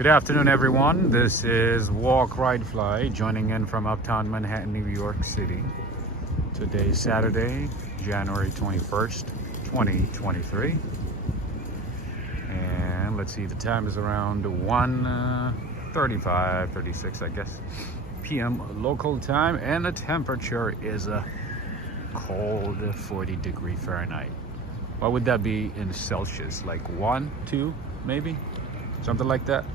Good afternoon, everyone. This is Walk Ride Fly joining in from Uptown, Manhattan, New York City. Today is Saturday, January 21st, 2023. And let's see, the time is around 1:35, 36, I guess, p.m. local time. And the temperature is a cold 40-degree Fahrenheit. What would that be in Celsius? Like 1, 2, maybe? Something like that.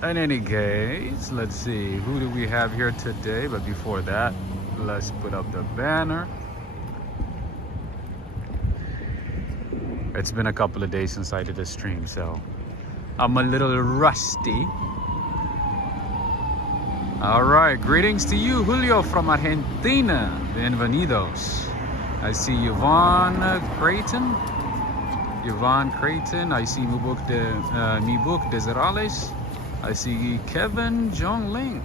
In any case, let's see, who do we have here today? But before that, let's put up the banner. It's been a couple of days since I did a stream, so I'm a little rusty. All right, greetings to you, Julio from Argentina. Bienvenidos. I see Yvonne Creighton. I see Mibuk Desirales. I see Kevin Jongling.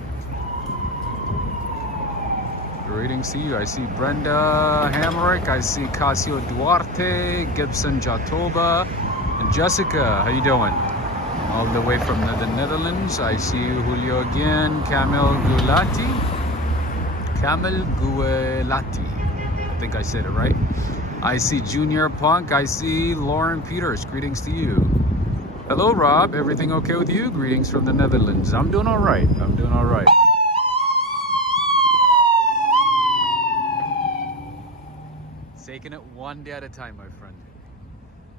Greetings to you. I see Brenda Hamrick. I see Casio Duarte, Gibson Jatoba, and Jessica. How you doing? All the way from the Netherlands. I see Julio again. Kamel Gulati. I think I said it right. I see Junior Punk. I see Lauren Peters. Greetings to you. Hello, Rob. Everything okay with you? Greetings from the Netherlands. I'm doing all right. Taking it one day at a time, my friend.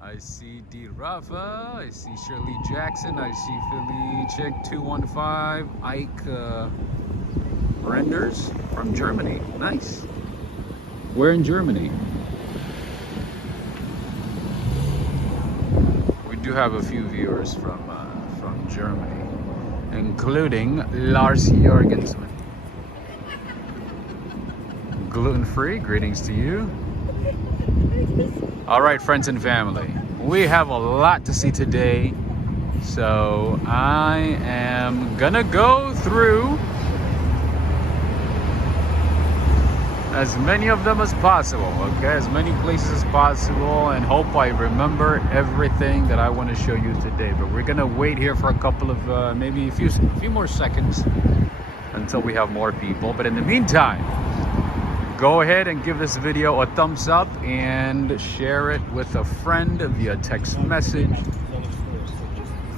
I see D. Rafa. I see Shirley Jackson. I see Philly Chick 215. Ike Renders from Germany. Nice. Where in Germany? We do have a few viewers from Germany, including Lars Jorgensen. Gluten-free, greetings to you. All right, friends and family, we have a lot to see today, so I am gonna go through as many of them as possible, okay? As many places as possible, and hope I remember everything that I want to show you today. But we're gonna wait here for a couple of, maybe a few more seconds until we have more people. But in the meantime, go ahead and give this video a thumbs up and share it with a friend via text message,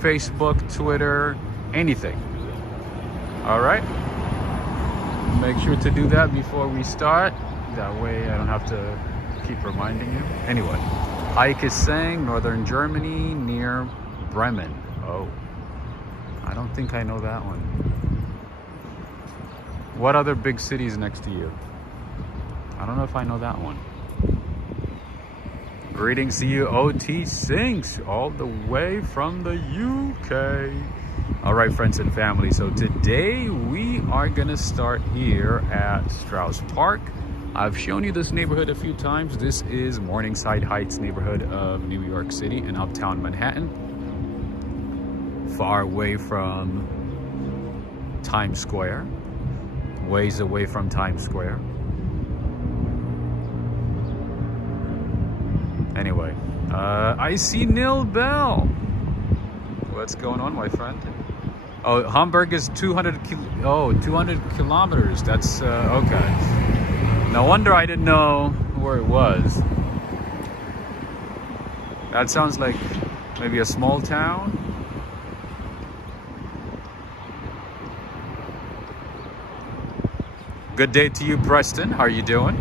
Facebook, Twitter, anything. All right? Make sure to do that before we start. That way I don't have to keep reminding you. Anyway, Ike is saying Northern Germany near Bremen. Oh, I don't think I know that one. What other big cities next to you? I don't know if I know that one. Greetings to you, OT Sinks, all the way from the UK. All right, friends and family, so today we are gonna start here at Strauss Park. I've shown you this neighborhood a few times. This is Morningside Heights neighborhood of New York City in Uptown Manhattan. Far away from Times Square, ways away from Times Square. Anyway, I see Neil Bell. What's going on, my friend? Oh, Hamburg is 200 kilometers. That's okay. No wonder I didn't know where it was. That sounds like maybe a small town. Good day to you, Preston. How are you doing?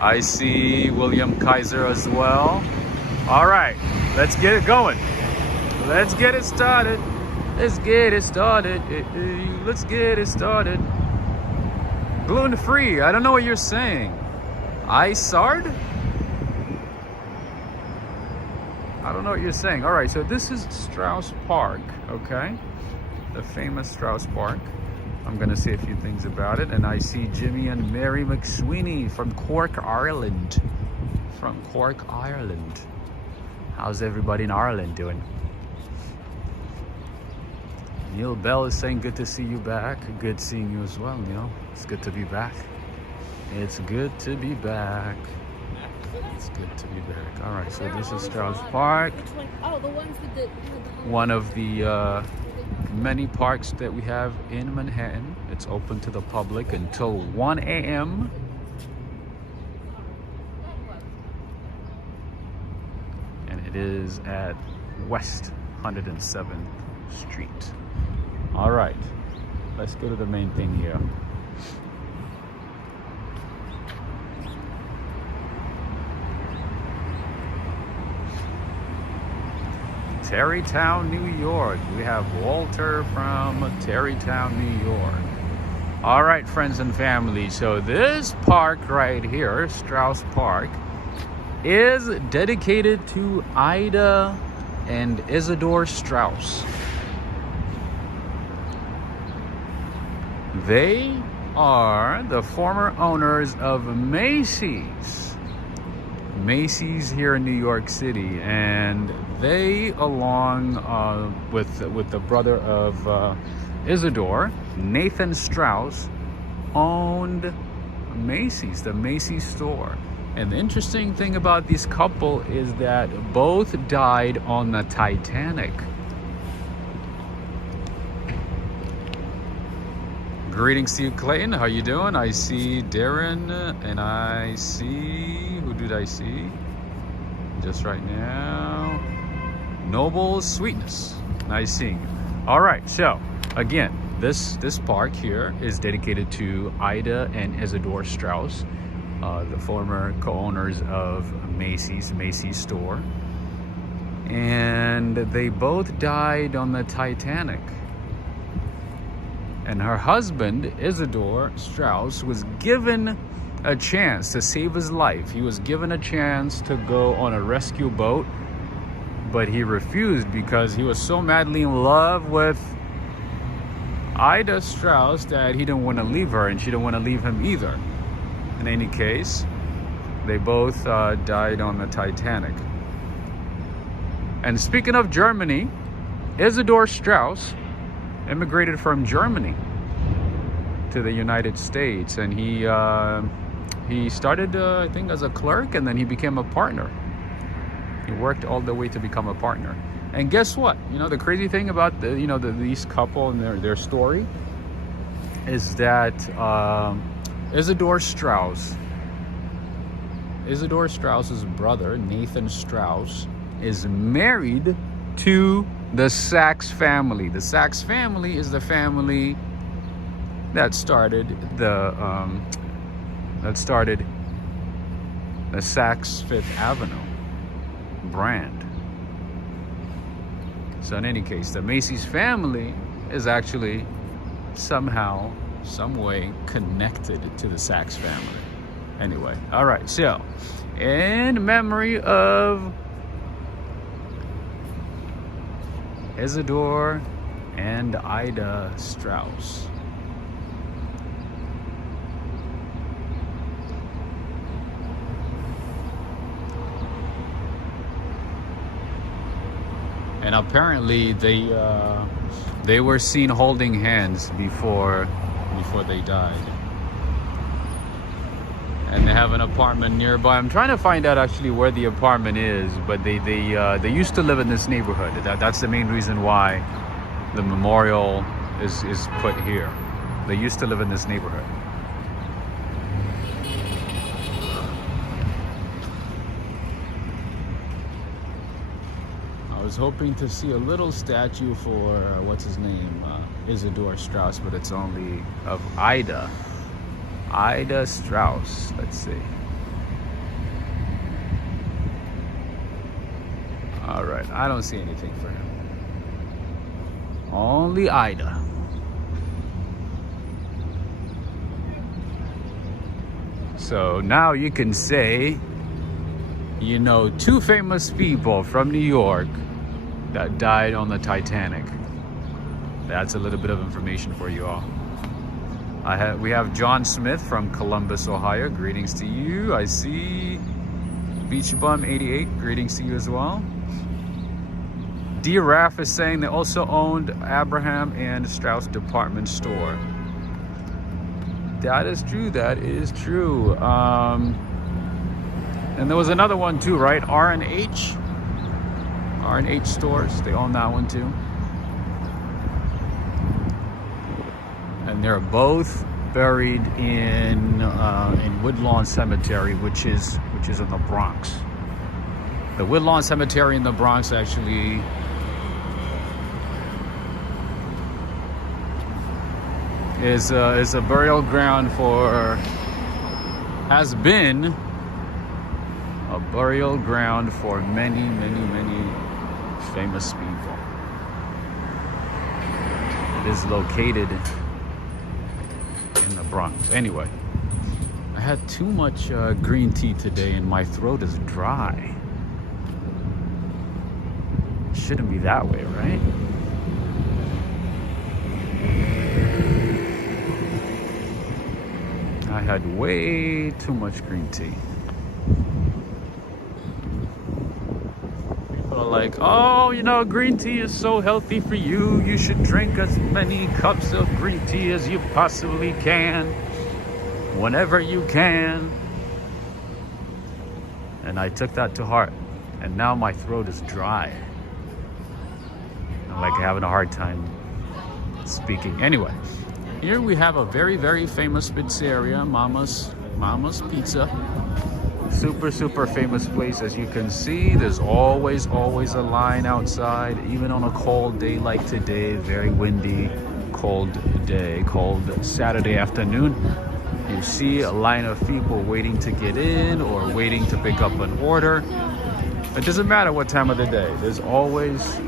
I see William Kaiser as well. All right, let's get it going. Let's get it started. Let's get it started. Let's get it started. Gluten-free. I don't know what you're saying. Isard? I don't know what you're saying. All right, so this is Strauss Park, okay? The famous Strauss Park. I'm gonna say a few things about it. And I see Jimmy and Mary McSweeney from Cork, Ireland. How's everybody in Ireland doing? Neil Bell is saying good to see you back. Good seeing you as well, Neil. It's good to be back. It's good to be back. It's good to be back. All right, so this is Strauss Park. Oh, the ones with the One of the many parks that we have in Manhattan. It's open to the public until 1 a.m. And it is at West 107th Street. All right, let's go to the main thing here. Tarrytown, New York. We have Walter from Tarrytown, New York. All right, friends and family. So this park right here, Strauss Park, is dedicated to Ida and Isidore Strauss. They are the former owners of Macy's. Macy's here in New York City, and they, along with the brother of Isidore, Nathan Strauss, owned Macy's, the Macy's store. And the interesting thing about this couple is that both died on the Titanic. Greetings to you, Clayton. How you doing? I see Darren, and I see, who did I see just right now? Noble Sweetness. Nice seeing you. All right, so again, this park here is dedicated to Ida and Isidore Strauss, the former co-owners of Macy's store, and they both died on the Titanic. And her husband, Isidore Strauss, was given a chance to save his life. He was given a chance to go on a rescue boat, but he refused because he was so madly in love with Ida Strauss that he didn't want to leave her, and she didn't want to leave him either. In any case, they both died on the Titanic. And speaking of Germany, Isidore Strauss immigrated from Germany to the United States, and he started I think as a clerk, and then he became a partner. He worked all the way to become a partner. And guess what? You know, the crazy thing about these couple and their story is that Isidore Strauss's brother, Nathan Strauss, is married to the Sachs family. The Sachs family is the family that started the Saks Fifth Avenue brand. So in any case, the Macy's family is actually somehow, some way connected to the Sachs family. Anyway, all right, so in memory of Isidore and Ida Strauss. And apparently they were seen holding hands before they died. And they have an apartment nearby. I'm trying to find out actually where the apartment is, but they used to live in this neighborhood. That's the main reason why the memorial is put here. They used to live in this neighborhood. I was hoping to see a little statue for what's his name, Isidore Strauss, but it's only of Ida Strauss. Let's see. All right, I don't see anything for him. Only Ida. So now you can say, you know, two famous people from New York that died on the Titanic. That's a little bit of information for you all. We have John Smith from Columbus, Ohio. Greetings to you. I see Beach Bum 88. Greetings to you as well. D. Raff is saying they also owned Abraham and Strauss department store. That is true. That is true. And there was another one too, right? R&H stores, they own that one too. And they're both buried in Woodlawn Cemetery, which is in the Bronx. The Woodlawn Cemetery in the Bronx actually is a burial ground has been a burial ground for many famous people. It is located in the Bronx. Anyway, I had too much green tea today and my throat is dry. It shouldn't be that way, right? I had way too much green tea. People are like, oh, you know, green tea is so healthy for you. You should drink as many cups of green tea as you possibly can, whenever you can. And I took that to heart. And now my throat is dry. I'm like having a hard time speaking. Anyway. Here we have a very famous pizzeria, Mama's Pizza. Super famous place. As you can see, there's always a line outside, even on a cold day like today. Very windy, cold day, cold Saturday afternoon. You see a line of people waiting to get in or waiting to pick up an order. It doesn't matter what time of the day. There's always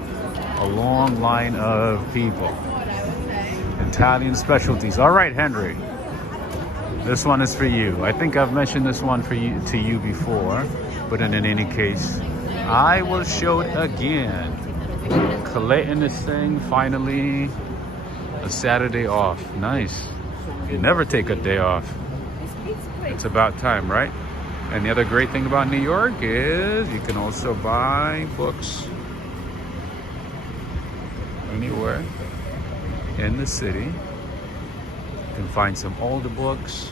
a long line of people. Italian specialties. All right, Henry. This one is for you. I think I've mentioned this one to you before, but in any case, I will show it again. Collating this thing, finally, a Saturday off. Nice. You never take a day off. It's about time, right? And the other great thing about New York is you can also buy books anywhere in the city. You can find some older books,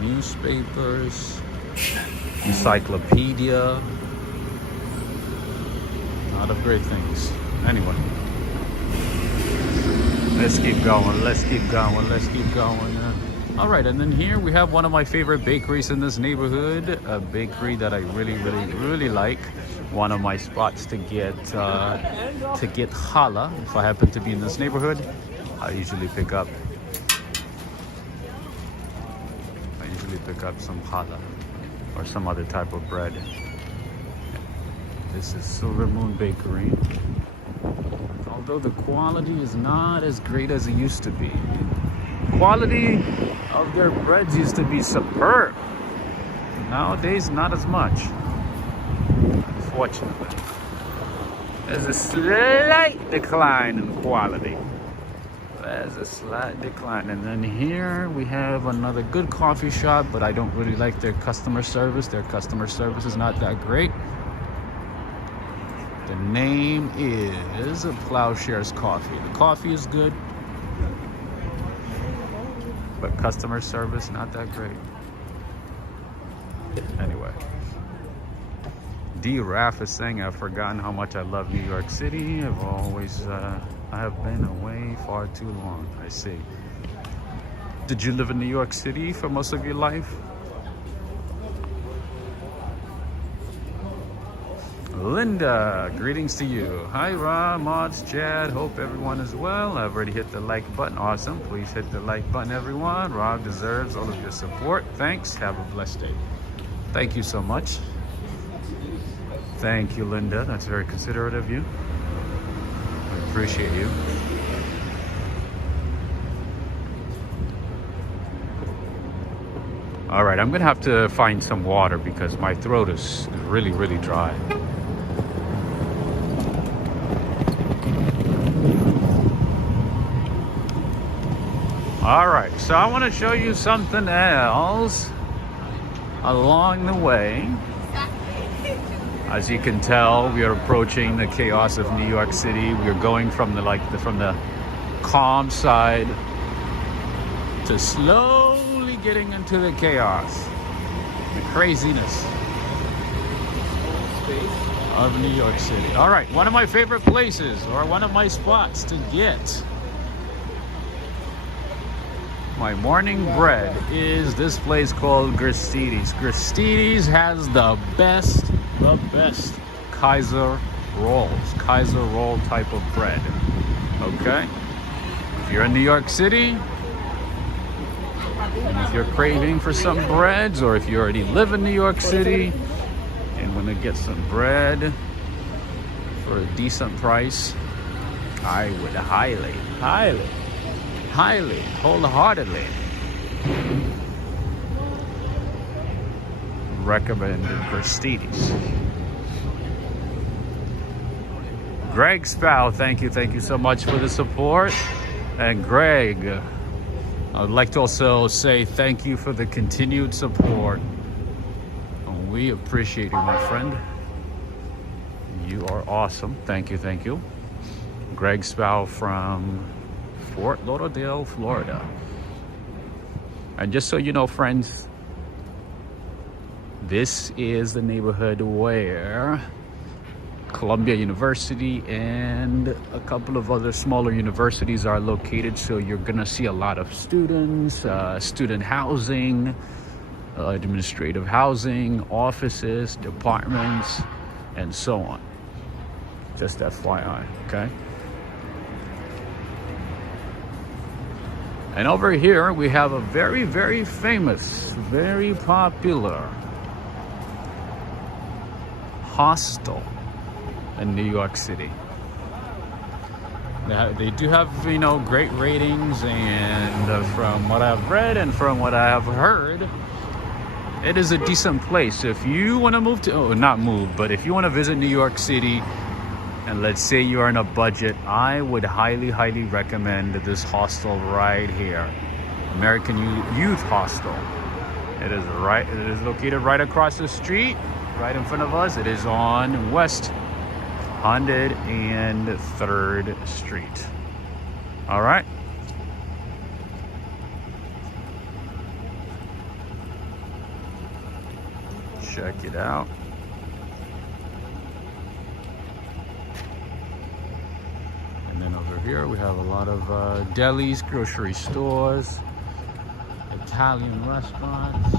newspapers, encyclopedia, a lot of great things. Anyway, let's keep going. All right, and then here we have one of my favorite bakeries in this neighborhood, a bakery that I really like. One of my spots to get challah. If I happen to be in this neighborhood, I usually pick up some challah or some other type of bread. This is Silver Moon Bakery. Although the quality is not as great as it used to be. Quality of their breads used to be superb. Nowadays, not as much. Unfortunately. There's a slight decline in quality. There's a slight decline. And then here we have another good coffee shop, but I don't really like their customer service. Their customer service is not that great. The name is Plowshares Coffee. The coffee is good, but customer service not that great. Anyway, D. Raff is saying, I've forgotten how much I love New York City. I have been away far too long. I see. Did you live in New York City for most of your life? Linda, greetings to you. Hi, Rob, Mods, Chad. Hope everyone is well. I've already hit the like button. Awesome. Please hit the like button, everyone. Rob deserves all of your support. Thanks. Have a blessed day. Thank you so much. Thank you, Linda. That's very considerate of you. I appreciate you. All right, I'm gonna have to find some water because my throat is really dry. All right, so I want to show you something else along the way. As you can tell, we are approaching the chaos of New York City. We are going from the calm side to slowly getting into the chaos, the craziness of New York City. All right, one of my favorite places, or one of my spots to get my morning bread, is this place called Gristedes. Gristedes has the best Kaiser roll type of bread. Okay, if you're in New York City and if you're craving for some breads, or if you already live in New York City and want to get some bread for a decent price, I would highly, wholeheartedly recommend Gristedes. Greg Spow, thank you so much for the support. And Greg, I would like to also say thank you for the continued support. We appreciate you, my friend. You are awesome. Thank you. Greg Spow from Fort Lauderdale, Florida. And just so you know, friends, this is the neighborhood where Columbia University and a couple of other smaller universities are located. So you're gonna see a lot of students, student housing, administrative housing, offices, departments, and so on. Just FYI, okay? And over here we have a very famous, very popular hostel in New York City. They do have, great ratings, and from what I've read and from what I have heard, it is a decent place. If you want to move to, not move, but if you want to visit New York City, and let's say you are in a budget, I would highly recommend this hostel right here, American Youth Hostel. It is located right across the street, right in front of us. It is on West 103rd Street. All right. Check it out. And then over here we have a lot of delis, grocery stores, Italian restaurants.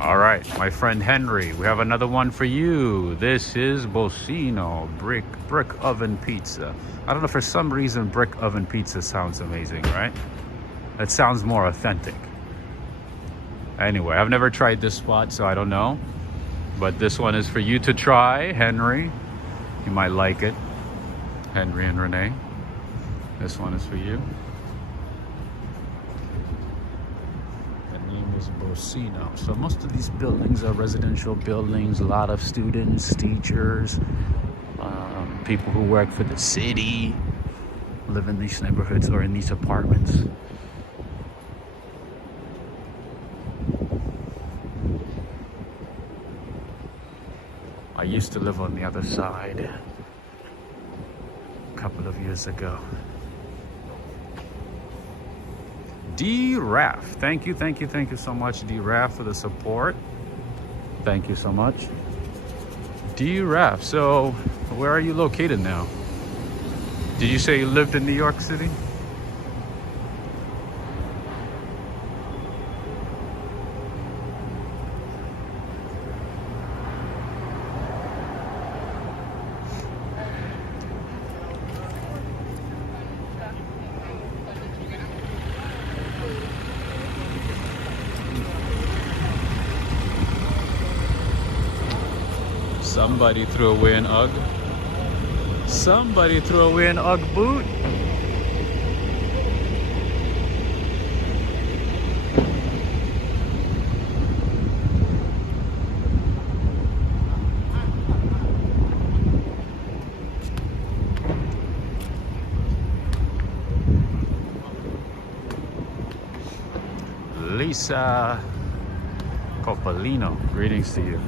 All right, my friend Henry, we have another one for you. This is Bocino brick oven pizza. I don't know, for some reason brick oven pizza sounds amazing, right? It sounds more authentic. Anyway, I've never tried this spot, so I don't know. But this one is for you to try, Henry. You might like it. Henry and Renee. This one is for you. Bocino. So most of these buildings are residential buildings, a lot of students, teachers, people who work for the city live in these neighborhoods or in these apartments. I used to live on the other side a couple of years ago. D. Raff, thank you so much, D. Raff, for the support. Thank you so much, D. Raff. So, where are you located now? Did you say you lived in New York City? Somebody threw away an UGG. Somebody threw away an UGG boot. Lisa Coppolino, greetings to you.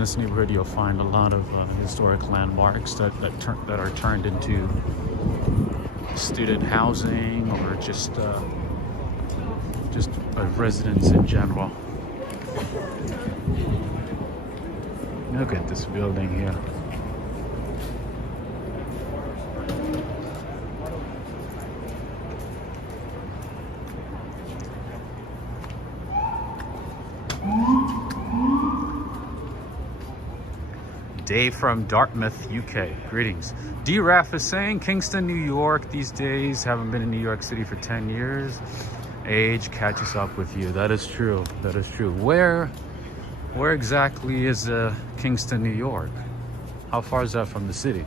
this neighborhood, you'll find a lot of historic landmarks that are turned into student housing or just residents in general. Look at this building here. Dave from Dartmouth, UK. Greetings. D-Raf is saying Kingston, New York these days. Haven't been in New York City for 10 years. Age catches up with you. That is true. That is true. Where exactly is Kingston, New York? How far is that from the city?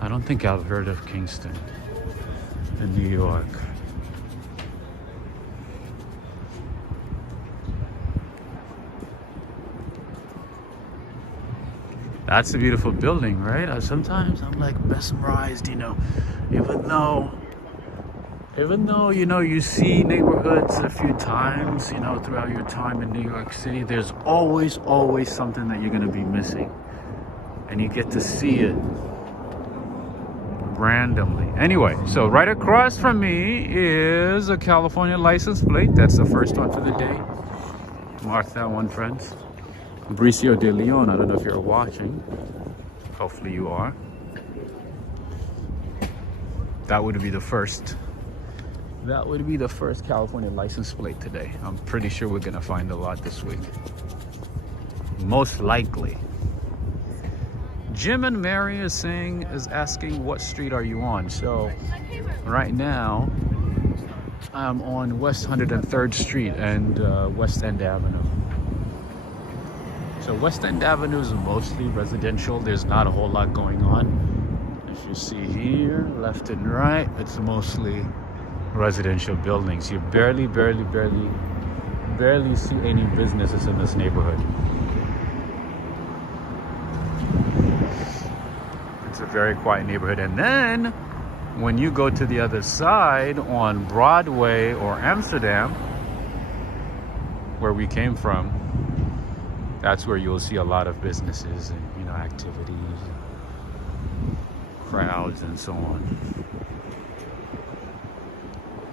I don't think I've heard of Kingston in New York. That's a beautiful building, right? Sometimes I'm like mesmerized, you know, even though you see neighborhoods a few times, you know, throughout your time in New York City, there's always something that you're going to be missing, and you get to see it randomly. Anyway, so right across from me is a California license plate. That's the first one for the day. Mark that one, friends. Mauricio de Leon. I don't know if you're watching. Hopefully you are. That would be the first California license plate today. I'm pretty sure we're gonna find a lot this week. Most likely. Jim and Mary is asking, what street are you on? So right now I'm on West 103rd Street and West End Avenue. So West End Avenue is mostly residential. There's not a whole lot going on. If you see here, left and right, it's mostly residential buildings. You barely see any businesses in this neighborhood. It's a very quiet neighborhood. And then when you go to the other side on Broadway or Amsterdam, where we came from, that's where you'll see a lot of businesses and, you know, activities, crowds, and so on.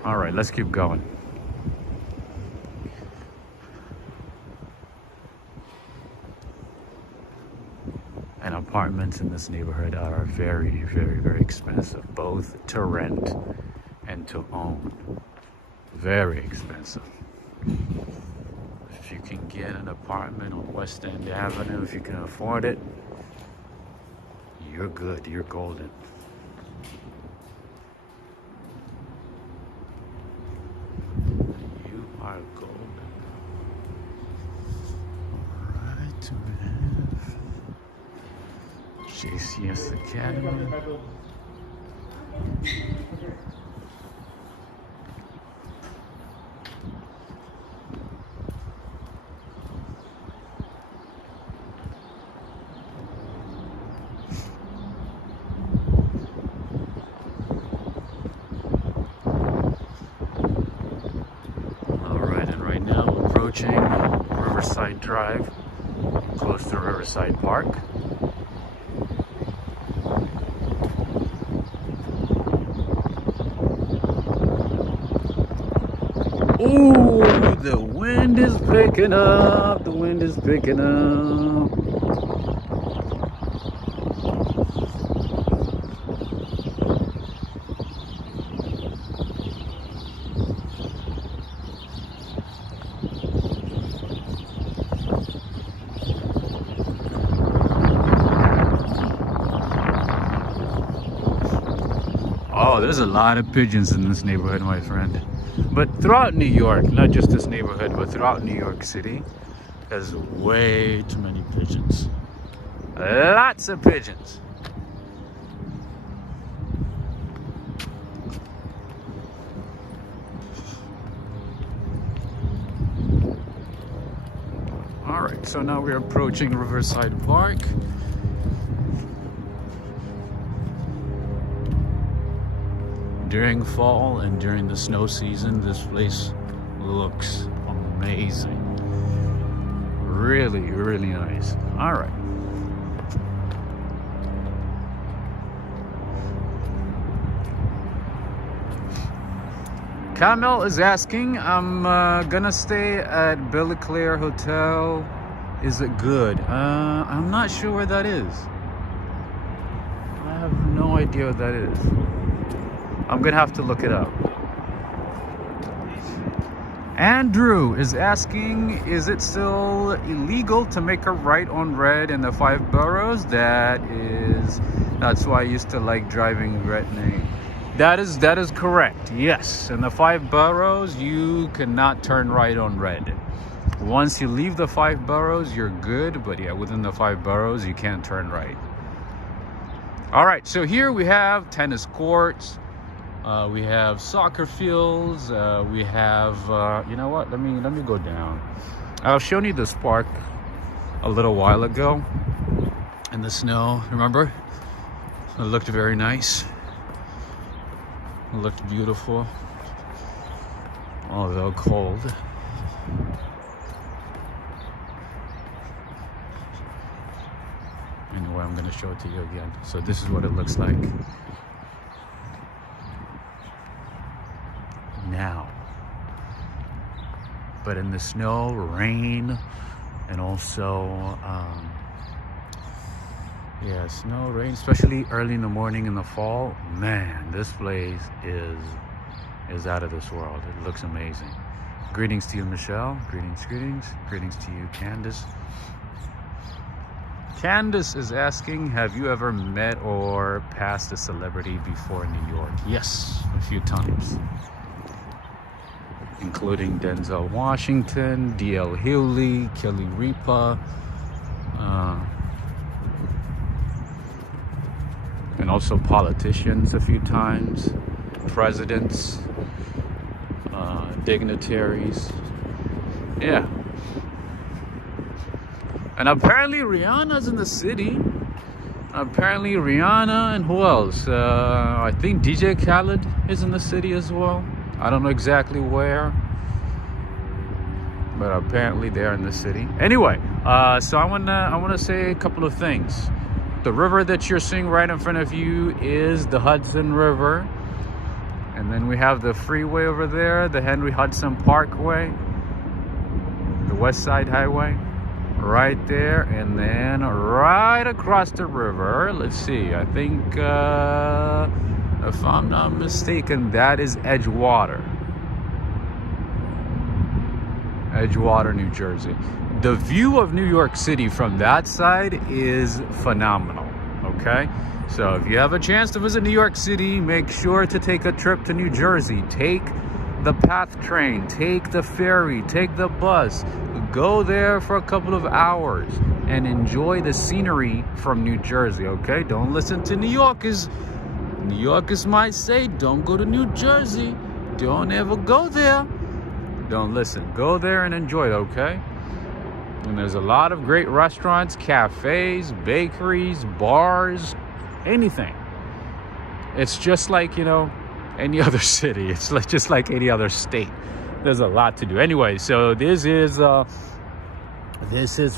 All right, let's keep going. And apartments in this neighborhood are very expensive, both to rent and to own. Very expensive. If you can get an apartment on West End Avenue, if you can afford it, you're good, you're golden. You are golden. All right, we have JCS Academy. Riverside Drive, close to Riverside Park. Ooh, the wind is picking up, the wind is picking up. Oh, there's a lot of pigeons in this neighborhood, my friend. But throughout New York, not just this neighborhood, but throughout New York City, there's way too many pigeons. Lots of pigeons. All right, so now we're approaching Riverside Park. During fall and during the snow season, this place looks amazing. really, really nice. All right. Camel is asking, I'm gonna stay at Belle Claire Hotel. Is it good? I'm not sure where that is. I have no idea what that is. I'm gonna have to look it up. Andrew is asking, is it still illegal to make a right on red in the 5 boroughs? That's why I used to like driving red lane. That is correct. Yes, in the 5 boroughs, you cannot turn right on red. Once you leave the 5 boroughs, you're good. But yeah, within the 5 boroughs, you can't turn right. All right, so here we have tennis courts. We have soccer fields. We have, you know what? Let me go down. I was showing you this park a little while ago in the snow. Remember? It looked very nice. It looked beautiful, although cold. Anyway, I'm going to show it to you again. So this is what it looks like now. But in the snow, rain, and also yeah, snow, rain, especially early in the morning in the fall. Man, this place is out of this world. It looks amazing. Greetings to you, Michelle. Greetings. Greetings to you, Candace. Candace is asking, have you ever met or passed a celebrity before in New York? Yes, a few times. Including Denzel Washington, D.L. Hewley, Kelly Ripa, and also politicians a few times, presidents, dignitaries. Yeah. And apparently Rihanna's in the city. Apparently Rihanna, and who else? I think DJ Khaled is in the city as well. I don't know exactly where, but apparently they're in the city. Anyway, so I wanna say a couple of things. The river that you're seeing right in front of you is the Hudson River. And then we have the freeway over there, the Henry Hudson Parkway, the West Side Highway, right there. And then right across the river, let's see, I think, if I'm not mistaken, that is Edgewater, New Jersey. The view of New York City from that side is phenomenal, okay? So if you have a chance to visit New York City, make sure to take a trip to New Jersey. Take the PATH train, take the ferry, take the bus. Go there for a couple of hours and enjoy the scenery from New Jersey, okay? Don't listen to New Yorkers. New Yorkers might say, don't go to New Jersey. Don't ever go there. Don't listen. Go there and enjoy it, okay? And there's a lot of great restaurants, cafes, bakeries, bars, anything. It's just like, you know, any other city. It's like, just like any other state. There's a lot to do. Anyway, so this is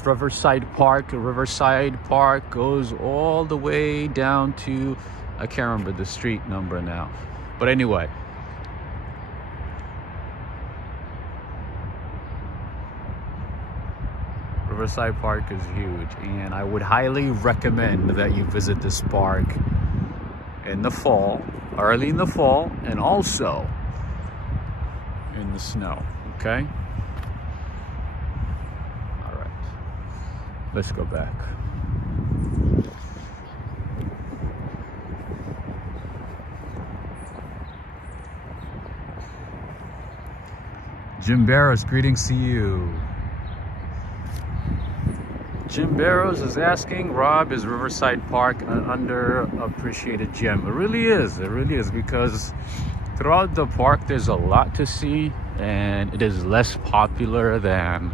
Riverside Park. Riverside Park goes all the way down to, I can't remember the street number now. But anyway, Riverside Park is huge, and I would highly recommend that you visit this park in the fall, early in the fall, and also in the snow, okay? All right, let's go back. Jim Barrows, greetings to you. Jim Barrows is asking, Rob, is Riverside Park an underappreciated gem? It really is, because throughout the park there's a lot to see, and it is less popular than,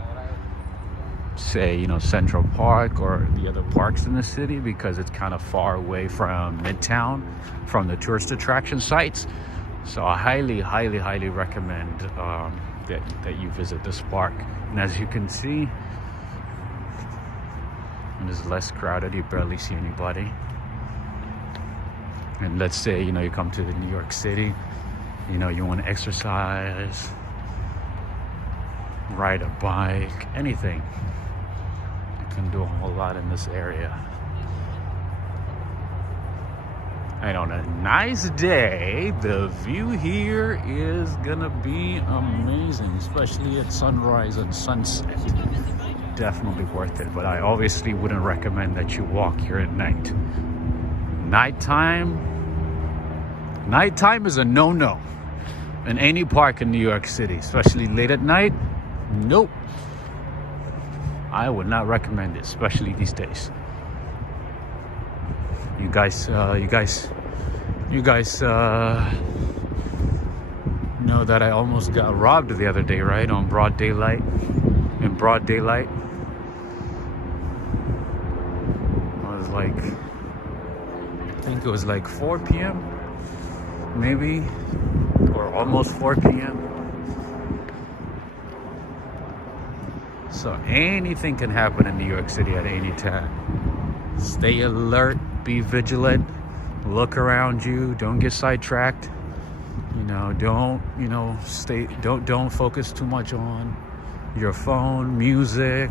say, you know, Central Park or the other parks in the city, because it's kind of far away from Midtown, from the tourist attraction sites. So I highly recommend that you visit this park. And as you can see, and it's less crowded. You barely see anybody. And let's say, you know, you come to the New York City, you know, you want to exercise, ride a bike, anything. You can do a whole lot in this area. And on a nice day, the view here is gonna be amazing, especially at sunrise and sunset. Definitely worth it, but I obviously wouldn't recommend that you walk here at night. Nighttime is a no-no in any park in New York City, especially late at night. Nope. I would not recommend it, especially these days. You guys know that I almost got robbed the other day, right? On broad daylight. In broad daylight. I was like, I think it was like 4 p.m. maybe, or almost 4 p.m. So anything can happen in New York City at any time. Stay alert, be vigilant, look around you, don't get sidetracked. You know, don't focus too much on your phone, music.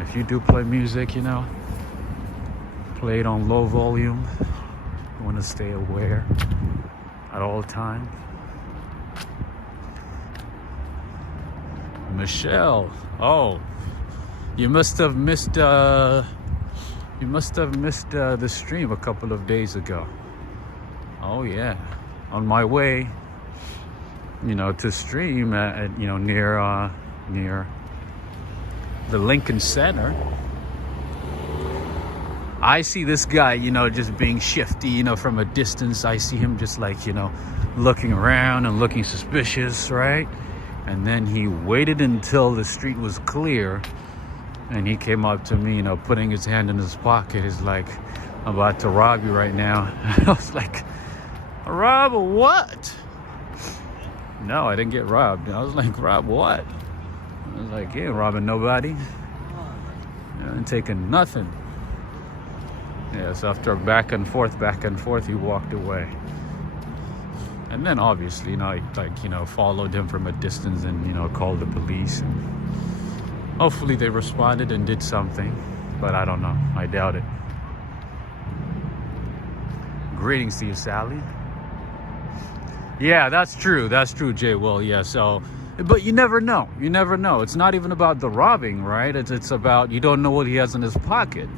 If you do play music, you know, play it on low volume. You want to stay aware at all times. Michelle, oh, you must have missed the stream a couple of days ago. Oh yeah, on my way, you know, to stream at you know, near the Lincoln Center. I see this guy, you know, just being shifty, you know, from a distance. I see him just like, you know, looking around and looking suspicious, right? And then he waited until the street was clear, and he came up to me, you know, putting his hand in his pocket. He's like, I'm about to rob you right now. I was like, rob what? No, I didn't get robbed. I was like, rob what? I was like, you ain't robbing nobody. I ain't taking nothing. Yeah, so after back and forth, he walked away. And then obviously, you know, I followed him from a distance and, you know, called the police. And hopefully they responded and did something, but I don't know. I doubt it. Greetings to you, Sally. Yeah, that's true, Jay Will. Yeah, so, but you never know. You never know. It's not even about the robbing, right? It's about, you don't know what he has in his pocket.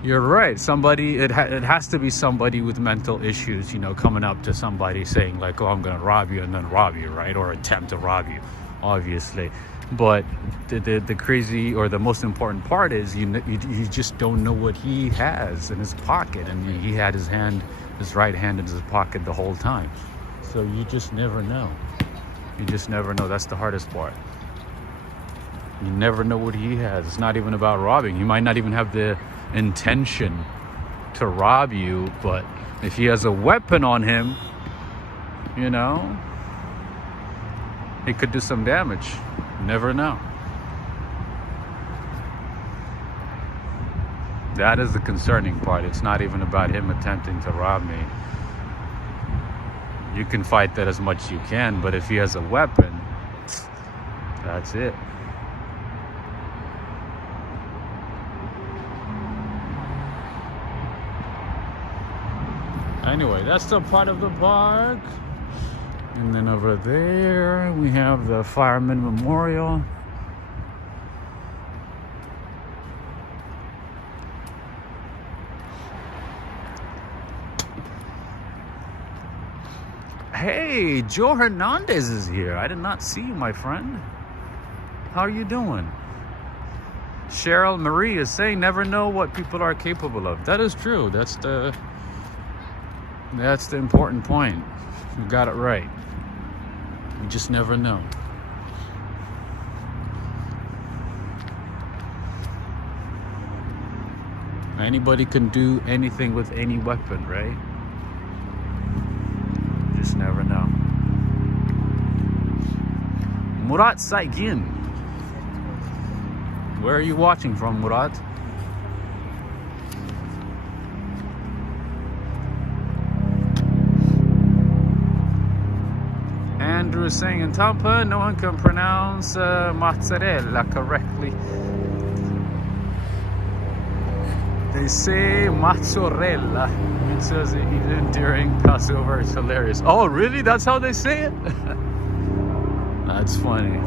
You're right. Somebody, it has to be somebody with mental issues, you know, coming up to somebody saying like, oh, I'm going to rob you, and then rob you, right? Or attempt to rob you, obviously. But the crazy, or the most important part is you just don't know what he has in his pocket. And he had his right hand in his pocket the whole time. So you just never know. You just never know. That's the hardest part. You never know what he has. It's not even about robbing. He might not even have the intention to rob you, but if he has a weapon on him, you know, he could do some damage. Never know. That is the concerning part. It's not even about him attempting to rob me. You can fight that as much as you can, but if he has a weapon, that's it. Anyway, that's still part of the park. And then over there, we have the Fireman Memorial. Hey, Joe Hernandez is here. I did not see you, my friend. How are you doing? Cheryl Marie is saying, never know what people are capable of. That is true. That's the important point. You got it right. You just never know. Anybody can do anything with any weapon, right? You just never know. Murat Saigin. Where are you watching from, Murat? Andrew is saying in Tampa, no one can pronounce mozzarella correctly. They say mozzarella. It says it even during Passover. It's hilarious. Oh, really? That's how they say it? That's funny.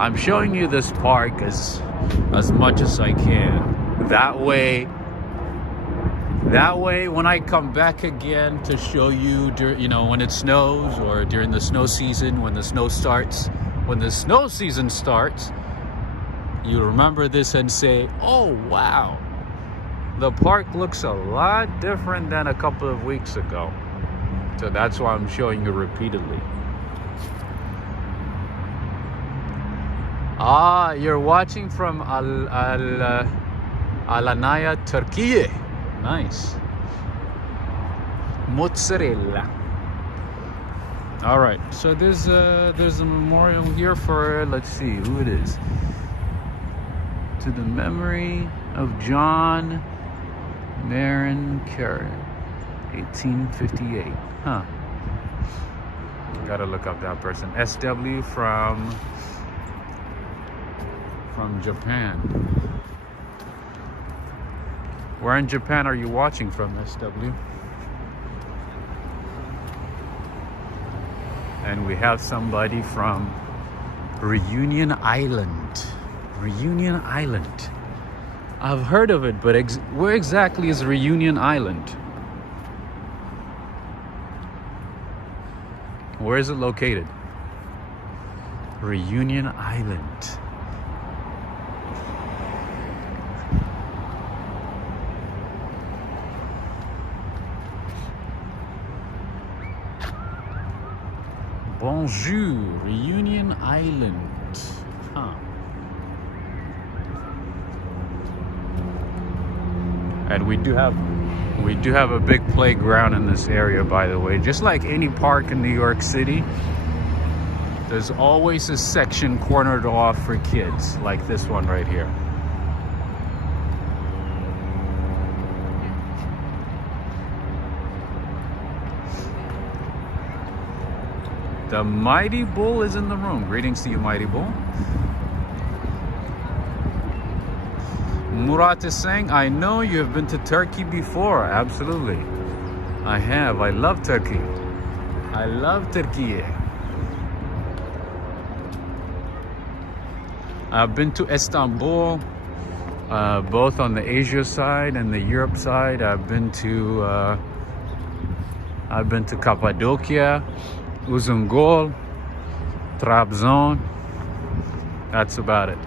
I'm showing you this park as much as I can. That way, when I come back again to show you, when it snows or during the snow season, when the snow season starts, you remember this and say, oh, wow, the park looks a lot different than a couple of weeks ago. So that's why I'm showing you repeatedly. Ah, you're watching from Alanya, Turkey. Nice. Mozzarella. All right, so there's a memorial here for, let's see who it is. To the memory of John Marin Carey, 1858. Huh. Gotta look up that person. SW from Japan. Where in Japan are you watching from, SW? And we have somebody from Reunion Island. Reunion Island. I've heard of it, but where exactly is Reunion Island? Where is it located? Reunion Island. Bonjour, Reunion Island. Huh. And we do have a big playground in this area, by the way. Just like any park in New York City, there's always a section cornered off for kids, like this one right here. The Mighty Bull is in the room. Greetings to you, Mighty Bull. Murat is saying, I know you have been to Turkey before. Absolutely. I have. I love Turkey. I love Turkey. I've been to Istanbul, both on the Asia side and the Europe side. I've been to Cappadocia, Uzungol, Trabzon. That's about it.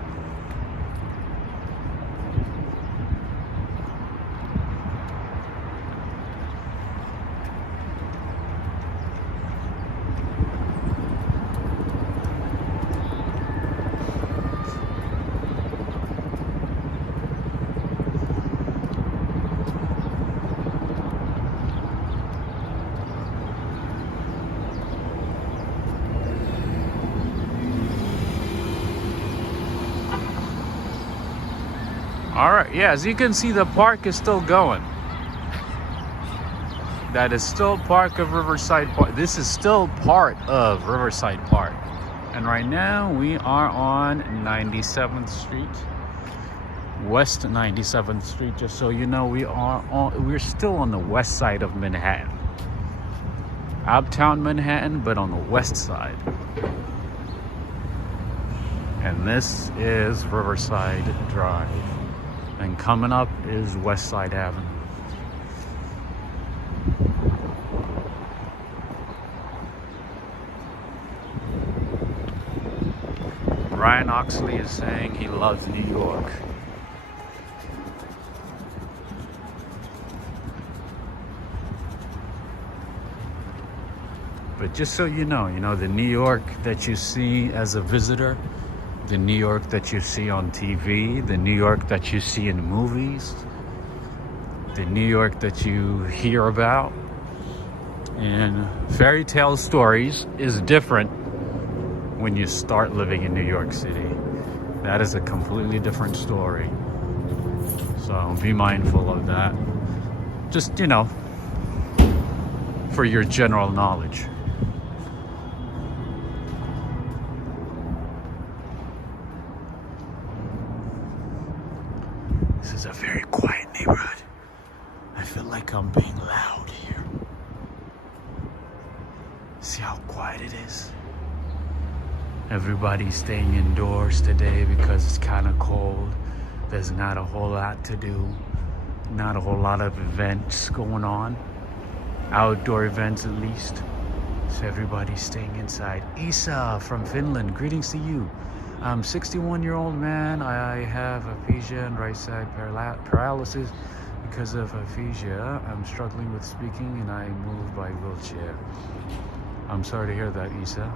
All right, yeah, as you can see, the park is still going. That is still part of Riverside Park. This is still part of Riverside Park. And right now we are on 97th Street, West 97th Street. Just so you know, we're still on the west side of Manhattan. Uptown Manhattan, but on the west side. And this is Riverside Drive. And coming up is West Side Avenue. Ryan Oxley is saying he loves New York. But just so you know, the New York that you see as a visitor, the New York that you see on TV, the New York that you see in movies, the New York that you hear about, And fairy tale stories is different when you start living in New York City. That is a completely different story. So be mindful of that. Just, you know, for your general knowledge. This is a very quiet neighborhood. I feel like I'm being loud here. See how quiet it is? Everybody's staying indoors today because it's kind of cold. There's not a whole lot to do. Not a whole lot of events going on. Outdoor events at least. So everybody's staying inside. Isa from Finland, greetings to you. I'm 61-year-old man. I have aphasia and right side paralysis. Because of aphasia, I'm struggling with speaking and I move by wheelchair. I'm sorry to hear that, Isa.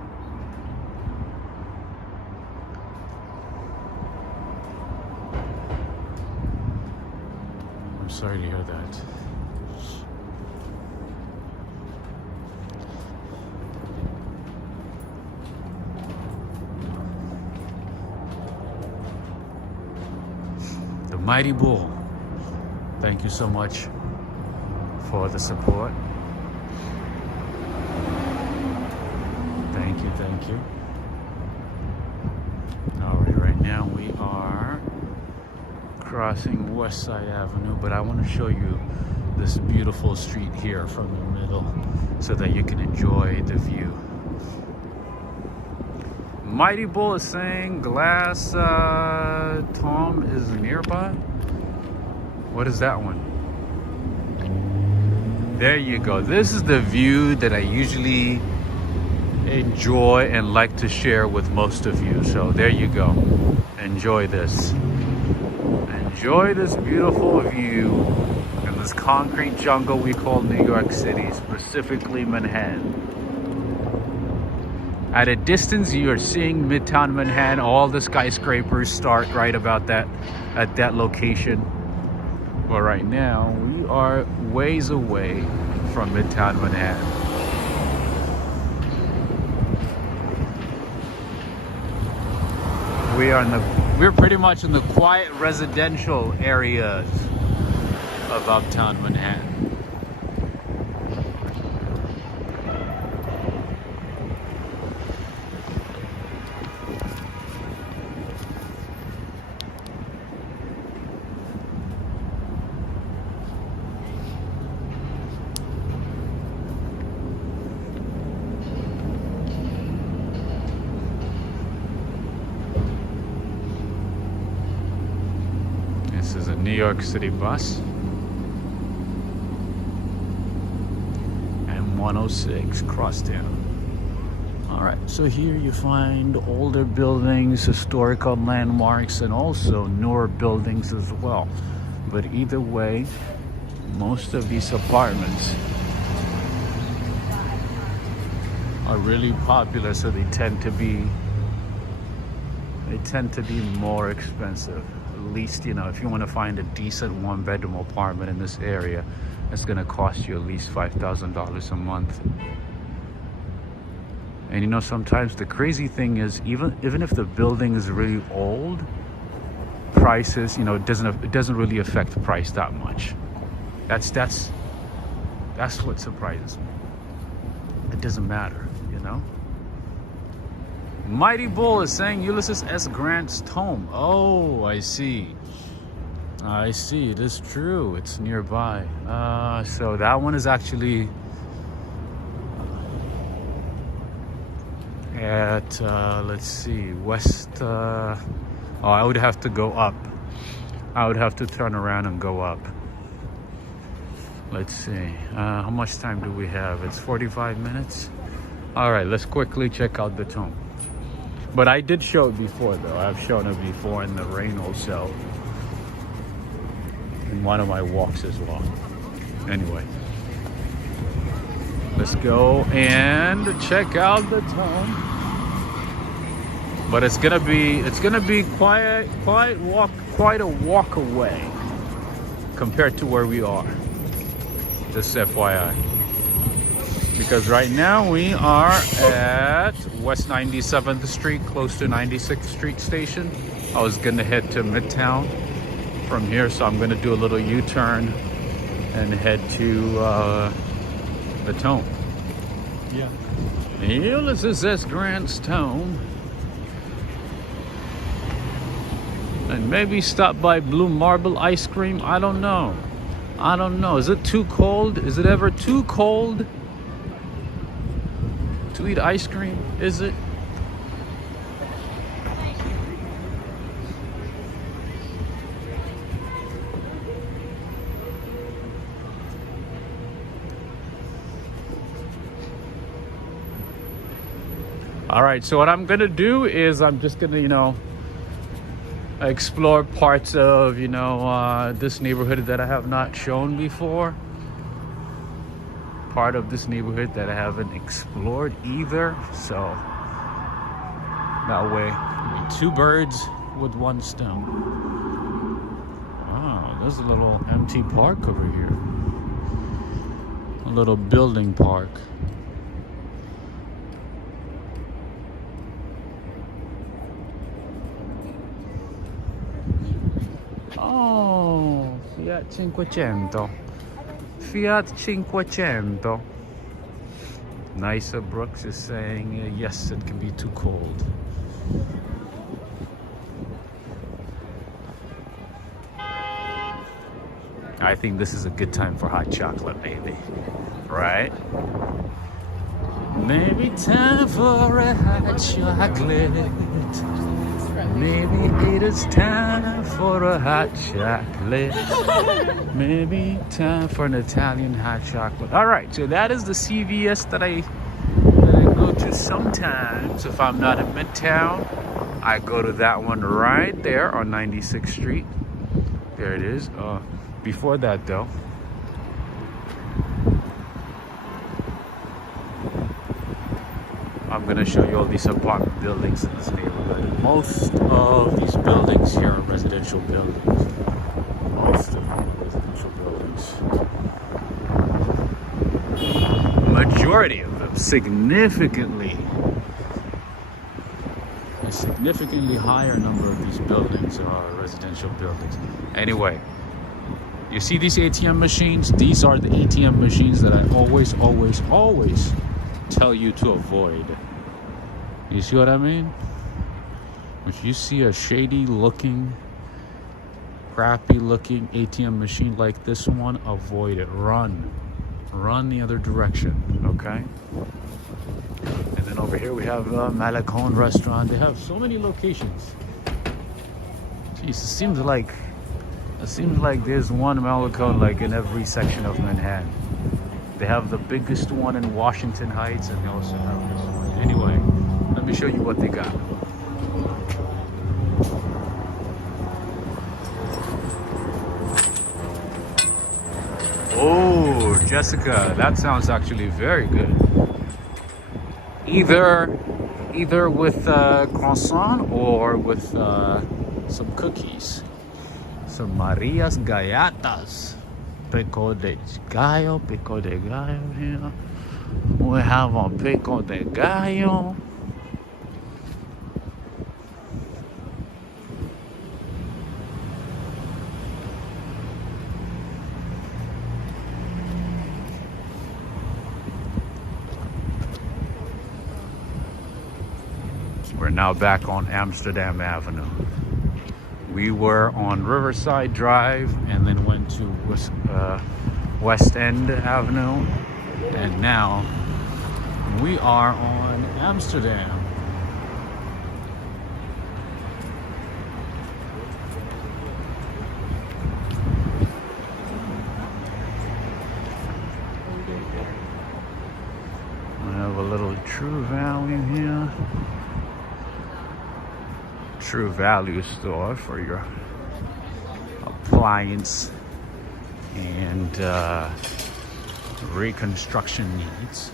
I'm sorry to hear that. The Mighty Bull. Thank you so much for the support. Thank you, thank you. Alright, right now we are crossing West Side Avenue, but I want to show you this beautiful street here from the middle so that you can enjoy the view. Mighty Bull is saying Glass Tom is nearby. What is that one? There you go. This is the view that I usually enjoy and like to share with most of you. So there you go. Enjoy this. Enjoy this beautiful view in this concrete jungle we call New York City, specifically Manhattan. At a distance, you are seeing Midtown Manhattan. All the skyscrapers start right about that, at that location. But right now, we are ways away from Midtown Manhattan. We're pretty much in the quiet residential areas of Uptown Manhattan. This is a New York City bus. M106 Crosstown. Alright, so here you find older buildings, historical landmarks, and also newer buildings as well. But either way, most of these apartments are really popular, so they tend to be more expensive. At least, you know, if you want to find a decent one-bedroom apartment in this area, it's going to cost you at least $5,000 a month. And you know, sometimes the crazy thing is, even if the building is really old, prices, you know, it doesn't really affect the price that much. That's what surprises me. It doesn't matter, you know. Mighty Bull is saying Ulysses S. Grant's tomb. Oh, I see. I see. It is true. It's nearby. So that one is actually at, let's see, west. Oh, I would have to go up. I would have to turn around and go up. Let's see. How much time do we have? It's 45 minutes. All right, let's quickly check out the tomb. But I did show it before, though. I've shown it before in the rain also. In one of my walks as well. Anyway. Let's go and check out the tomb. But it's gonna be quite a walk away compared to where we are. Just FYI. because right now we are at West 97th Street, close to 96th Street Station. I was gonna head to Midtown from here, so I'm gonna do a little U-turn and head to the Tone. Yeah. Here, this is this Grant's Tone. And maybe stop by Blue Marble Ice Cream. I don't know. I don't know. Is it too cold? Is it ever too cold to eat ice cream? Is it? All right, so what I'm gonna do is I'm just gonna, you know, explore parts of, you know, this neighborhood that I have not shown before. Part of this neighborhood that I haven't explored either. So that way, two birds with one stone. Wow, there's a little empty park over here. A little building park. Oh, Fiat 500. Fiat 500. Nisa Brooks is saying, yes, it can be too cold. I think this is a good time for hot chocolate, maybe. Right? Maybe time for a hot chocolate. Maybe it is time for a hot chocolate. Maybe time for an Italian hot chocolate. All right, so that is the CVS that I go to sometimes. If I'm not in Midtown, I go to that one right there on 96th Street. There it is. Before that, though, I'm gonna show you all these apartment buildings in this neighborhood. Most of these buildings here are residential buildings. Most of them are residential buildings. Majority of them, a significantly higher number of these buildings are residential buildings. Anyway, you see these ATM machines? These are the ATM machines that I always tell you to avoid. You see what I mean? If you see a shady looking, crappy looking ATM machine like this one, avoid it. Run the other direction, okay? And then over here we have Malacon restaurant. They have so many locations. Jeez, it seems like there's one Malacon like in every section of Manhattan. They have the biggest one in Washington Heights, and they also have this one. Anyway, let me show you what they got. Oh, Jessica, that sounds actually very good. Either with croissant or with some cookies. Some Maria's Gallatas. Pico de gallo here. We have a pico de gallo. We're now back on Amsterdam Avenue. We were on Riverside Drive and then went to West End Avenue, and now we are on Amsterdam. We have a little True Value here. True Value store for your appliance and reconstruction needs.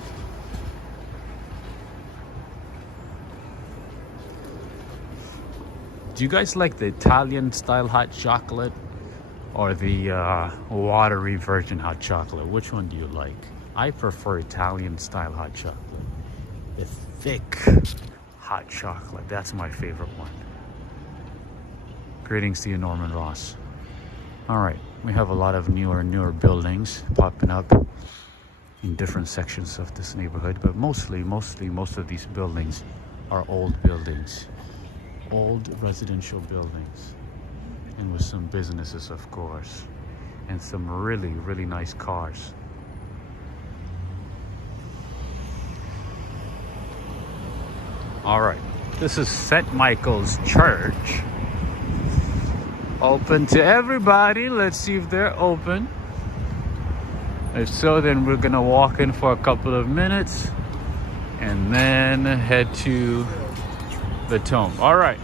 Do you guys like the Italian style hot chocolate or the watery virgin hot chocolate? Which one do you like? I prefer Italian style hot chocolate. The thick hot chocolate, that's my favorite one. Greetings to you, Norman Ross. All right, we have a lot of newer buildings popping up in different sections of this neighborhood, but mostly most of these buildings are old buildings, old residential buildings, and with some businesses, of course, and some really nice cars. All right, this is St. Michael's Church. Open to everybody. Let's see if they're open. If so, then we're gonna walk in for a couple of minutes and then head to the tomb. All right,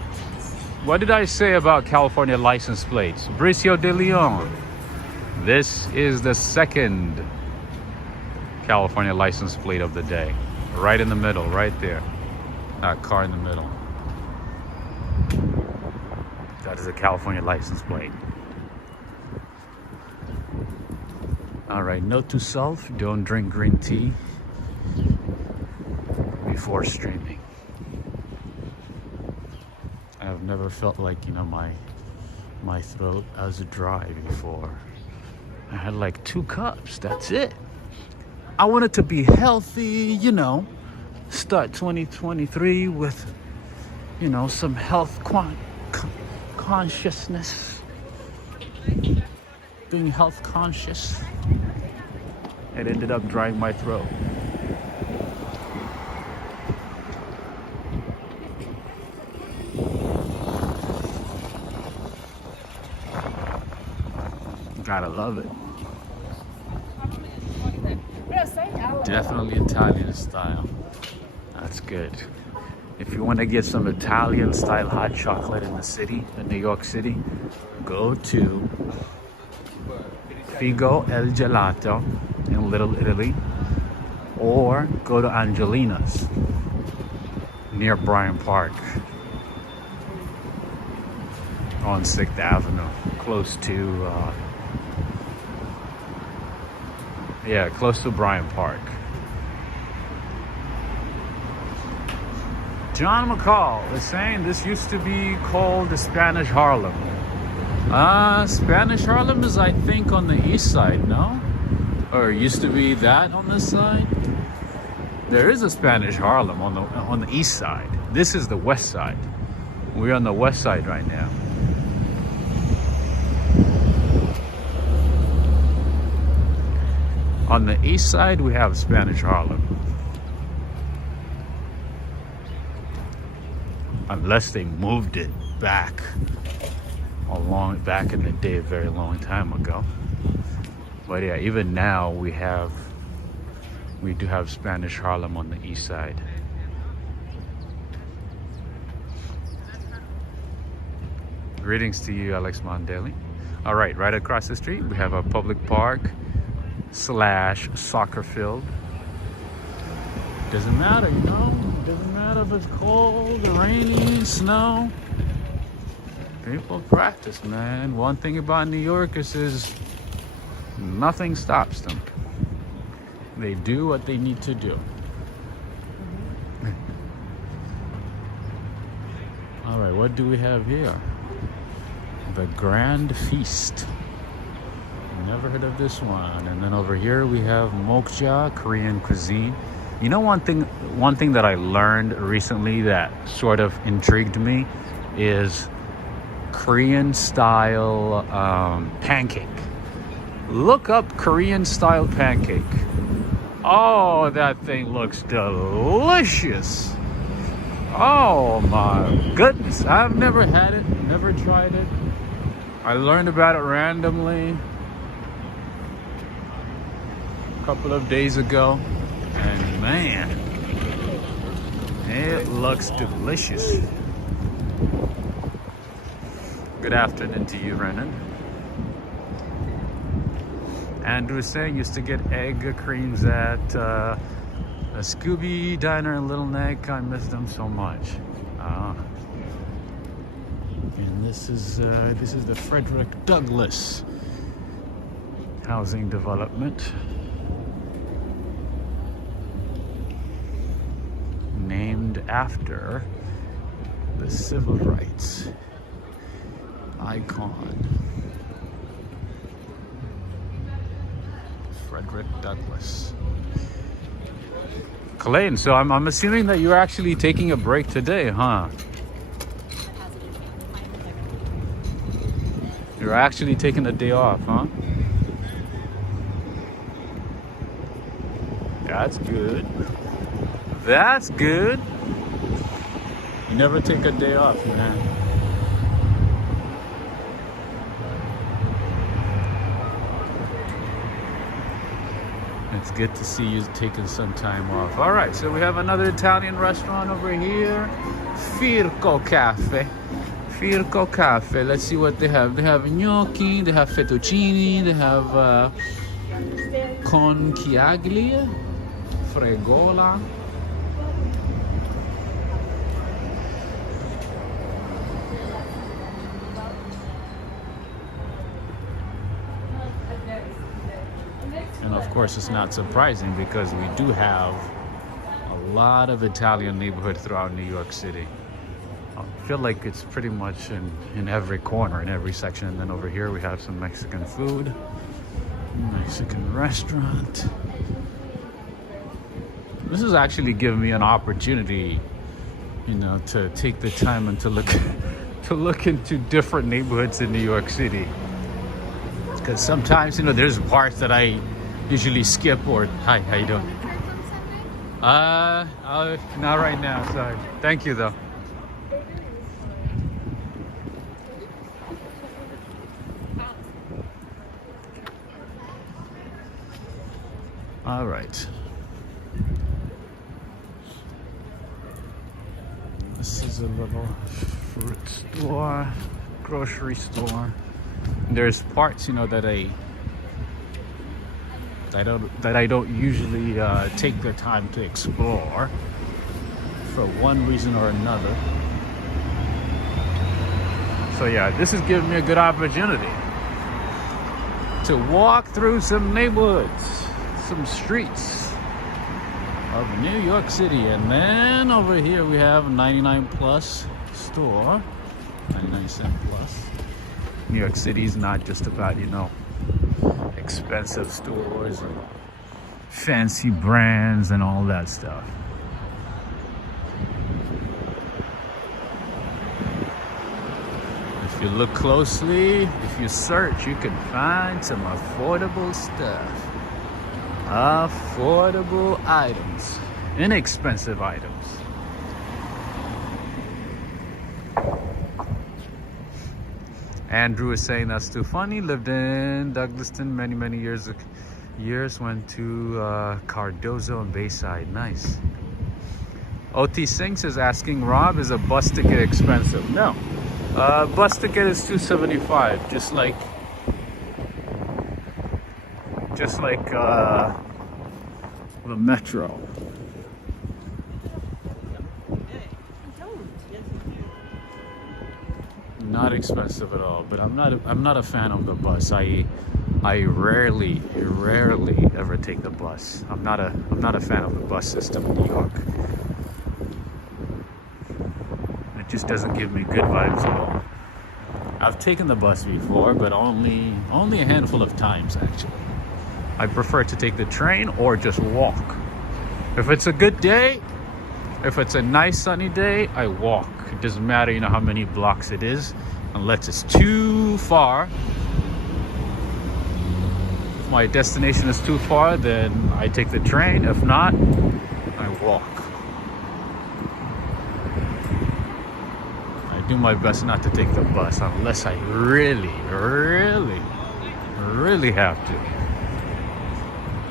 what did I say about California license plates? Bricio de Leon. This is the second California license plate of the day. Right in the middle, right there. That car in the middle. That is a California license plate. All right, note to self, don't drink green tea before streaming. I've never felt like, you know, my throat as dry before. I had like 2 cups, that's it. I wanted to be healthy, you know, start 2023 with, you know, some health consciousness, being health conscious. It ended up drying my throat. Gotta love it. Definitely Italian style. That's good. If you want to get some Italian style hot chocolate in the city, in New York City, go to Figo El Gelato in Little Italy, or go to Angelina's near Bryant Park on 6th Avenue, close to close to Bryant Park. John McCall is saying this used to be called the Spanish Harlem. Spanish Harlem is, I think, on the east side, no? Or used to be that on this side? There is a Spanish Harlem on the east side. This is the west side. We're on the west side right now. On the east side, we have Spanish Harlem. Unless they moved it back in the day, a very long time ago. But yeah, even now we do have Spanish Harlem on the east side. Greetings to you, Alex Mondeli. All right, right across the street we have a public park / soccer field. Doesn't matter, you know. Doesn't matter if it's cold, rainy, snow. People practice, man. One thing about New Yorkers is nothing stops them. They do what they need to do. All right, what do we have here? The Grand Feast. Never heard of this one. And then over here we have Mokja, Korean cuisine. You know, one thing that I learned recently that sort of intrigued me is Korean style pancake. Look up Korean style pancake. Oh, that thing looks delicious. Oh my goodness. I've never had it, never tried it. I learned about it randomly a couple of days ago. And man, it looks delicious. Good afternoon to you, Renan. Andrew is saying used to get egg creams at a Scooby Diner in Little Neck. I miss them so much. And this is the Frederick Douglass housing development. named after the civil rights icon, Frederick Douglass. Clayton, so I'm assuming that you're actually taking a break today, huh? You're actually taking a day off, huh? That's good. That's good. You never take a day off, man. It's good to see you taking some time off. All right, so we have another Italian restaurant over here. Firco Cafe. Firco Cafe. Let's see what they have. They have gnocchi, they have fettuccine, they have conchiaglia, fregola. And of course, it's not surprising because we do have a lot of Italian neighborhoods throughout New York City. I feel like it's pretty much in every corner, in every section. And then over here we have some Mexican food, Mexican restaurant. This is actually giving me an opportunity, you know, to take the time and to look into different neighborhoods in New York City. Because sometimes, you know, there's parts that I usually skip. Or hi, how you doing? Not right now, sorry. Thank you though. All right. This is a little fruit store, grocery store. There's parts, you know, that I don't usually take the time to explore for one reason or another. So yeah, this is giving me a good opportunity to walk through some neighborhoods, some streets of New York City. And then over here we have 99 Plus store, 99 cent plus. New York City is not just about, you know, expensive stores and fancy brands and all that stuff. If you look closely, if you search, you can find some affordable stuff. Affordable items, inexpensive items. Andrew is saying that's too funny. Lived in Douglaston many years. Went to Cardozo and Bayside. Nice. OT Sinks is asking Rob, is a bus ticket expensive? No. Bus ticket is $275. Just like the metro. Not expensive at all, but I'm not a fan of the bus. I rarely ever take the bus. I'm not a fan of the bus system in New York. It just doesn't give me good vibes at all. I've taken the bus before, but only a handful of times actually. I prefer to take the train or just walk. If it's a good day, if it's a nice sunny day, I walk. It doesn't matter, you know, how many blocks it is, unless it's too far. If my destination is too far, then I take the train. If not, I walk. I do my best not to take the bus unless I really have to.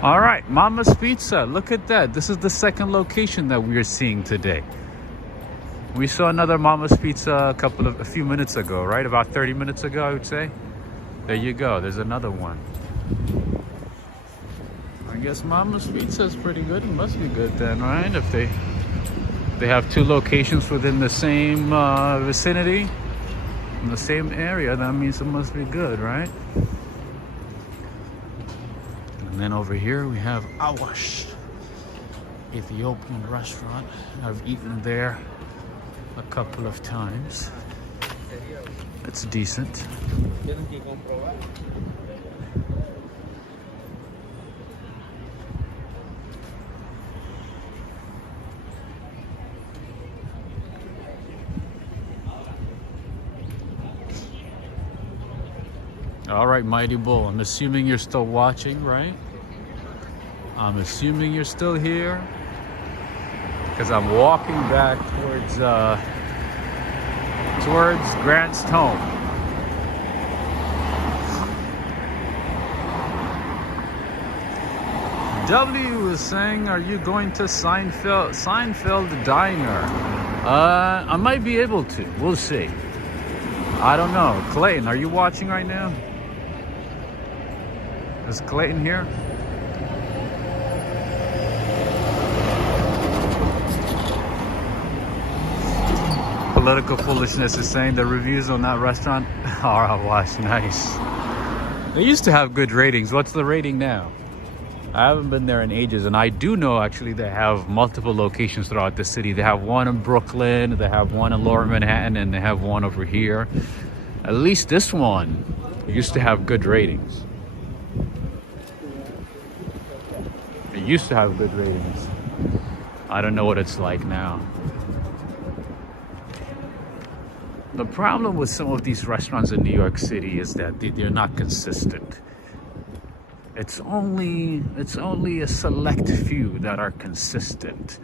All right, Mama's Pizza. Look at that. This is the second location that we are seeing today. We saw another Mama's Pizza a few minutes ago, right? About 30 minutes ago, I would say. There you go. There's another one. I guess Mama's Pizza is pretty good. It must be good then, right? If they have two locations within the same vicinity, in the same area, that means it must be good, right? And then over here we have Awash. Ethiopian restaurant. I've eaten there a couple of times. It's decent. All right, Mighty Bull, I'm assuming you're still watching, right? I'm assuming you're still here because I'm walking back towards Grant's home. W is saying, are you going to Seinfeld Diner? I might be able to. We'll see. I don't know. Clayton, are you watching right now? Is Clayton here? Political Foolishness is saying the reviews on that restaurant are awash. Nice. They used to have good ratings. What's the rating now? I haven't been there in ages, and I do know actually they have multiple locations throughout the city. They have one in Brooklyn, they have one in Lower Manhattan, and they have one over here. At least this one used to have good ratings. It used to have good ratings. I don't know what it's like now. The problem with some of these restaurants in New York City is that they're not consistent. It's only a select few that are consistent.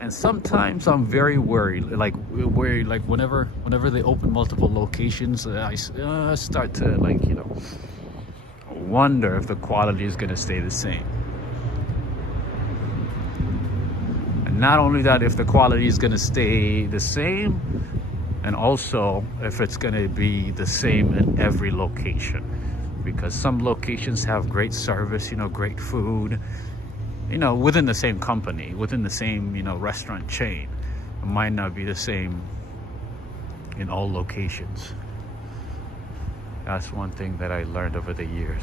And sometimes I'm very worried, like whenever they open multiple locations, I start to wonder if the quality is going to stay the same. And not only that, if the quality is going to stay the same, and also if it's going to be the same in every location. Because some locations have great service, great food, within the same company, within the same, restaurant chain. It might not be the same in all locations. That's one thing that I learned over the years.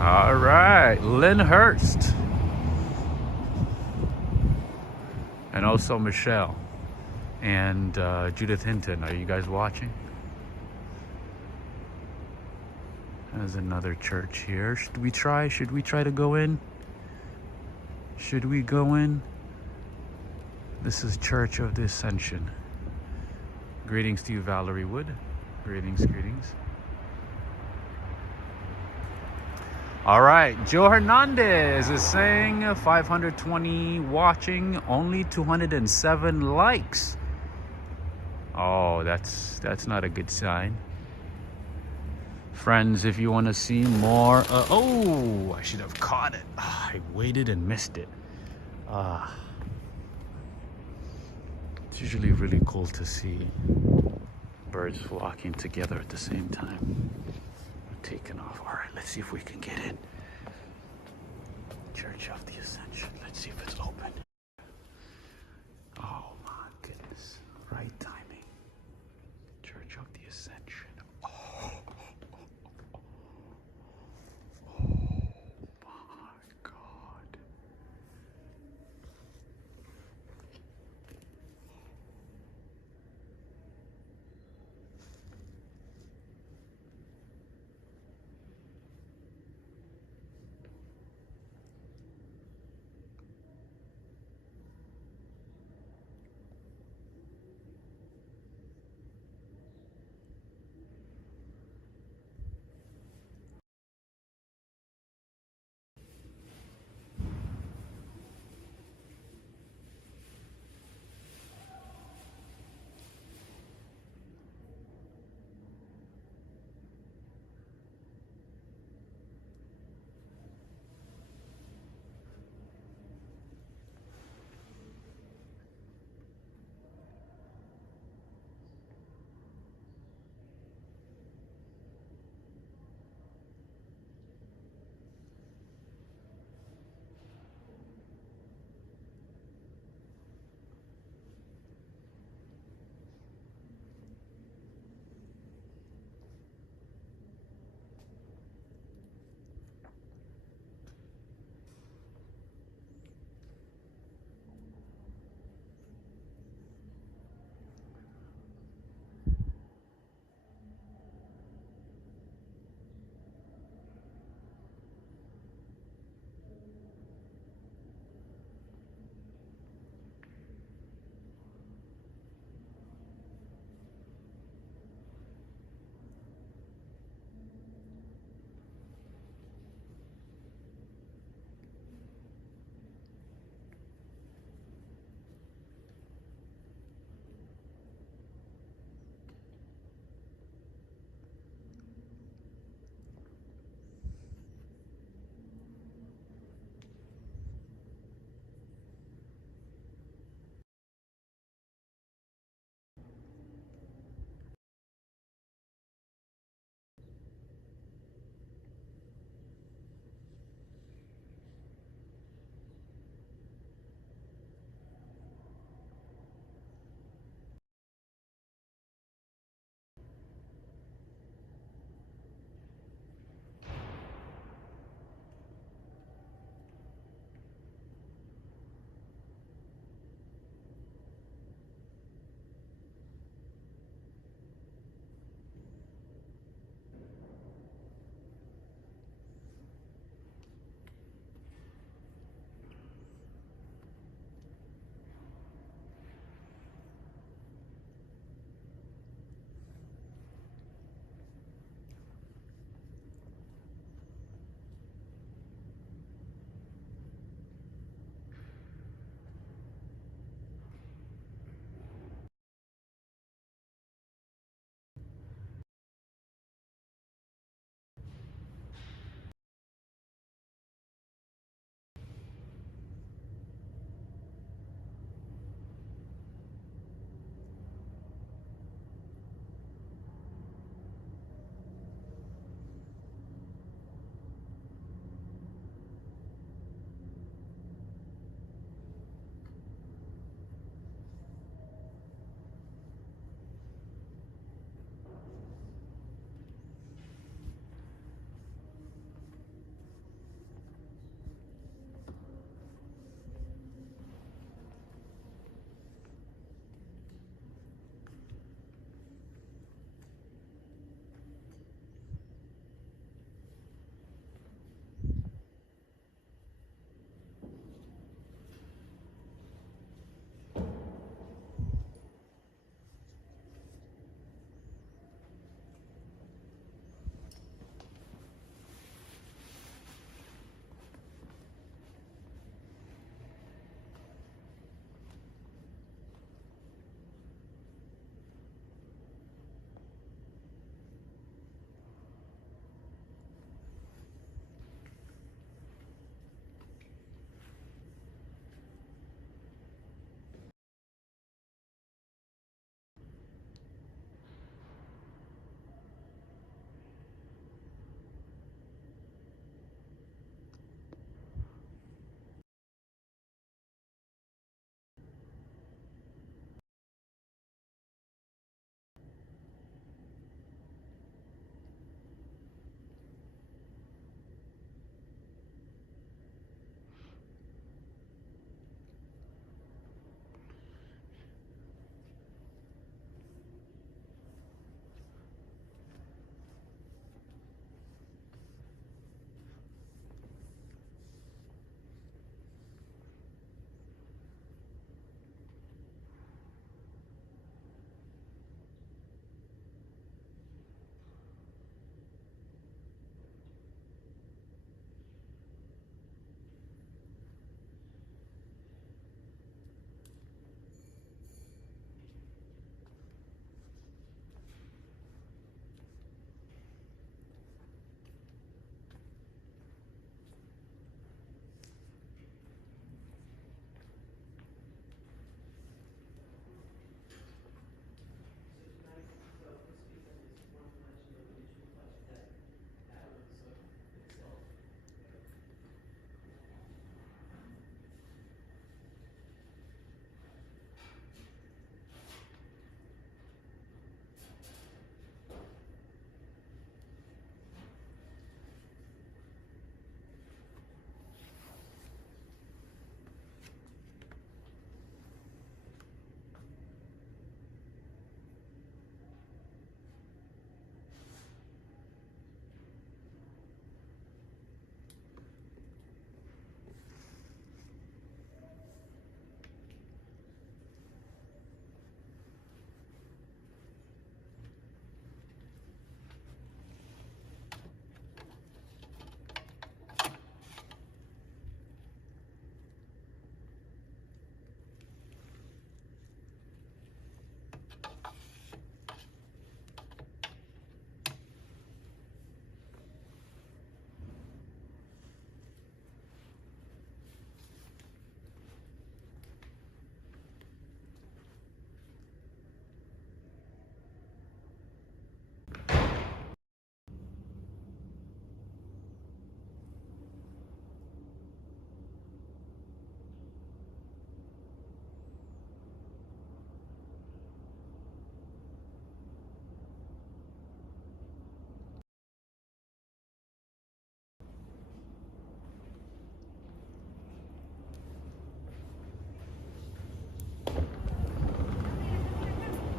All right, Lynn Hurst. And also Michelle and Judith Hinton. Are you guys watching? There's another church here. Should we try to go in? Should we go in? This is Church of the Ascension. Greetings to you, Valerie Wood. Greetings. All right, Joe Hernandez is saying 520 watching, only 207 likes. Oh, that's not a good sign. Friends, if you want to see more, oh, I should have caught it. I waited and missed it. It's usually really cool to see birds flocking together at the same time. Taken off. All right, let's see if we can get in. Church of the Ascension. Let's see if it's open. Oh my goodness. Right timing. Church of the Ascension. Oh my God.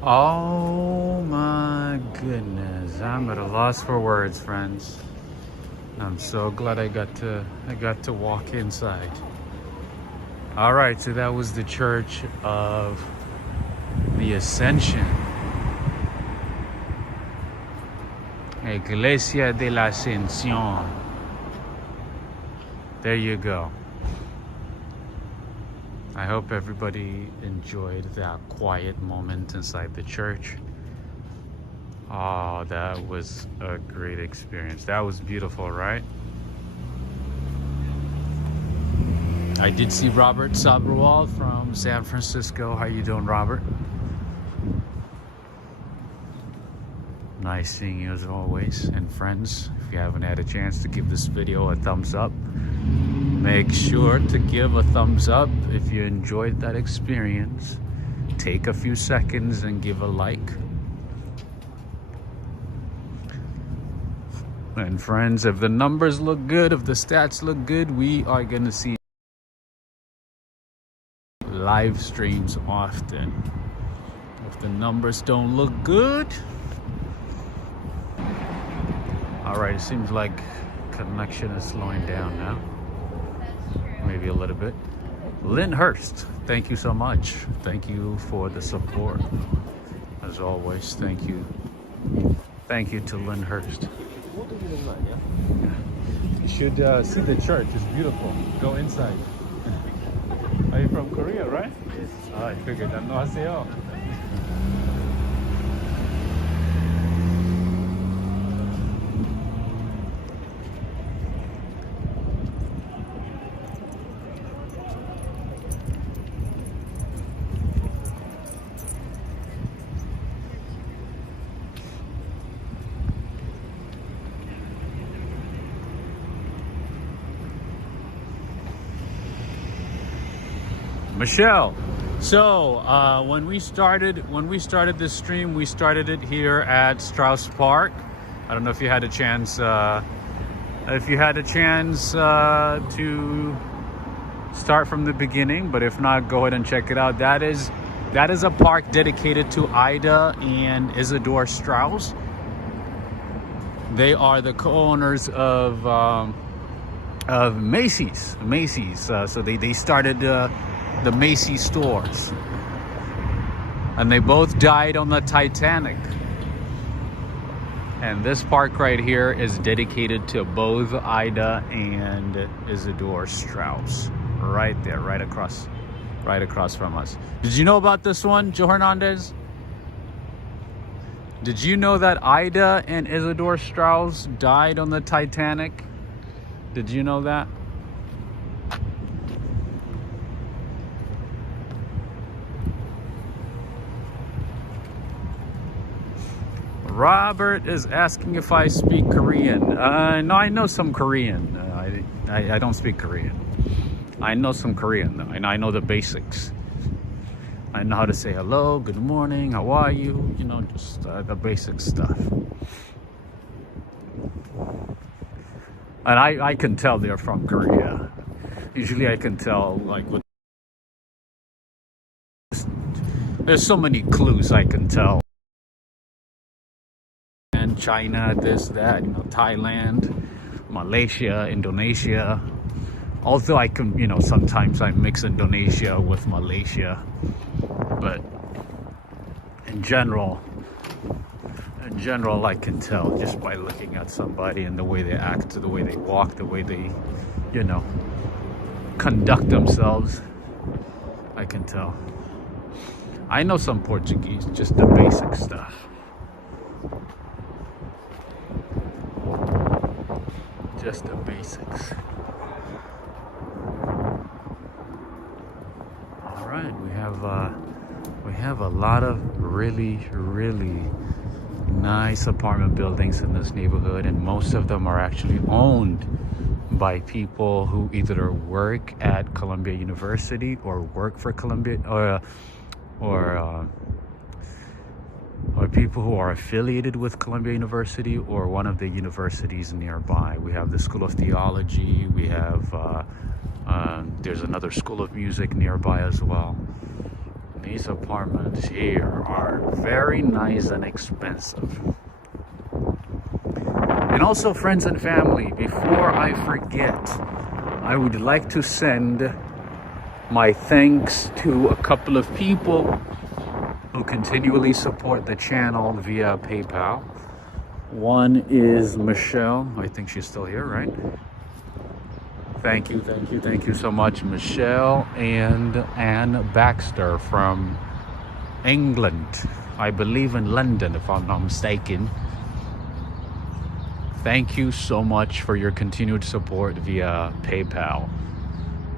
Oh my goodness, I'm at a loss for words, friends. I'm so glad I got to walk inside. All right, so that was the Church of the Ascension. Iglesia de la Ascensión. There you go. I hope everybody enjoyed that quiet moment inside the church. Oh, that was a great experience. That was beautiful, right? I did see Robert Sabrawal from San Francisco. How you doing, Robert? Nice seeing you as always. And friends, if you haven't had a chance to give this video a thumbs up, make sure to give a thumbs up if you enjoyed that experience. Take a few seconds and give a like. And friends, if the numbers look good, if the stats look good, we are going to see live streams often. If the numbers don't look good, all right, it seems like connection is slowing down now. Maybe a little bit. Lynn Hurst, thank you so much. Thank you for the support. As always, thank you. Thank you to Lynn Hurst. You should see the church. It's beautiful. Go inside. Are you from Korea, right? Yes. I figured. 안녕하세요. Michelle, so when we started this stream, we started it here at Strauss Park. I don't know if you had a chance to start from the beginning, but if not, go ahead and check it out. That is a park dedicated to Ida and Isidore Strauss. They are the co-owners of Macy's. So they started the Macy's stores, and they both died on the Titanic. And this park right here is dedicated to both Ida and Isidore Strauss. Right there, right across from us. Did you know about this one, Joe Hernandez? Did you know that Ida and Isidore Strauss died on the Titanic? Did you know that? Robert is asking if I speak Korean. No, I know some Korean. I don't speak Korean. I know some Korean though, and I know the basics. I know how to say hello, good morning, how are you? You know, just the basic stuff. And I can tell they're from Korea. Usually I can tell, like, there's so many clues I can tell. China, this, that, you know, Thailand, Malaysia, Indonesia. Although I can, you know, sometimes I mix Indonesia with Malaysia, but in general I can tell just by looking at somebody and the way they act, the way they walk, the way they, you know, conduct themselves. I can tell. I know some Portuguese, just the basic stuff. Just the basics. All right, we have a lot of really nice apartment buildings in this neighborhood, and most of them are actually owned by people who either work at Columbia University or work for Columbia, or people who are affiliated with Columbia University or one of the universities nearby. We have the School of Theology. We have there's another School of Music nearby as well. These apartments here are very nice and expensive. And also, friends and family, before I forget, I would like to send my thanks to a couple of people who continually support the channel via PayPal. One is Michelle. I think she's still here, right? Thank you so much, Michelle. And Anne Baxter from England. I believe in London, if I'm not mistaken. Thank you so much for your continued support via PayPal.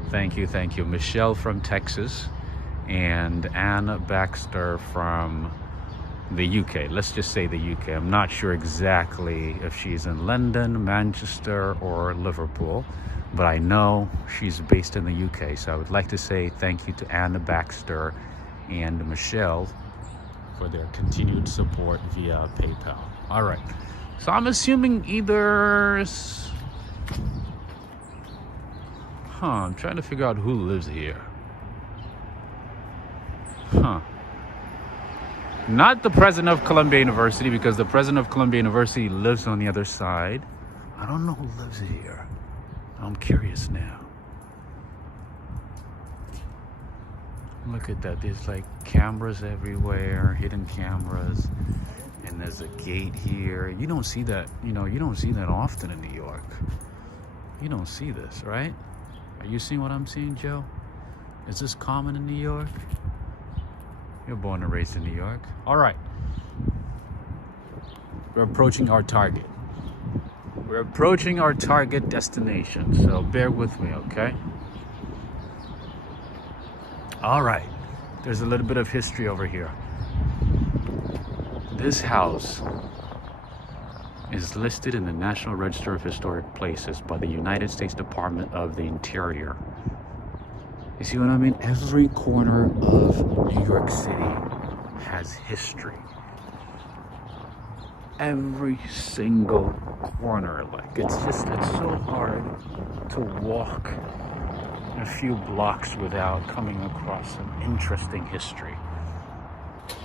Thank you. Michelle from Texas and Anne Baxter from the UK. Let's just say the UK. I'm not sure exactly if she's in London, Manchester, or Liverpool, but I know she's based in the UK. So I would like to say thank you to Anne Baxter and Michelle for their continued support via PayPal. All right. So I'm assuming either... I'm trying to figure out who lives here. Not the president of Columbia University, because the president of Columbia University lives on the other side. I don't know who lives here. I'm curious now. Look at that. There's like cameras everywhere, hidden cameras. And there's a gate here. You don't see that, you don't see that often in New York. You don't see this, right? Are you seeing what I'm seeing, Joe? Is this common in New York? You're born and raised in New York. All right. We're approaching our target. We're approaching our target destination, so bear with me, okay? All right. There's a little bit of history over here. This house is listed in the National Register of Historic Places by the United States Department of the Interior. You see what I mean? Every corner of New York City has history. Every single corner. Like, it's so hard to walk a few blocks without coming across some interesting history,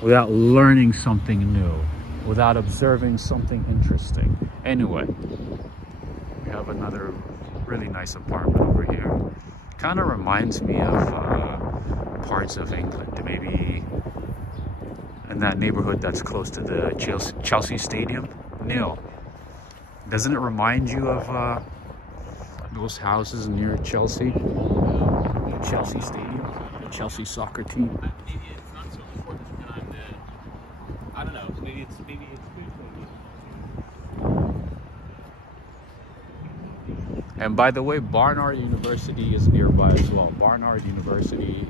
without learning something new, without observing something interesting. Anyway, we have another really nice apartment over here. Kind of reminds me of parts of England, maybe in that neighborhood that's close to the Chelsea Stadium. Neil, doesn't it remind you of those houses near Chelsea? The Chelsea Stadium, the Chelsea soccer team. Maybe it's not so important, and I don't know. Maybe it's And by the way, Barnard University is nearby as well. Barnard University,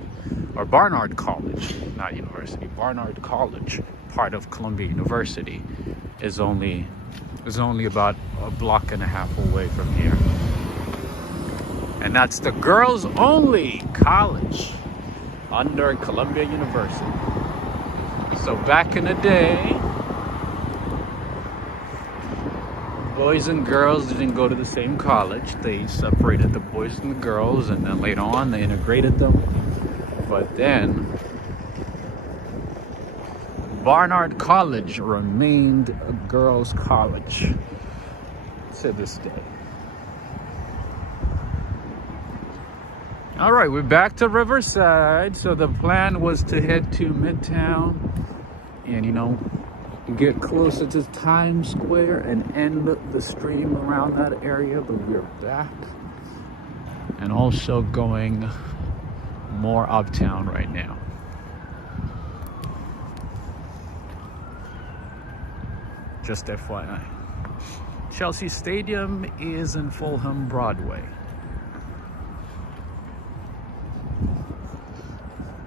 or Barnard College, not university. Barnard College, part of Columbia University, is only about a block and a half away from here. And that's the girls only college under Columbia University. So back in the day, boys and girls didn't go to the same college. They separated the boys and the girls, and then later on they integrated them. But then Barnard College remained a girls' college to this day. All right, we're back to Riverside. So the plan was to head to Midtown and, get closer to Times Square and end the stream around that area, but we're back. And also going more uptown right now. Just FYI. Chelsea Stadium is in Fulham Broadway.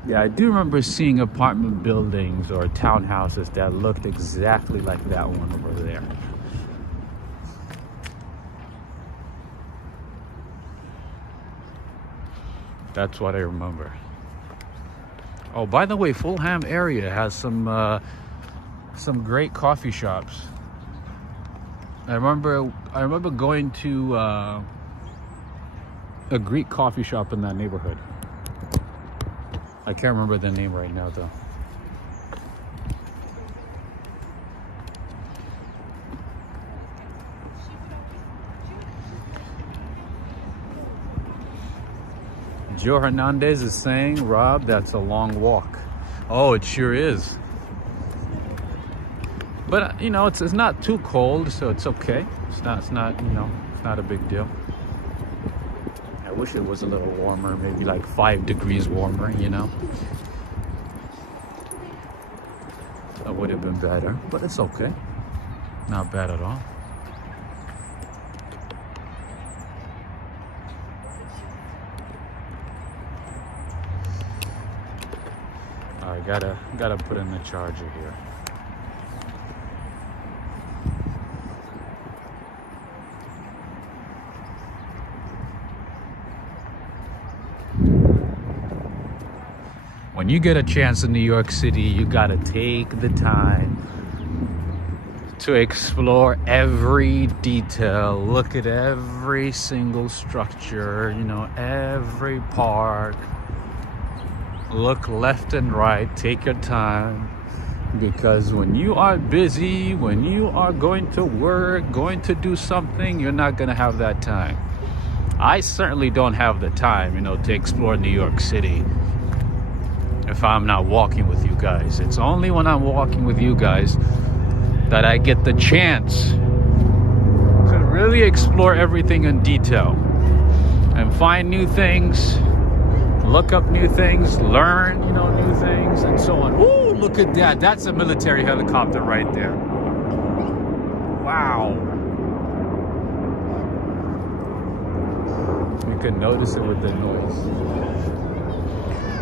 Yeah, I do remember seeing apartment buildings or townhouses that looked exactly like that one over there. That's what I remember. Oh, by the way, Fulham area has some great coffee shops. I remember going to a Greek coffee shop in that neighborhood. I can't remember the name right now though. Joe Hernandez is saying, Rob, that's a long walk. Oh, it sure is. But you know, it's not too cold, so it's okay. It's not you know, it's not a big deal. I wish it was a little warmer, maybe like 5 degrees warmer, you know. That would have been better, but it's okay. Not bad at all. All right, gotta put in the charger here. When you get a chance in New York City, you gotta take the time to explore every detail, look at every single structure, you know, every park. Look left and right, take your time, because when you are busy, when you are going to work, going to do something, you're not gonna have that time. I certainly don't have the time, you know, to explore New York City if I'm not walking with you guys. It's only when I'm walking with you guys that I get the chance to really explore everything in detail and find new things, look up new things, learn, you know, new things, and so on. Ooh, look at that. That's a military helicopter right there. Wow. You can notice it with the noise.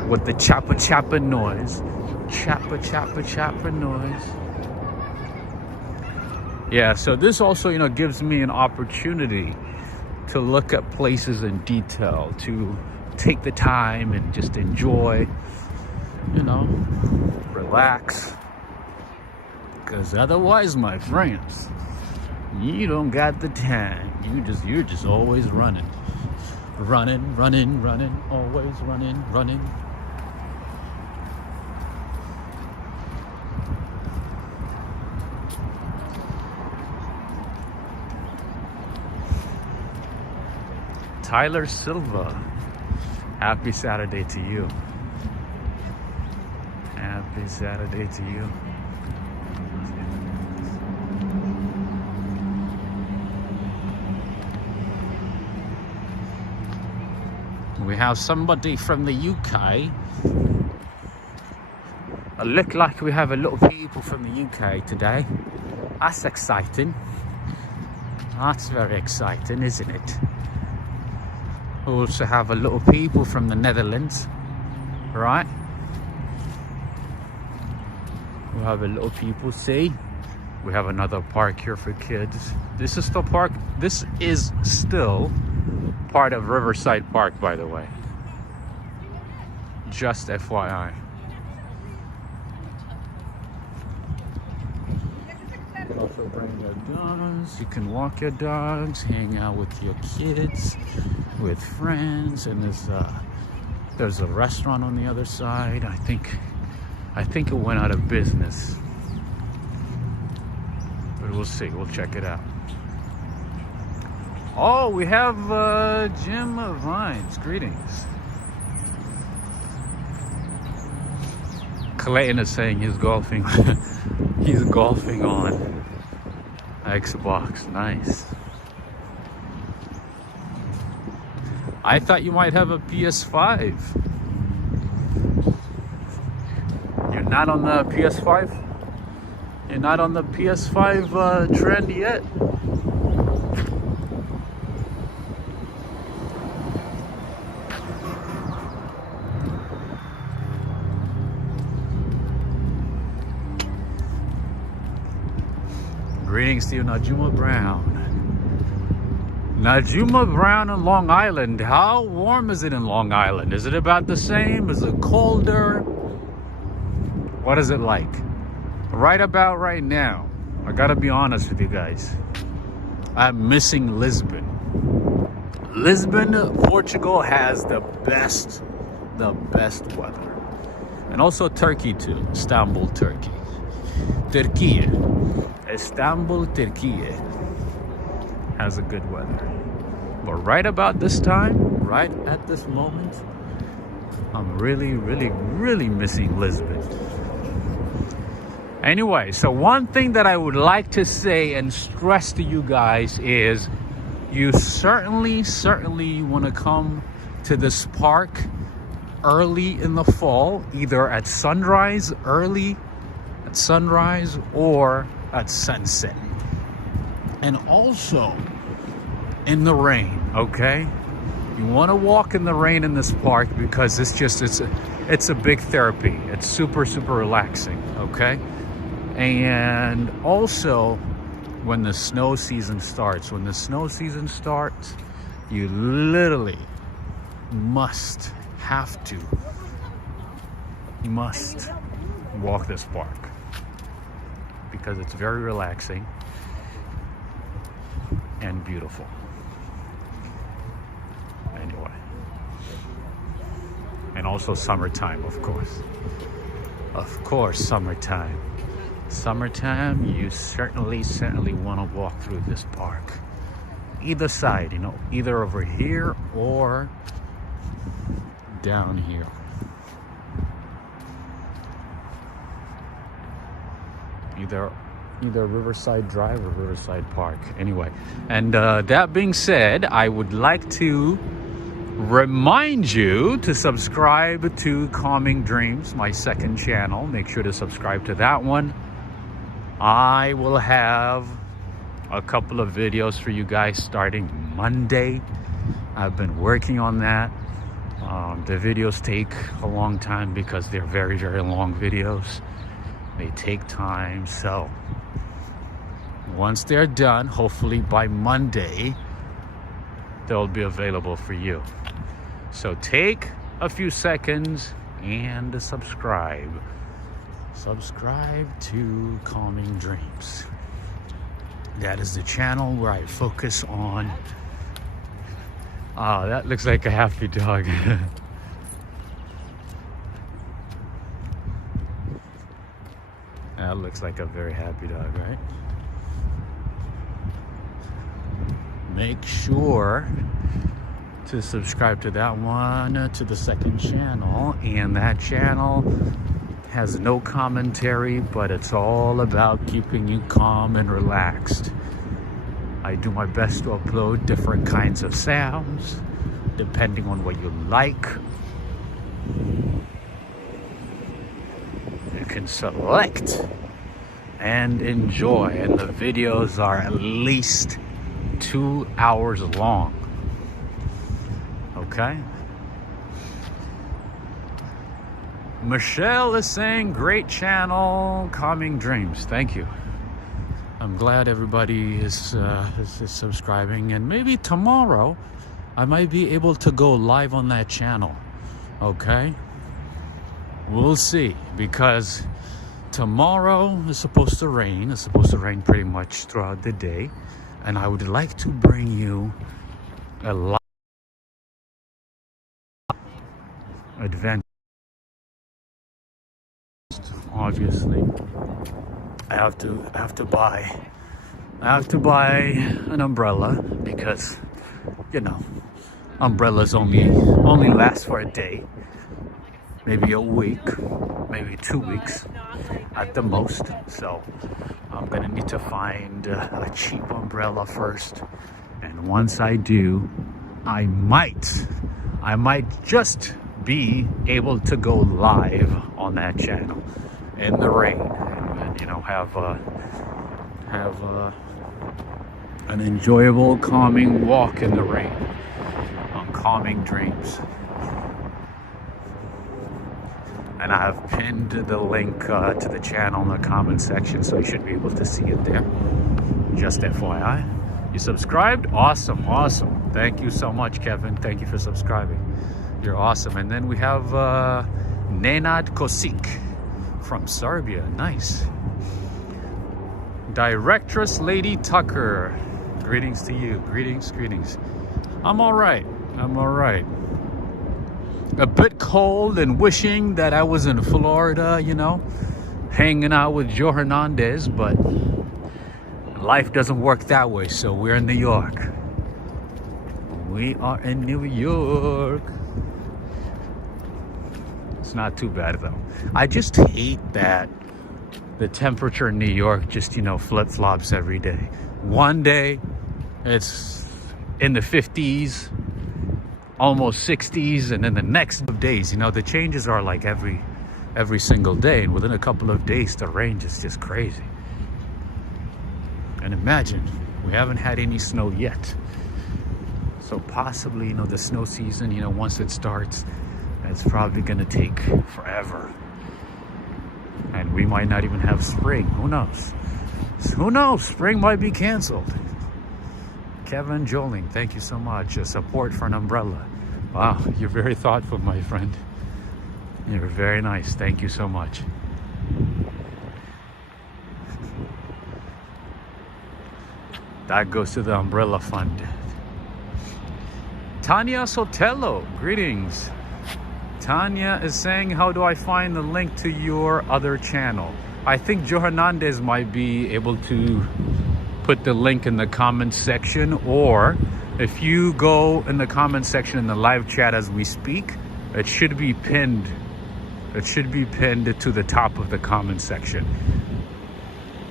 With the chopper chopper noise. Chopper chopper chopper noise. Yeah, so this also, you know, gives me an opportunity to look at places in detail, to take the time and just enjoy, you know, relax. Because otherwise, my friends, you don't got the time. You're just always running. Running, always running. Tyler Silva, happy Saturday to you. Happy Saturday to you. We have somebody from the UK. It look like we have a lot of people from the UK today. That's exciting. That's very exciting, isn't it? We also have a lot of people from the Netherlands, right? We have a lot of people. See, we have another park here for kids. This is still part of Riverside Park, by the way. Just FYI. You can also bring your dogs. You can walk your dogs, hang out with your kids, with friends, and there's a restaurant on the other side. I think it went out of business, but we'll see. We'll check it out. Oh, we have Jim Vines. Greetings. Clayton is saying he's golfing. He's golfing on Xbox. Nice. I thought you might have a PS5. You're not on the PS5? You're not on the PS5 trend yet? Greetings to you, Najuma Brown. Najuma Brown in Long Island. How warm is it in Long Island? Is it about the same? Is it colder? What is it like? Right about right now, I gotta be honest with you guys, I'm missing Lisbon. Lisbon, Portugal has the best weather. And also Turkey too, Istanbul, Turkey. Turkey, Istanbul, Turkey has a good weather. But right about this time, right at this moment, I'm really, really, really missing Lisbon. Anyway, so one thing that I would like to say and stress to you guys is you certainly want to come to this park early in the fall, either at sunrise, early at sunrise, or at sunset. And also in the rain, okay? You want to walk in the rain in this park because it's a big therapy. It's super relaxing, okay? And also when the snow season starts, you literally must walk this park because it's very relaxing and beautiful. Anyway, and also summertime, of course, summertime. You certainly want to walk through this park, either side, you know, either over here or down here. Either Riverside Drive or Riverside Park. Anyway, and that being said, I would like to remind you to subscribe to Calming Dreams, my second channel. Make sure to subscribe to that one. I will have a couple of videos for you guys starting Monday. I've been working on that. The videos take a long time because they're very long videos. They take time, so once they're done, hopefully by Monday, they'll be available for you. So take a few seconds and subscribe. Subscribe to Calming Dreams. That is the channel where I focus on... Oh, that looks like a happy dog. That looks like a very happy dog, right? Make sure to subscribe to that one, to the second channel, and that channel has no commentary, but it's all about keeping you calm and relaxed. I do my best to upload different kinds of sounds depending on what you like. You can select and enjoy, and the videos are at least 2 hours long. Okay? Michelle is saying, great channel, Calming Dreams. Thank you. I'm glad everybody is subscribing, and maybe tomorrow I might be able to go live on that channel. Okay? We'll see, because tomorrow is supposed to rain. It's supposed to rain pretty much throughout the day, and I would like to bring you a live adventure. Obviously, I have to buy an umbrella, because, you know, umbrellas only last for a day, maybe a week, maybe 2 weeks at the most. So I'm gonna need to find a cheap umbrella first, and once I do, I might just be able to go live on that channel in the rain, and you know, have an enjoyable, calming walk in the rain on Calming Dreams. And I have pinned the link to the channel in the comment section, so you should be able to see it there. Just FYI. You subscribed? Awesome. Thank you so much, Kevin. Thank you for subscribing. You're awesome. And then we have Nenad Kosik from Serbia. Nice. Directress Lady Tucker. Greetings to you. Greetings. I'm all right. a bit cold and wishing that I was in Florida, hanging out with Joe Hernandez, but life doesn't work that way, so we're in New York. We are in New York. It's not too bad though. I just hate that the temperature in New York just, flip-flops every day. One day it's in the 50s, almost 60s, and then the next days, the changes are like every single day, and within a couple of days the range is just crazy. And imagine, we haven't had any snow yet, so possibly the snow season, once it starts, it's probably gonna take forever, and we might not even have spring. Who knows, spring might be canceled. Kevin Joling, thank you so much. Support for an umbrella. Wow, you're very thoughtful, my friend. You're very nice. Thank you so much. That goes to the umbrella fund. Tanya Sotelo, greetings. Tanya is saying, how do I find the link to your other channel? I think Joe Hernandez might be able to put the link in the comment section, or if you go in the comment section in the live chat as we speak, it should be pinned. It should be pinned to the top of the comment section.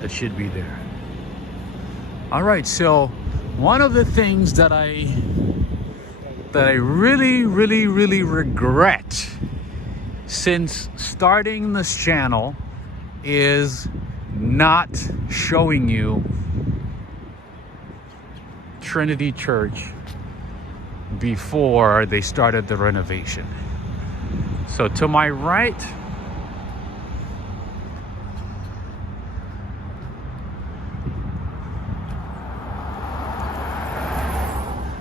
It should be there. All right, so one of the things that I really regret since starting this channel is not showing you Trinity Church before they started the renovation. So to my right,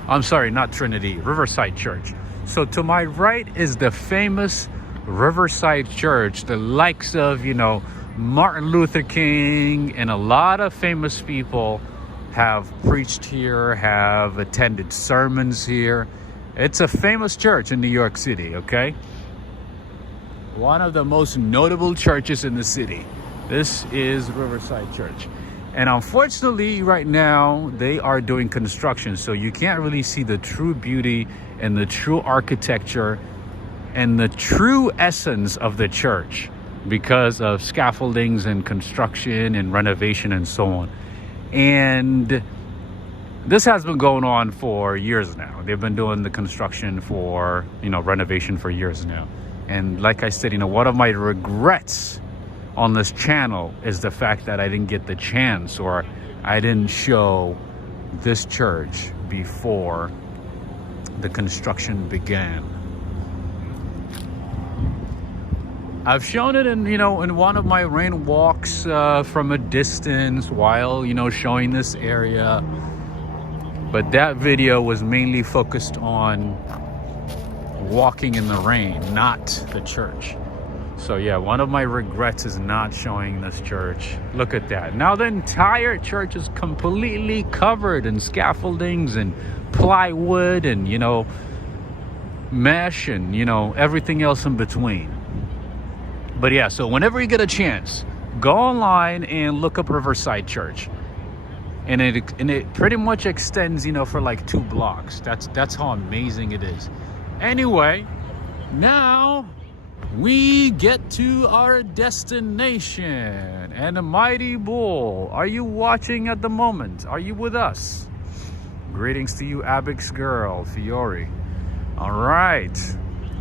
I'm sorry, not Trinity, Riverside Church. So to my right is the famous Riverside Church, the likes of, Martin Luther King and a lot of famous people have preached here, have attended sermons here. It's a famous church in New York City, okay? One of the most notable churches in the city. This is Riverside Church. And unfortunately, right now, they are doing construction, so you can't really see the true beauty and the true architecture and the true essence of the church because of scaffoldings and construction and renovation and so on. And this has been going on for years now. They've been doing the construction for, renovation for years now. And like I said, one of my regrets on this channel is the fact that I didn't get the chance, or I didn't show this church before the construction began. I've shown it in, in one of my rain walks from a distance while, showing this area. But that video was mainly focused on walking in the rain, not the church. So yeah, one of my regrets is not showing this church. Look at that. Now the entire church is completely covered in scaffoldings and plywood and, mesh and, everything else in between. But yeah, so whenever you get a chance, go online and look up Riverside Church. And it pretty much extends, for like 2 blocks. That's how amazing it is. Anyway, now we get to our destination. And a mighty bull. Are you watching at the moment? Are you with us? Greetings to you, Abix girl, Fiore. All right.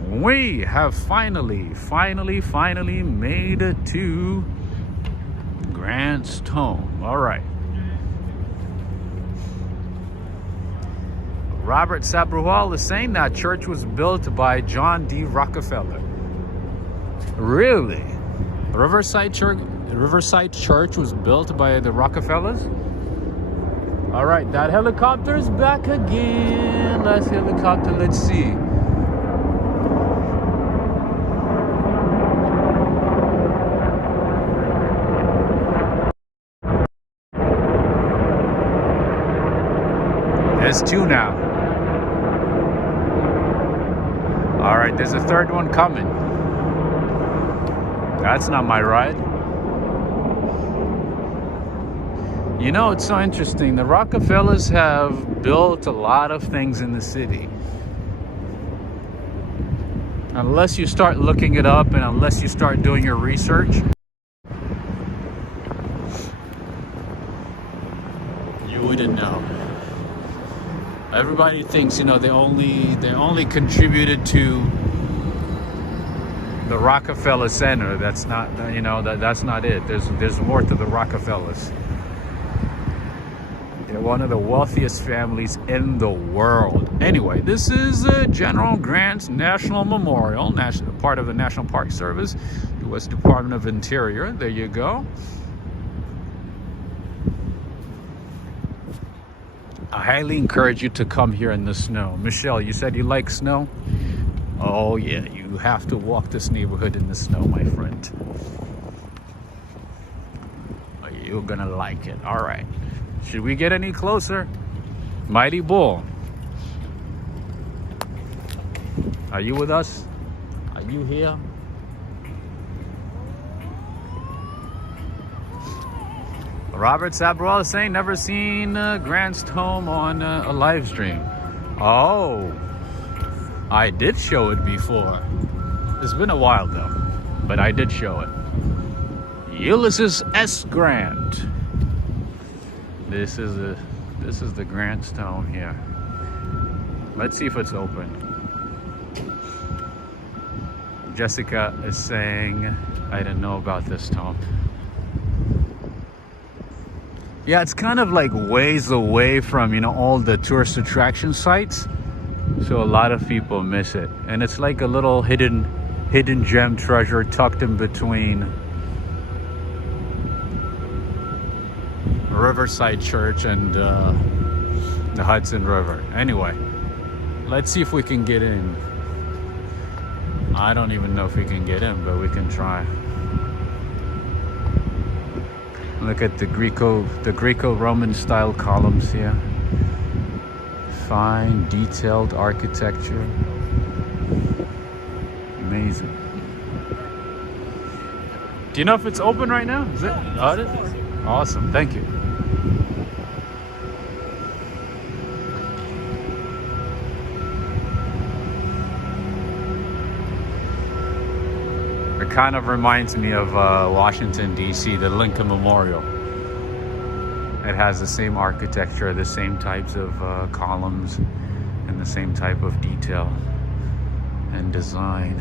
We have finally made it to Grantstone. All right. Robert Sabrual is saying that church was built by John D. Rockefeller. Really? Riverside Church was built by the Rockefellers? All right, that helicopter is back again. Let's helicopter, let's see. There's 2 now. All right, there's a third one coming. That's not my ride. You know, it's so interesting. The Rockefellers have built a lot of things in the city. Unless you start looking it up and unless you start doing your research, you wouldn't know. Everybody thinks, you know, they only contributed to the Rockefeller Center. That's not, you know, that's not it. There's more to the Rockefellers. They're one of the wealthiest families in the world. Anyway, this is General Grant National Memorial, part of the National Park Service, U.S. Department of Interior. There you go. I highly encourage you to come here in the snow. Michelle, you said you like snow? Oh yeah, you have to walk this neighborhood in the snow, my friend. You're gonna like it. All right. Should we get any closer? Mighty Bull. Are you with us? Are you here? Robert Sabral is saying never seen Grant's home on a live stream. Oh, I did show it before. It's been a while though, but I did show it. Ulysses S. Grant. This is the Grant's home here. Let's see if it's open. Jessica is saying I didn't know about this home. Yeah, it's kind of like ways away from, you know, all the tourist attraction sites. So a lot of people miss it. And it's like a little hidden gem treasure tucked in between Riverside Church and the Hudson River. Anyway, let's see if we can get in. I don't even know if we can get in, but we can try. Look at the Greco-Roman style columns here. Fine, detailed architecture. Amazing. Do you know if it's open right now? Is it? Oh, it is? Awesome, thank you. It kind of reminds me of Washington, D.C., the Lincoln Memorial. It has the same architecture, the same types of columns, and the same type of detail and design.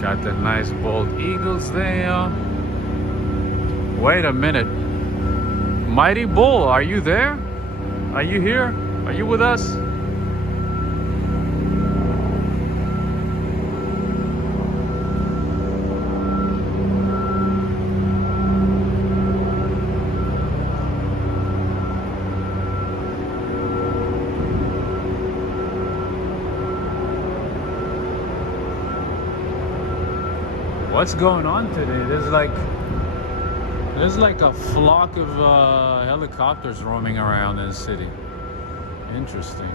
Got the nice bald eagles there. Wait a minute. Mighty Bull, are you there? Are you here? Are you with us? What's going on today? There's like a flock of helicopters roaming around in the city. Interesting.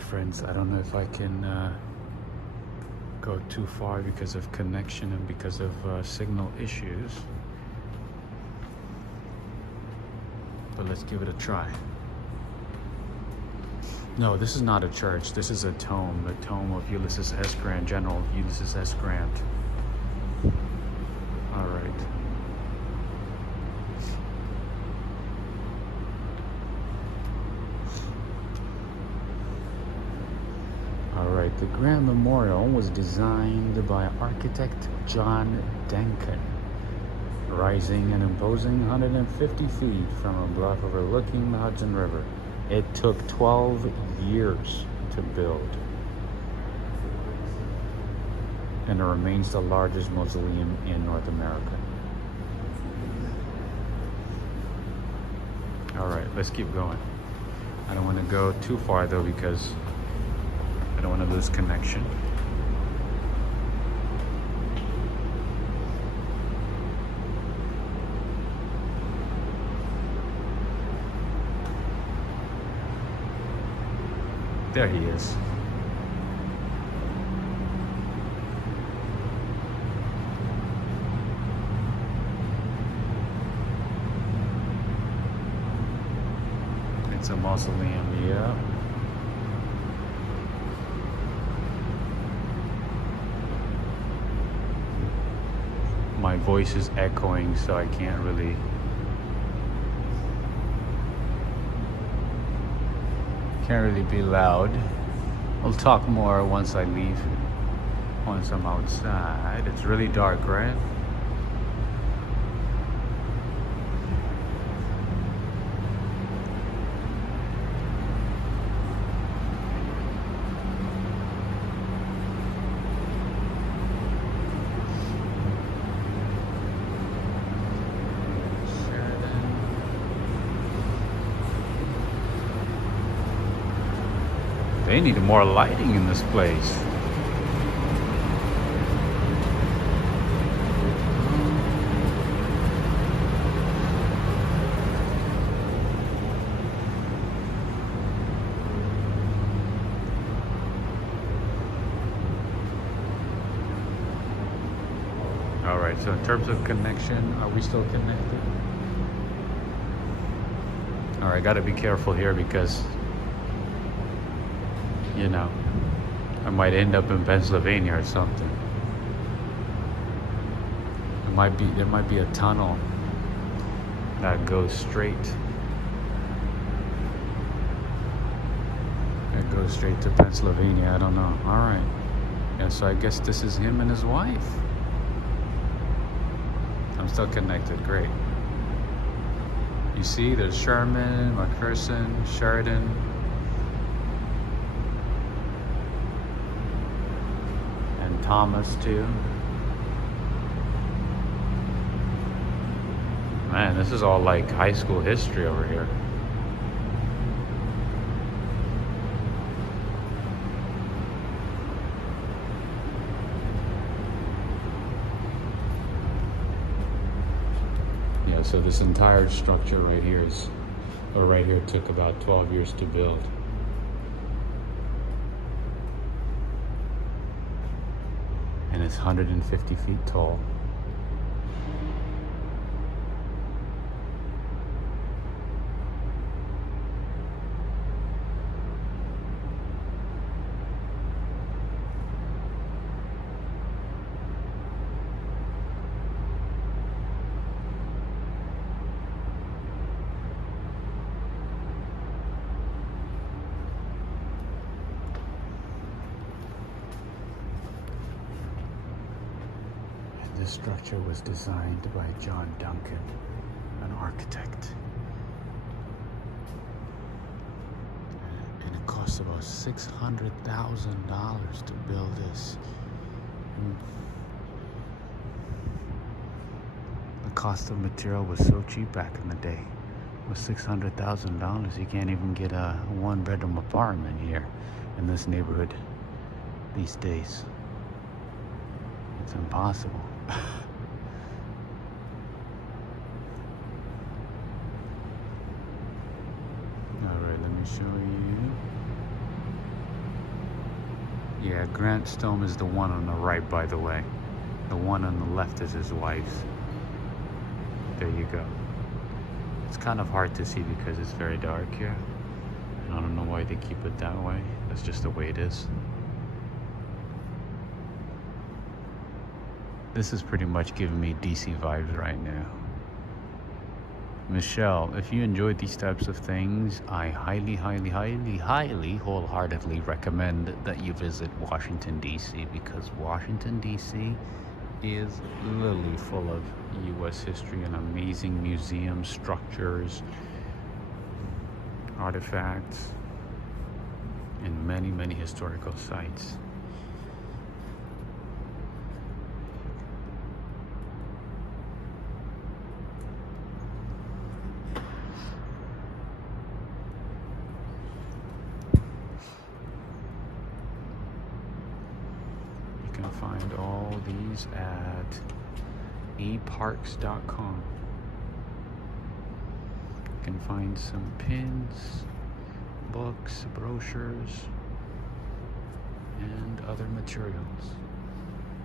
friends, I don't know if I can go too far because of connection and because of signal issues, but let's give it a try. No, this is not a church. This is a tomb, the tomb of Ulysses S. Grant, General Ulysses S. Grant. All right. All right, the Grant Memorial was designed by architect John Duncan, rising and imposing 150 feet from a bluff overlooking the Hudson River. It took 12 years to build, and it remains the largest mausoleum in North America. All right, let's keep going. I don't want to go too far though because I don't want to lose connection. There he is. It's a mausoleum, yeah. My voice is echoing, so I can't really be loud. I'll talk more once I leave, once I'm outside. It's really dark, right? They need more lighting in this place. All right, so in terms of connection, are we still connected? All right, gotta be careful here because you know, I might end up in Pennsylvania or something. There might be a tunnel that goes straight. That goes straight to Pennsylvania. I don't know. All right. Yeah, so I guess this is him and his wife. I'm still connected. Great. You see, there's Sherman, McPherson, Sheridan. Thomas too. Man, this is all like high school history over here. Yeah, so this entire structure right here took about 12 years to build. And it's 150 feet tall. This structure was designed by John Duncan, an architect. And it cost about $600,000 to build this. The cost of material was so cheap back in the day. With $600,000, you can't even get a one-bedroom apartment here in this neighborhood these days. It's impossible. Alright, let me show you. Yeah, Grant Stone is the one on the right, by the way. The one on the left is his wife's. There you go. It's kind of hard to see because it's very dark here. I don't know why they keep it that way. That's just the way it is. This is pretty much giving me DC vibes right now. Michelle, if you enjoyed these types of things, I highly, wholeheartedly recommend that you visit Washington, D.C. because Washington, D.C. is literally full of U.S. history and amazing museums, structures, artifacts, and many, many historical sites. You can find all these at eparks.com. You can find some pins, books, brochures, and other materials.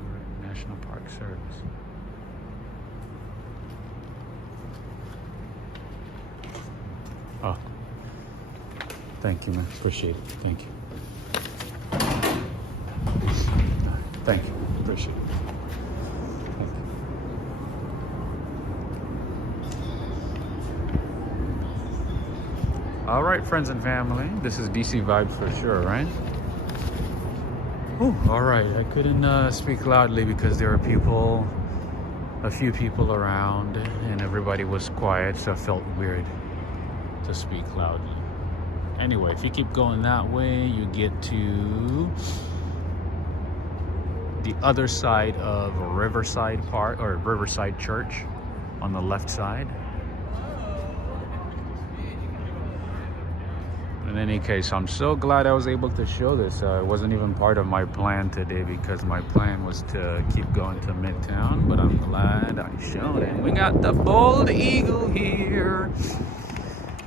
We're at National Park Service. Oh, thank you, man. Appreciate it. Thank you. Thank you. Appreciate it. Thank you. All right, friends and family. This is DC Vibes for sure, right? Ooh, all right. I couldn't speak loudly because there were a few people around, and everybody was quiet, so I felt weird to speak loudly. Anyway, if you keep going that way, you get to the other side of Riverside Park or Riverside Church on the left side. In any case, I'm so glad I was able to show this. It wasn't even part of my plan today because my plan was to keep going to Midtown, but I'm glad I showed it. We got the bald eagle here.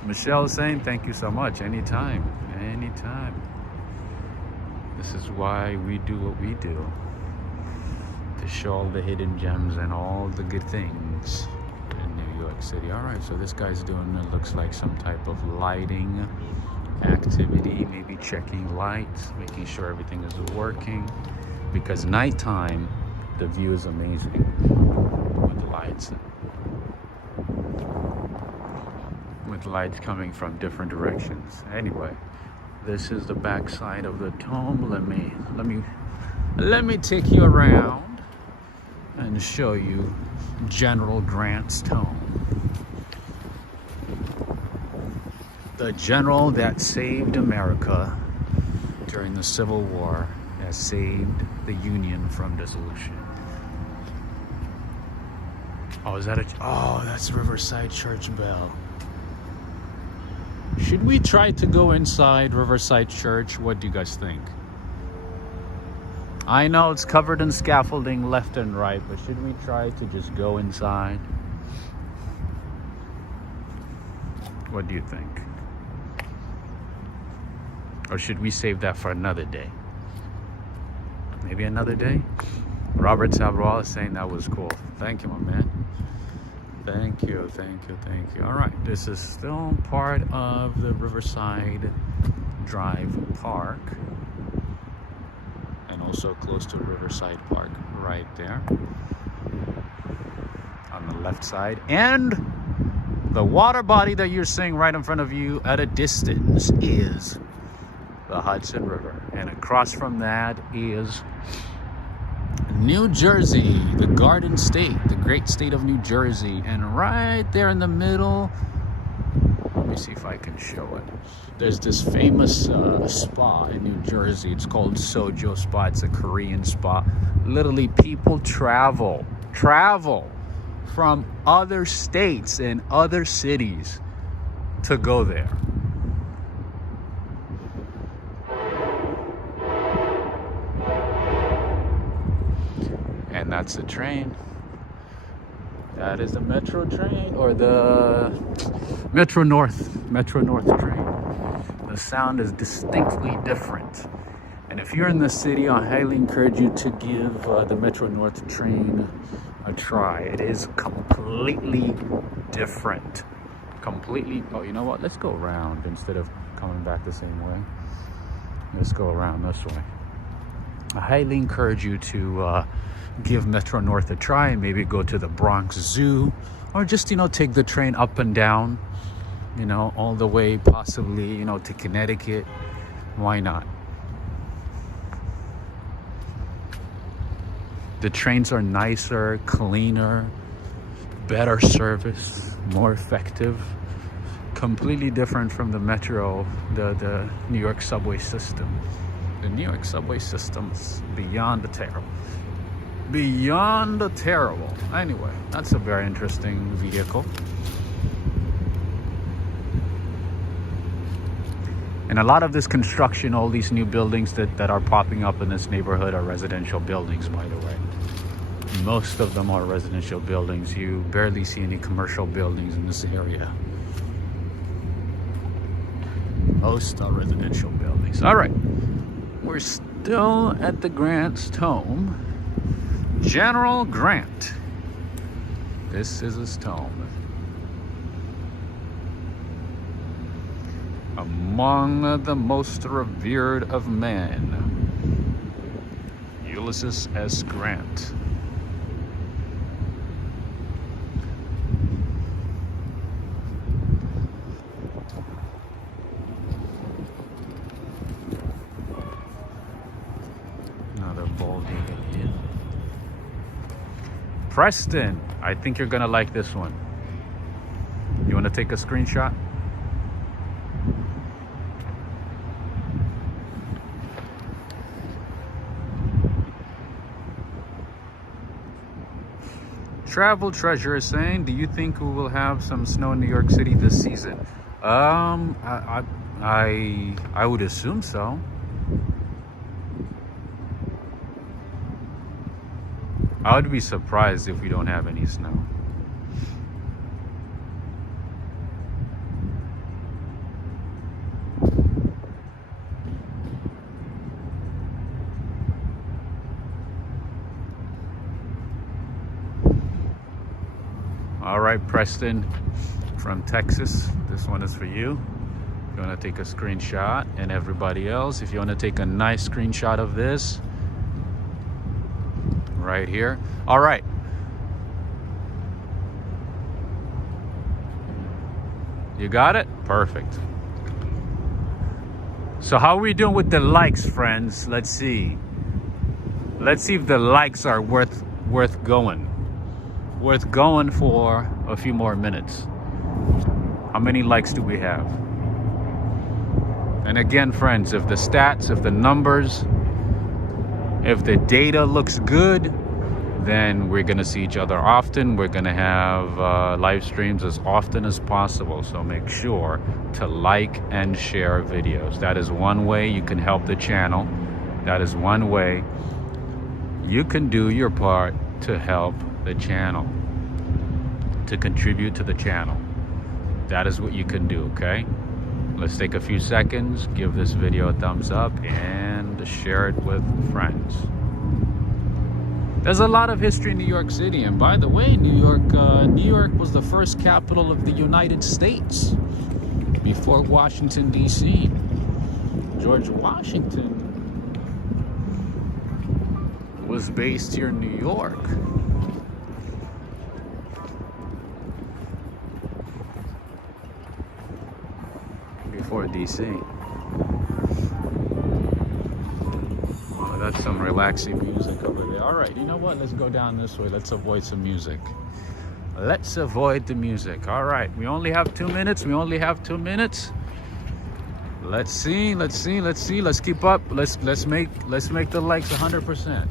Michelle is saying thank you so much. Anytime. This is why we do what we do. To show all the hidden gems and all the good things in New York City. All right, so this guy's doing, it looks like some type of lighting activity, maybe checking lights, making sure everything is working, because nighttime the view is amazing with lights coming from different directions. Anyway, this is the back side of the tomb. Let me take you around and show you General Grant's tomb. The general that saved America during the Civil War, that saved the Union from dissolution. Oh, that's Riverside Church bell. Should we try to go inside Riverside Church? What do you guys think? I know it's covered in scaffolding left and right, but should we try to just go inside? What do you think? Or should we save that for another day? Maybe another day? Robert Sabral is saying that was cool. Thank you, my man. Thank you. All right, this is still part of the Riverside Drive Park. And also close to Riverside Park right there. On the left side. And the water body that you're seeing right in front of you at a distance is the Hudson River, and across from that is New Jersey, the Garden State, the great state of New Jersey. And right there in the middle, let me see if I can show it. There's this famous spa in New Jersey. It's called Sojo Spa. It's a Korean spa. Literally, people travel from other states and other cities to go there. And that's the train. That is the Metro train, or the Metro North train. The sound is distinctly different. And And if you're in the city, I highly encourage you to give the Metro North train a try. It is completely different. Completely. Oh, you know what? Let's go around instead of coming back the same way. Let's go around this way. I highly encourage you to give Metro North a try and maybe go to the Bronx Zoo, or just, you know, take the train up and down, you know, all the way possibly, you know, to Connecticut. Why not? The trains are nicer, cleaner, better service, more effective. Completely different from the Metro, the New York subway system. The New York subway system's beyond the terrible. Beyond the terrible. Anyway, that's a very interesting vehicle. And a lot of this construction, all these new buildings that are popping up in this neighborhood are residential buildings, by the way. Most of them are residential buildings. You barely see any commercial buildings in this area. Most are residential buildings. All right. We're still at the Grant's home. General Grant. This is his home. Among the most revered of men, Ulysses S. Grant. Another bald eagle. Preston, I think you're gonna like this one. You wanna take a screenshot? Travel Treasure is saying, do you think we will have some snow in New York City this season? I would assume so. I would be surprised if we don't have any snow. All right, Preston from Texas, this one is for you. If you want to take a screenshot, and everybody else, if you want to take a nice screenshot of this, right here. All right. You got it? Perfect. So how are we doing with the likes, friends? Let's see. Let's see if the likes are worth going for a few more minutes. How many likes do we have? And again, friends, if the stats, if the numbers, if the data looks good, then we're gonna see each other often. We're gonna have live streams as often as possible. So make sure to like and share videos. That is one way you can help the channel. That is one way you can do your part to help the channel, to contribute to the channel. That is what you can do, okay? Let's take a few seconds, give this video a thumbs up, and share it with friends. There's a lot of history in New York City, and by the way, New York was the first capital of the United States before Washington, D.C. George Washington was based here in New York. Before D.C. Oh, that's some relaxing music over there. All right, you know what? Let's go down this way. Let's avoid some music. Let's avoid the music. All right, we only have 2 minutes. We only have 2 minutes. Let's see. Let's keep up. Let's make the likes 100%.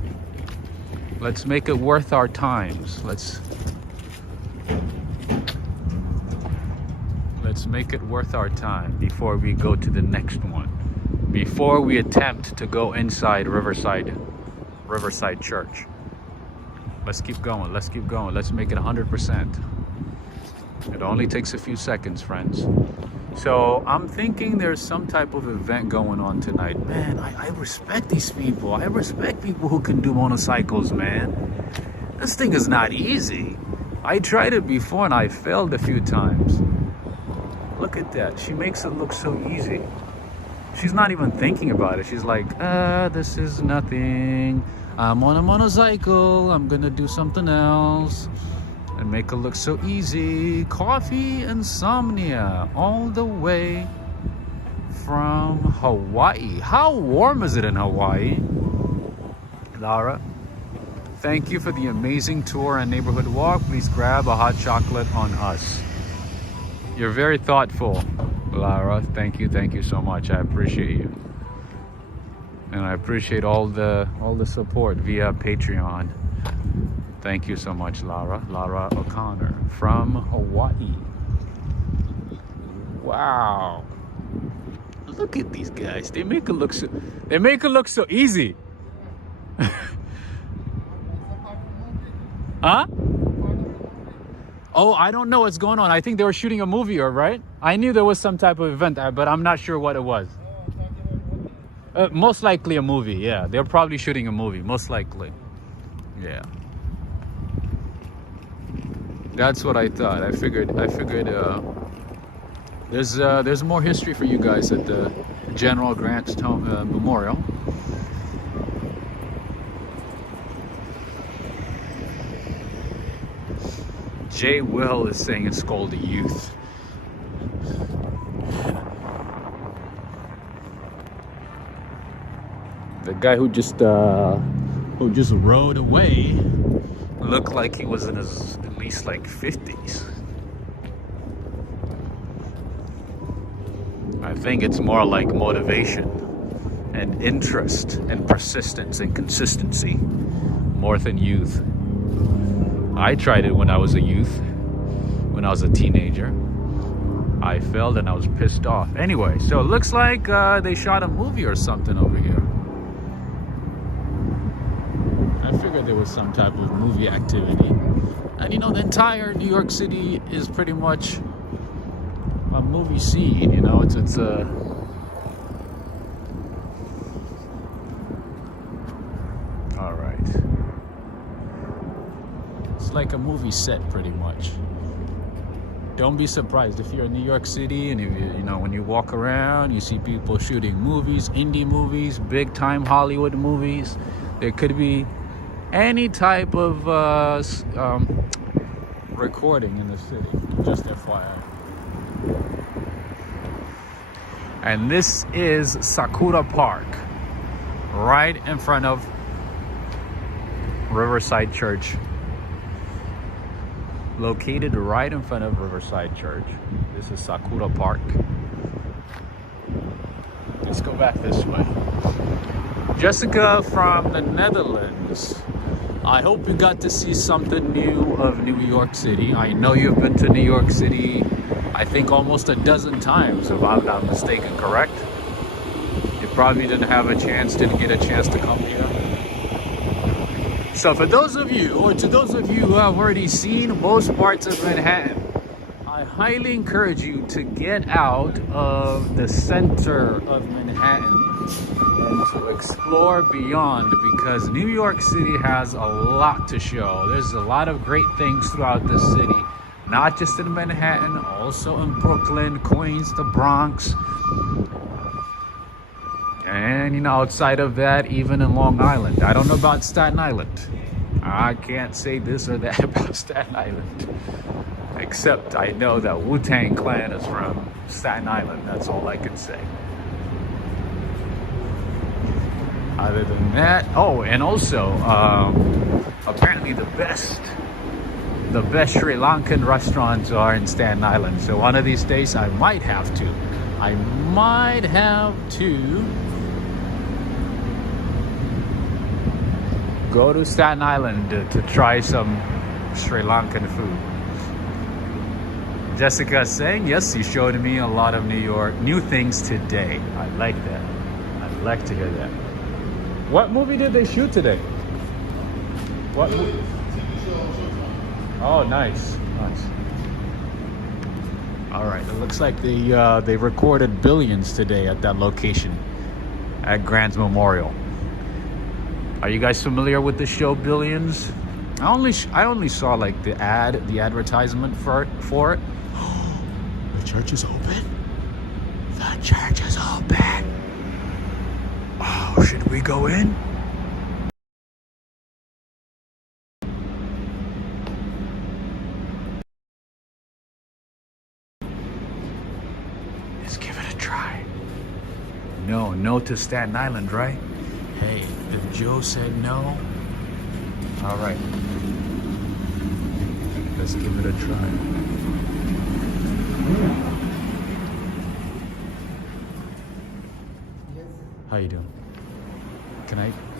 Let's make it worth our times. Let's make it worth our time before we go to the next one. Before we attempt to go inside Riverside Church. Let's keep going. Let's keep going. Let's make it 100%. It only takes a few seconds, friends. So I'm thinking there's some type of event going on tonight. Man, I respect these people. I respect people who can do motorcycles, man. This thing is not easy. I tried it before and I failed a few times. Look at that. She makes it look so easy. She's not even thinking about it. She's like, this is nothing. I'm on a motorcycle. I'm gonna do something else. And make it look so easy. Coffee insomnia all the way from Hawaii. How warm is it in Hawaii? Lara, thank you for the amazing tour and neighborhood walk. Please grab a hot chocolate on us. You're very thoughtful, Lara. Thank you so much. I appreciate you. And I appreciate all the support via Patreon. Thank you so much, Lara. Lara O'Connor from Hawaii. Wow. Look at these guys. They make it look so easy. Huh? Oh, I don't know what's going on. I think they were shooting a movie, right? I knew there was some type of event, but I'm not sure what it was. Most likely a movie, yeah. They're probably shooting a movie, most likely. Yeah. That's what I thought. I figured there's more history for you guys at the General Grant's Memorial. Jay Will is saying it's called the youth. The guy who just rode away looked like he was in his at least like 50s. I think it's more like motivation and interest and persistence and consistency more than youth. I tried it when I was a youth, when I was a teenager. I failed and I was pissed off. Anyway, so it looks like they shot a movie or something over here. I figured there was some type of movie activity. And you know, the entire New York City is pretty much a movie scene, you know, it's all right. It's like a movie set pretty much. Don't be surprised if you're in New York City and if you know, when you walk around, you see people shooting movies, indie movies, big time Hollywood movies. There could be any type of recording in the city, just FYI. And this is Sakura Park, right in front of Riverside Church. Located right in front of Riverside Church. This is Sakura Park. Let's go back this way. Jessica from the Netherlands. I hope you got to see something new of New York City. I know you've been to New York City, I think almost a dozen times, if I'm not mistaken, correct? You probably didn't get a chance to come here. So for those of you, or to those of you who have already seen most parts of Manhattan, I highly encourage you to get out of the center of Manhattan and to explore beyond, because New York City has a lot to show. There's a lot of great things throughout the city, not just in Manhattan, also in Brooklyn, Queens, the Bronx. And you know, outside of that, even in Long Island. I don't know about Staten Island. I can't say this or that about Staten Island. Except I know that Wu-Tang Clan is from Staten Island. That's all I can say. Other than that, oh, and also, apparently the best Sri Lankan restaurants are in Staten Island. So one of these days I might have to go to Staten Island to try some Sri Lankan food. Jessica saying, yes, you showed me a lot of new things today. I like that. I'd like to hear that. What movie did they shoot today? What movie? Oh, nice. All right, it looks like they recorded Billions today at that location at Grant's Memorial. Are you guys familiar with the show Billions? I only saw like the advertisement for it. The church is open. The church is open. Oh, should we go in? Let's give it a try. No to Staten Island, right? Hey, if Joe said no, all right. Let's give it a try. How you doing?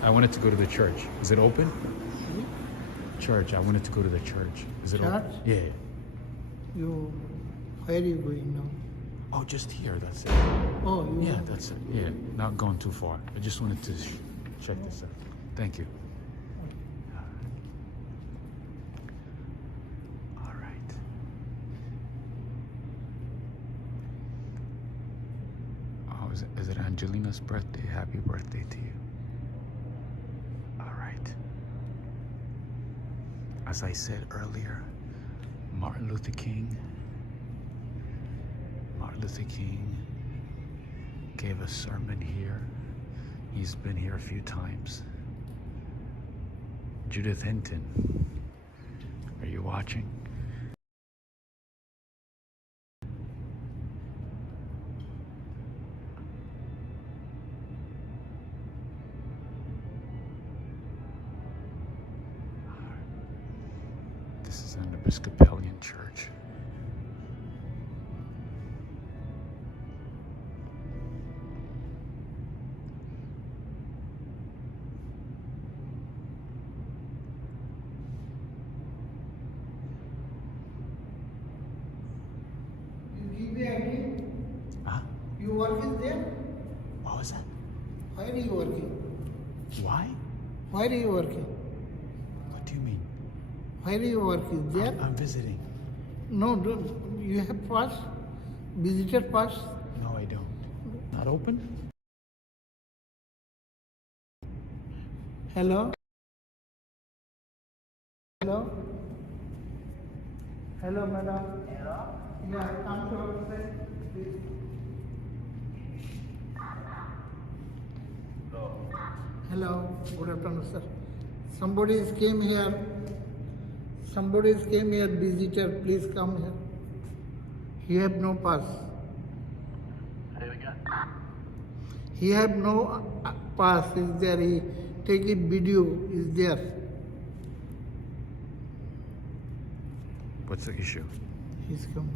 I wanted to go to the church. Is it open? Church, I wanted to go to the church. Is it open? Yeah. Where are you going now? Oh, just here, that's it. Oh, Yeah, that's it. Yeah, not going too far. I just wanted to check this out. Thank you. All right. Oh, is it Angelina's birthday? Happy birthday to you. All right. As I said earlier, Martin Luther King gave a sermon here. He's been here a few times. Judith Hinton, are you watching? This is an Episcopalian church. You working there? What was that? Why are you working? Why? Why are you working? What do you mean? Why are you working there? I'm visiting. No, don't. You have pass? Visitor pass? No, I don't. Not open? Hello? Hello? Hello, madam. Hello? Yeah, come to outside, please. Hello, good afternoon, sir. Somebody came here, visitor, please come here. He have no pass. He have no pass, is there, he take it video, is there. What's the issue? He's come.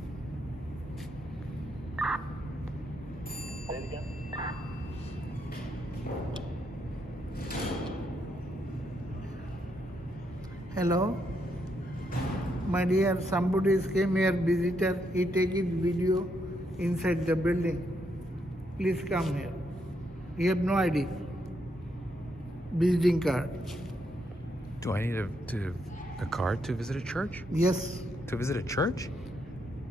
Hello, my dear, somebody came here, visitor, he take his video inside the building. Please come here. You have no ID. Visiting card. Do I need a card to visit a church? Yes. To visit a church?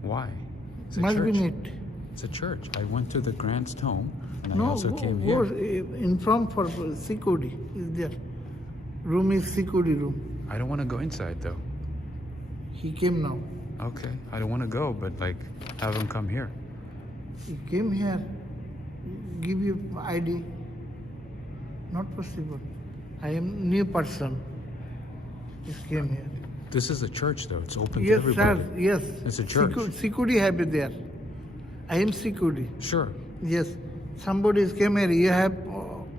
Why? It's a Must church. be need. It's a church. I went to the Grant's home and I No, also came go here. inform for security is there. Room is security room. I don't want to go inside though. He came now. Okay, I don't want to go, but like, have him come here. He came here. Give you ID. Not possible. I am new person. He came here. This is a church though. It's open to Yes, everybody. sir. Yes. It's a church. Security have it there. I am security. Sure. Yes. Somebody came here. You have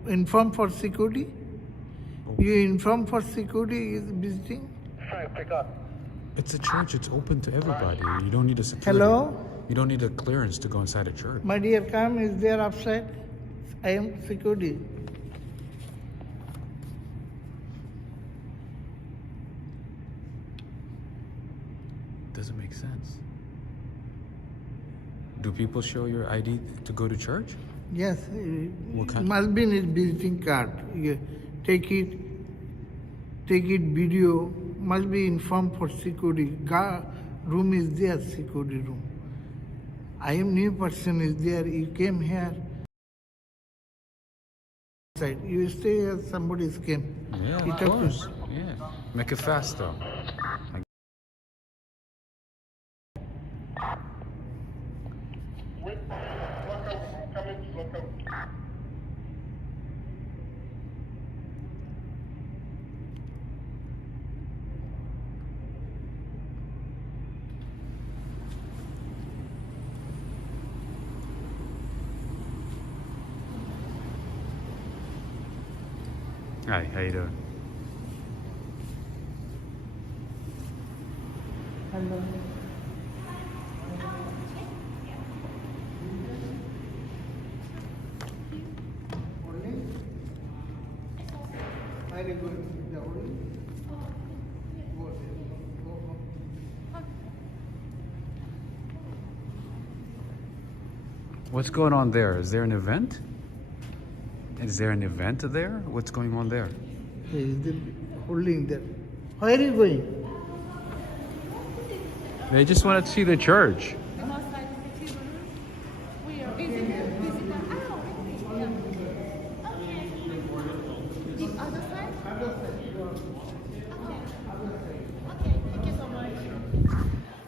informed for security? You inform for security is visiting? It's a church. It's open to everybody. You don't need a security. Hello? You don't need a clearance to go inside a church. My dear, come, is there outside? I am security. Doesn't make sense. Do people show your ID to go to church? Yes, What kind? must be in his visiting card. You take it video, must be informed for security. Room is there, security room. I am new person is there. You came here. You stay here. Somebody's came. Yeah, You of talk to course. Yeah. Make it fast though. Wait, look out, I'm coming, look out. Hi, how you doing? Hello. Very good. The only. Go there. Go home. What's going on there? Is there an event? Is there an event there? What's going on there? He is the holding there. Where are you going? They just want to see the church. We are visiting. The other side? Okay, thank you so much.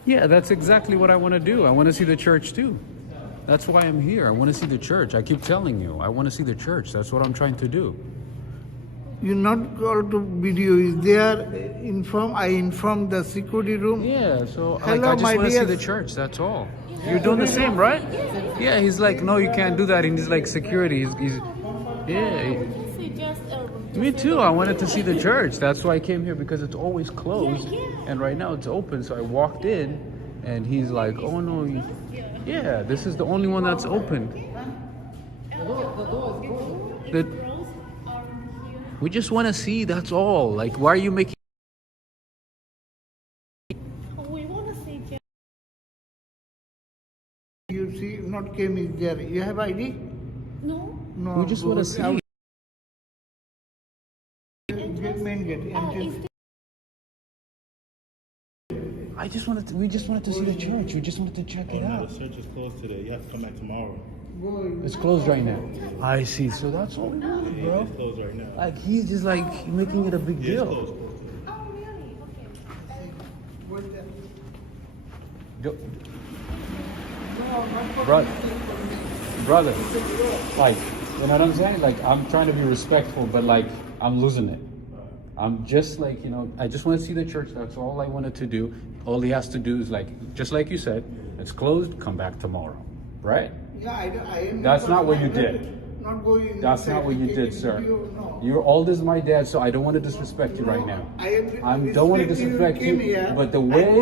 Yeah, that's exactly what I want to do. I want to see the church too. That's why I'm here. I want to see the church. I keep telling you, I want to see the church. That's what I'm trying to do. You not called to video. Is there? I inform the security room. Yeah, so Hello, I just my want to see dear. the church. That's all. You're doing the same, right? Yeah, he's like, no, you can't do that. And he's like, security. Yeah. Me too. I wanted to see the church. That's why I came here, because it's always closed. And right now it's open. So I walked in and he's like, oh no. Yeah, this is the only one that's open. We just want to see, that's all. Like, why are you making... We want to see Jack. You see, not came is there. You have ID? No? No. We just want to see. Out. Get main gate. Entrance. We just wanted to see the church. We just wanted to check it out. The church is closed today. You have to come back tomorrow. It's closed right now. I see. So that's all we wanted, bro. It's closed right now. Like, he's just like making it a big It's deal. closed. Oh, really? Okay. Yo- Brother, like, you know what I'm saying? Like, I'm trying to be respectful, but like, I'm losing it. I'm just like, you know, I just want to see the church. That's all I wanted to do. All he has to do is like, just like you said, it's closed, come back tomorrow, right? Yeah, I am. That's not what you did. Not going. That's not what you did, sir. No. You're old as my dad, so I don't want to disrespect you right now. I don't want to disrespect you, but the way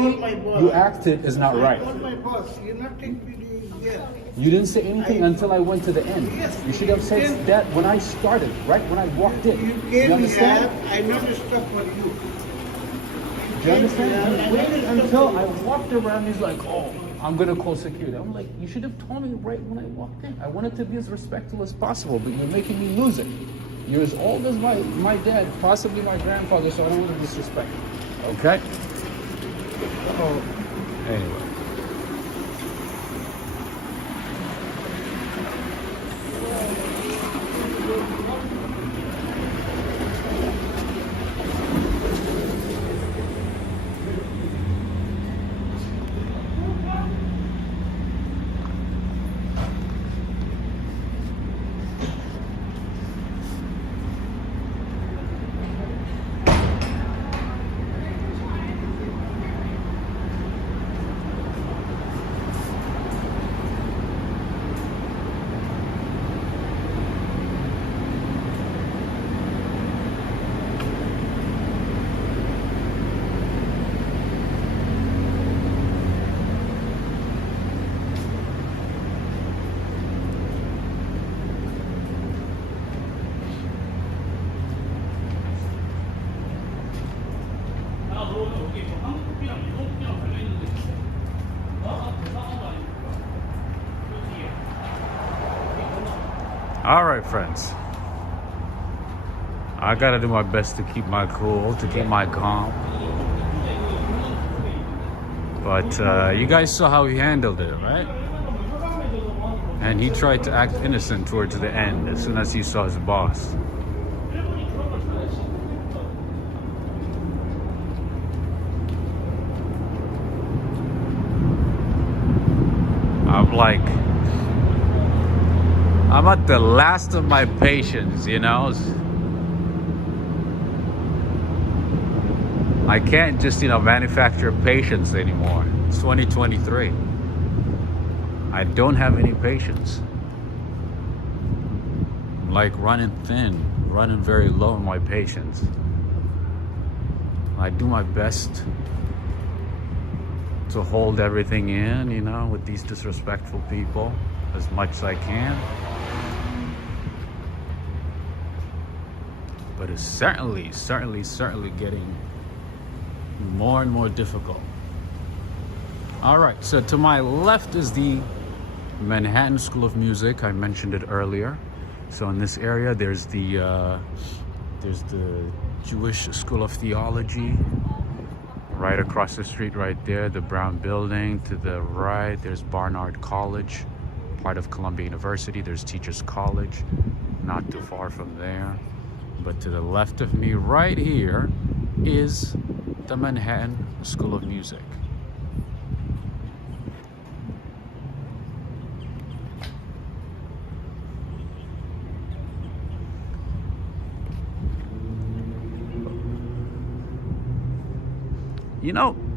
you acted is not I right. called my boss. You not take video here. You didn't say anything until I went to the end. Yes, You should have said yes. that when I started, right? When I walked in. You came understand? here. I not stop for you. Do you understand? He waited until I walked around. He's like, oh, I'm going to call security. I'm like, you should have told me right when I walked in. I wanted to be as respectful as possible, but you're making me lose it. You're as old as my dad, possibly my grandfather, so I don't want to disrespect you. Okay? Oh, anyway. All right, friends. I gotta do my best to keep my cool, to keep my calm. But you guys saw how he handled it, right? And he tried to act innocent towards the end as soon as he saw his boss. I'm at the last of my patience, you know? I can't just, manufacture patience anymore. It's 2023. I don't have any patience. I'm like running thin, running very low on my patience. I do my best to hold everything in, with these disrespectful people as much as I can. But it's certainly getting more and more difficult. All right, so to my left is the Manhattan School of Music. I mentioned it earlier. So in this area, there's the Jewish School of Theology. Right across the street, right there, the brown building. To the right, there's Barnard College, part of Columbia University. There's Teachers College, not too far from there. But to the left of me, right here, is the Manhattan School of Music.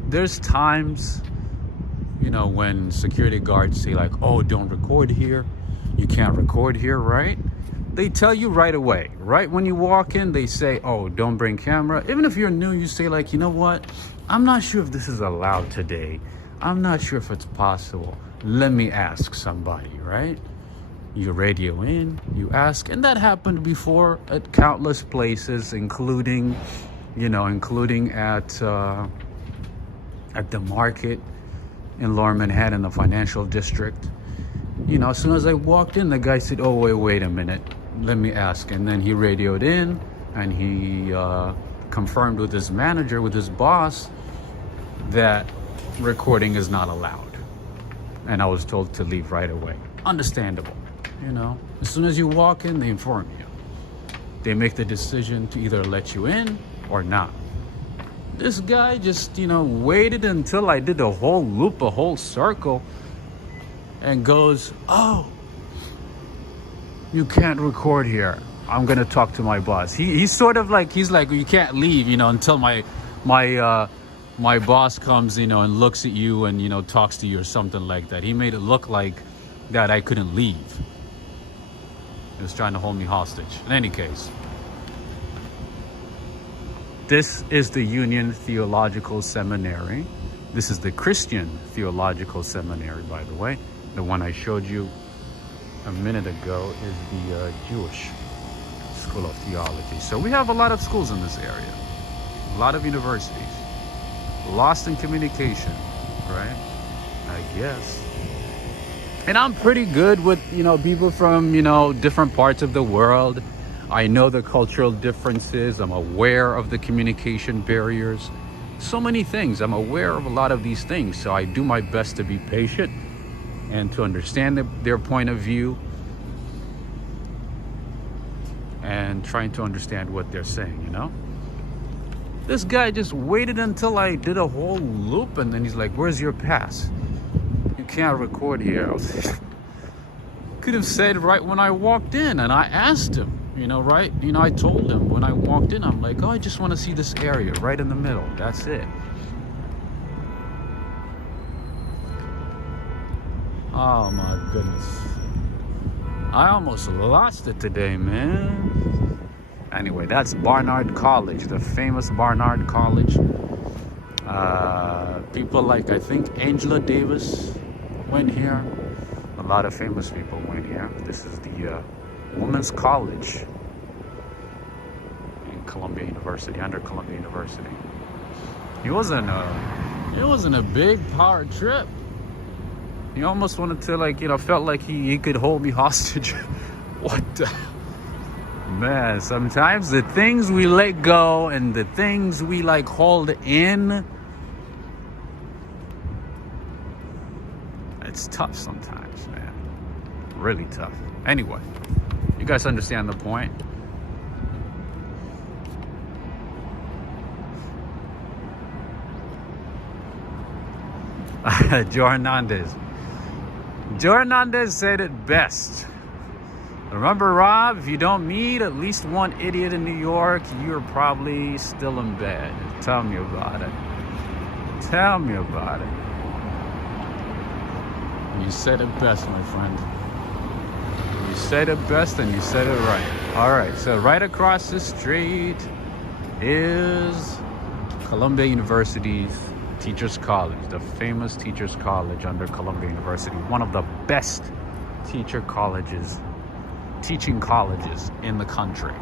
There's times, when security guards say like, oh, don't record here. You can't record here, right? They tell you right away. Right when you walk in, they say, oh, don't bring camera. Even if you're new, you say like, you know what? I'm not sure if this is allowed today. I'm not sure if it's possible. Let me ask somebody, right? You radio in, you ask. And that happened before at countless places, including at the market in Lower Manhattan, the financial district. As soon as I walked in, the guy said, oh, wait a minute, let me ask. And then he radioed in and he confirmed with his manager, with his boss, that recording is not allowed. And I was told to leave right away. Understandable, As soon as you walk in, they inform you. They make the decision to either let you in or not. This guy just, waited until I did a whole loop, a whole circle, and goes, oh, you can't record here. I'm going to talk to my boss. He's sort of like, you can't leave, until my boss comes, and looks at you and, talks to you or something like that. He made it look like that I couldn't leave. He was trying to hold me hostage. In any case, this is the Union Theological Seminary. This is the Christian Theological Seminary, by the way. The one I showed you a minute ago is the Jewish School of Theology. So we have a lot of schools in this area, a lot of universities. Lost in communication, right? I guess. And I'm pretty good with, people from, different parts of the world. I know the cultural differences. I'm aware of the communication barriers. So many things. I'm aware of a lot of these things. So I do my best to be patient and to understand their point of view and trying to understand what they're saying, This guy just waited until I did a whole loop and then he's like, where's your pass? You can't record here. Could have said right when I walked in, and I asked him. Right? I told him when I walked in, I'm like, oh, I just want to see this area right in the middle. That's it. Oh my goodness. I almost lost it today, man. Anyway, that's Barnard College, the famous Barnard College. People like, I think, Angela Davis went here. A lot of famous people went here. This is the Women's College in Columbia University, under Columbia University. It wasn't a big power trip. He almost wanted to felt like he could hold me hostage. What the? Man, sometimes the things we let go and the things we hold in, it's tough sometimes, man. really tough. Anyway, you guys understand the point. Joe Hernandez said it best. Remember, Rob, if you don't meet at least one idiot in New York, you're probably still in bed. Tell me about it. Tell me about it. You said it best, my friend. You said it best and you said it right. All right, so right across the street is Columbia University's Teachers College, the famous Teachers College under Columbia University, one of the best teaching colleges in the country.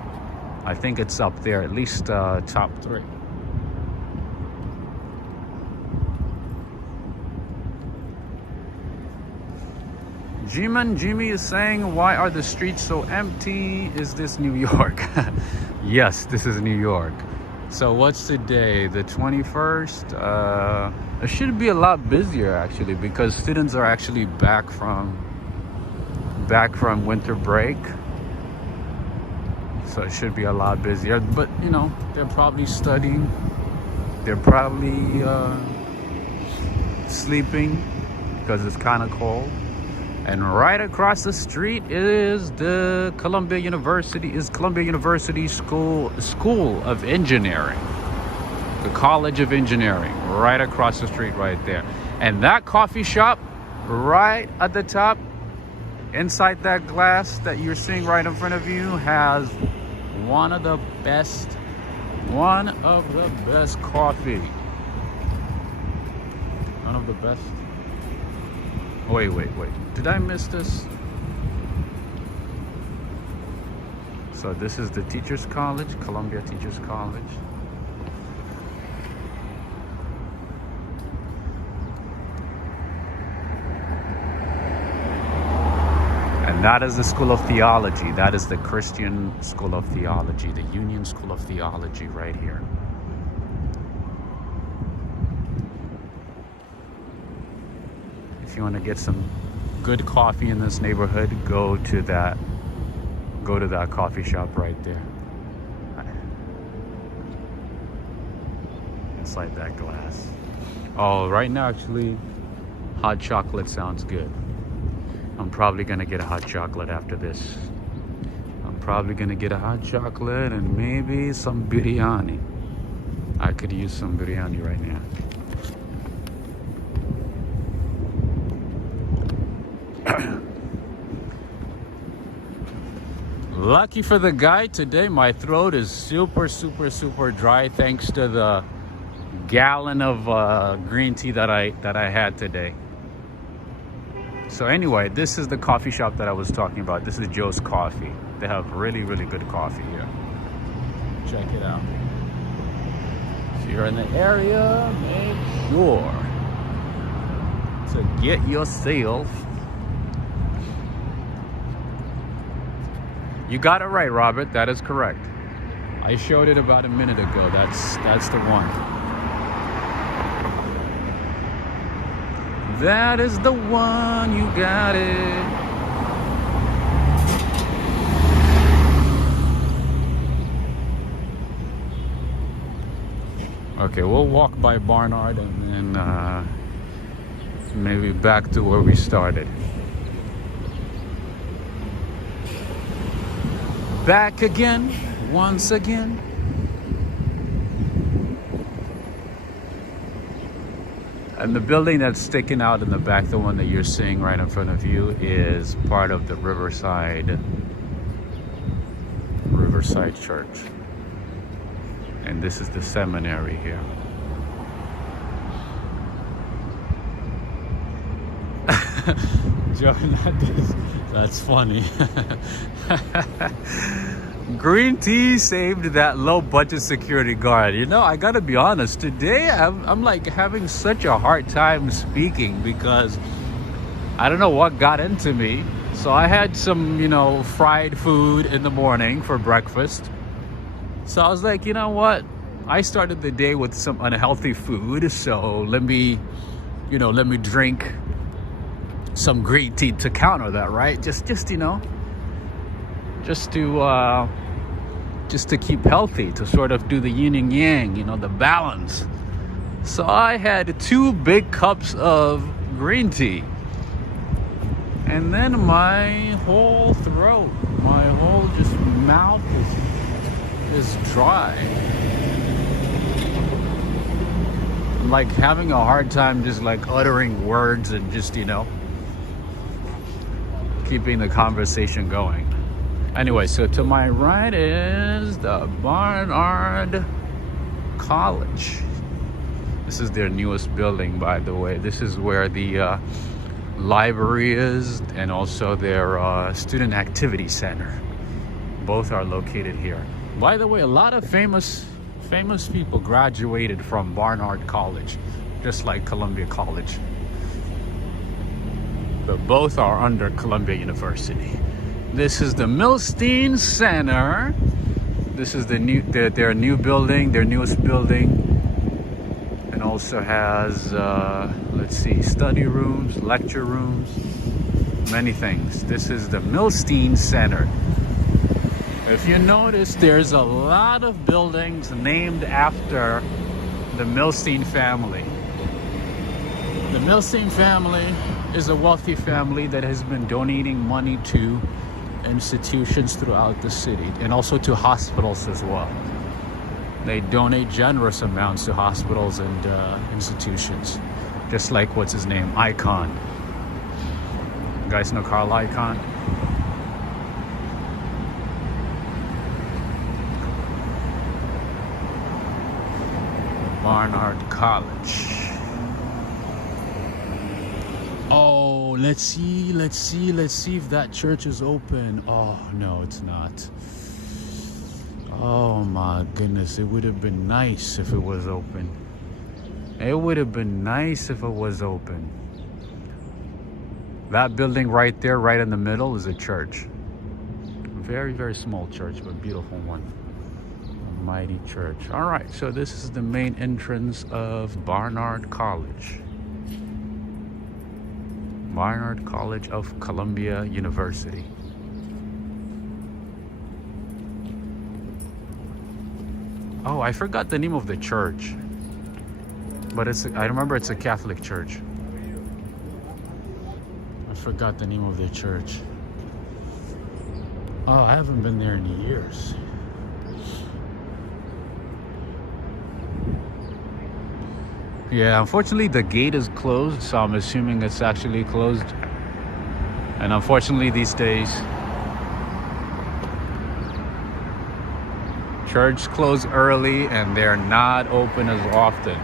I think it's up there, at least top 3. Jimmy is saying, why are the streets so empty? Is this New York? Yes, this is New York. So what's today? The 21st? It should be a lot busier actually, because students are actually back from winter break. So it should be a lot busier. But you know, they're probably studying. They're probably sleeping because it's kind of cold. And right across the street is the Columbia University School of Engineering. The College of Engineering, right across the street right there. And that coffee shop right at the top, inside that glass that you're seeing right in front of you, has one of the best coffee. One of the best. Wait. Did I miss this? So this is the Teachers College, Columbia Teachers College. And that is the School of Theology. That is the Christian School of Theology, the Union School of Theology right here. If you want to get some good coffee in this neighborhood, go to that coffee shop right there. Inside that glass. Oh, right now actually hot chocolate sounds good. I'm probably gonna get a hot chocolate after this. I'm probably gonna get a hot chocolate and maybe some biryani. I could use some biryani right now. Lucky for the guy today, my throat is super dry thanks to the gallon of green tea that I had today. So anyway, this is the coffee shop that I was talking about. This is Joe's Coffee. They have really good coffee here. Check it out. If you're in the area, make sure to get yourself. You got it right, Robert. That is correct. I showed it about a minute ago. That's the one. That is the one. You got it. Okay, we'll walk by Barnard and then maybe back to where we started. Back again, once again. And the building that's sticking out in the back, the one that you're seeing right in front of you, is part of the Riverside Church. And this is the seminary here. Joe Hernandez, that's funny. Green tea saved that low budget security guard. You know, I gotta be honest, today I'm like having such a hard time speaking because I don't know what got into me. So I had some, fried food in the morning for breakfast. So I was like, you know what? I started the day with some unhealthy food. So let me drink some green tea to counter that, right? Just you know, just to keep healthy, to sort of do the yin and yang, you know, the balance. So I had 2 big cups of green tea, and then my whole throat, my whole just mouth is dry. I'm like having a hard time just like uttering words and just, you know, keeping the conversation going. Anyway, so to my right is the Barnard College. This is their newest building, by the way. This is where the library is, and also their student activity center. Both are located here. By the way, a lot of famous people graduated from Barnard College, just like Columbia College. But both are under Columbia University. This is the Milstein Center. This is their new building, their newest building. And also has, let's see, study rooms, lecture rooms, many things. This is the Milstein Center. If you notice, there's a lot of buildings named after the Milstein family. The Milstein family is a wealthy family that has been donating money to institutions throughout the city, and also to hospitals as well. They donate generous amounts to hospitals and institutions, just like what's his name, Icahn. You guys know Carl Icahn? Barnard College. Oh, let's see if that church is open. Oh, no, it's not. Oh my goodness, it would have been nice if it was open. It would have been nice if it was open. That building right there, right in the middle, is a church. Very, very small church, but beautiful one. A mighty church. All right, so this is the main entrance of Barnard College. Barnard College of Columbia University. Oh, I forgot the name of the church, but I remember it's a Catholic church. I forgot the name of the church. Oh, I haven't been there in years. Yeah, unfortunately the gate is closed, so I'm assuming it's actually closed. And unfortunately these days, church close early and they're not open as often.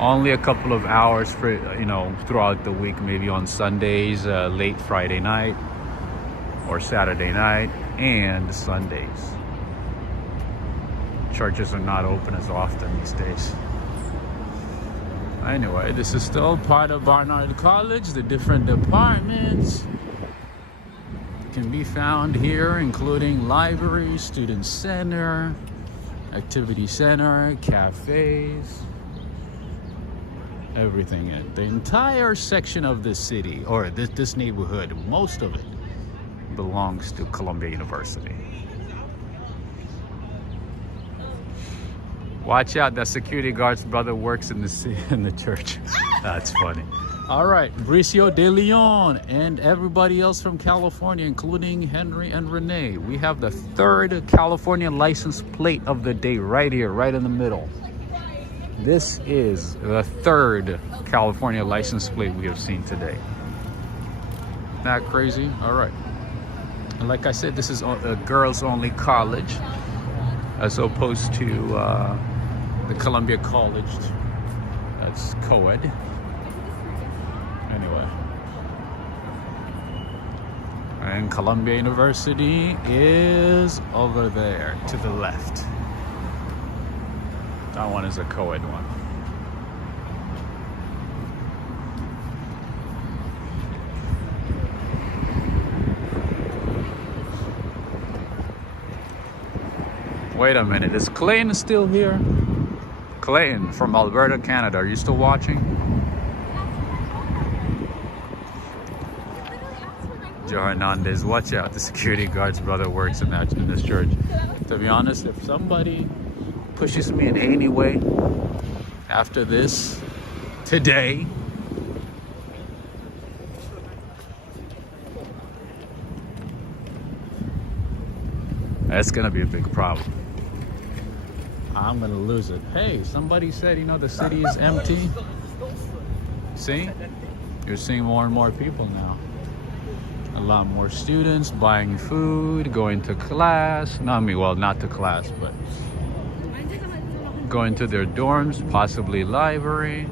Only a couple of hours for, you know, throughout the week, maybe on Sundays, late Friday night or Saturday night, and Sundays. Churches are not open as often these days. Anyway, this is still part of Barnard College. The different departments can be found here, including library, student center, activity center, cafes, everything. In the entire section of this city, or this neighborhood, most of it belongs to Columbia University. Watch out, that security guard's brother works in the church. That's funny. All right, Bricio de Leon and everybody else from California, including Henry and Renee. We have the 3rd California license plate of the day right here, right in the middle. This is the 3rd California license plate we have seen today. Not crazy? All right. And like I said, this is a girls-only college, as opposed to the Columbia College. That's co-ed. Anyway. And Columbia University is over there to the left. That one is a co-ed one. Wait a minute, is Clayton still here? Clayton from Alberta, Canada, are you still watching? Joe Hernandez, watch out. The security guard's brother works in this church. To be honest, if somebody pushes me in any way after this today, that's gonna be a big problem. I'm gonna lose it. Hey, somebody said, you know, the city is empty. See? You're seeing more and more people now. A lot more students buying food, going to class. Not me, well, not to class, but going to their dorms, possibly library.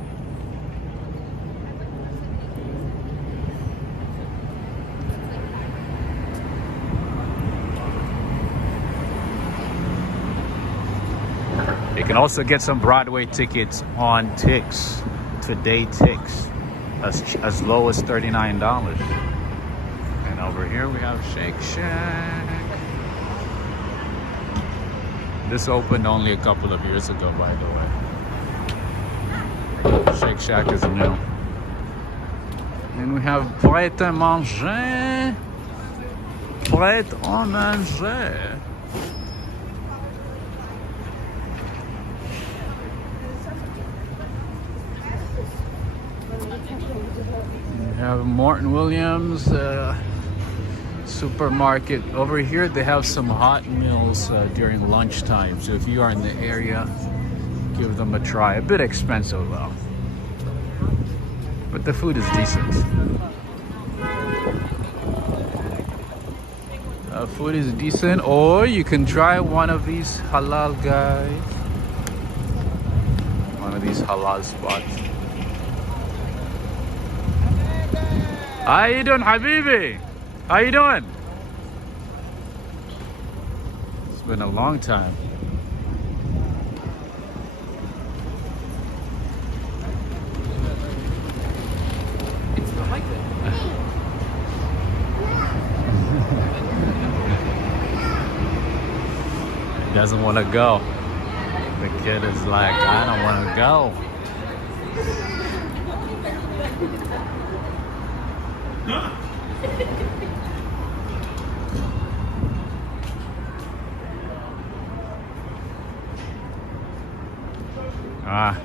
You can also get some Broadway tickets on Tix, Today Tix, as low as $39. And over here we have Shake Shack. This opened only a couple of years ago, by the way. Shake Shack is new. And we have Prêt à manger. Prêt à manger. We have Morton Williams supermarket. Over here they have some hot meals during lunchtime, so if you are in the area, give them a try. A bit expensive though, but the food is decent. Food is decent, or you can try one of these halal guys, one of these halal spots. How you doing, Habibi? How you doing? It's been a long time. He doesn't want to go. The kid is like, I don't want to go.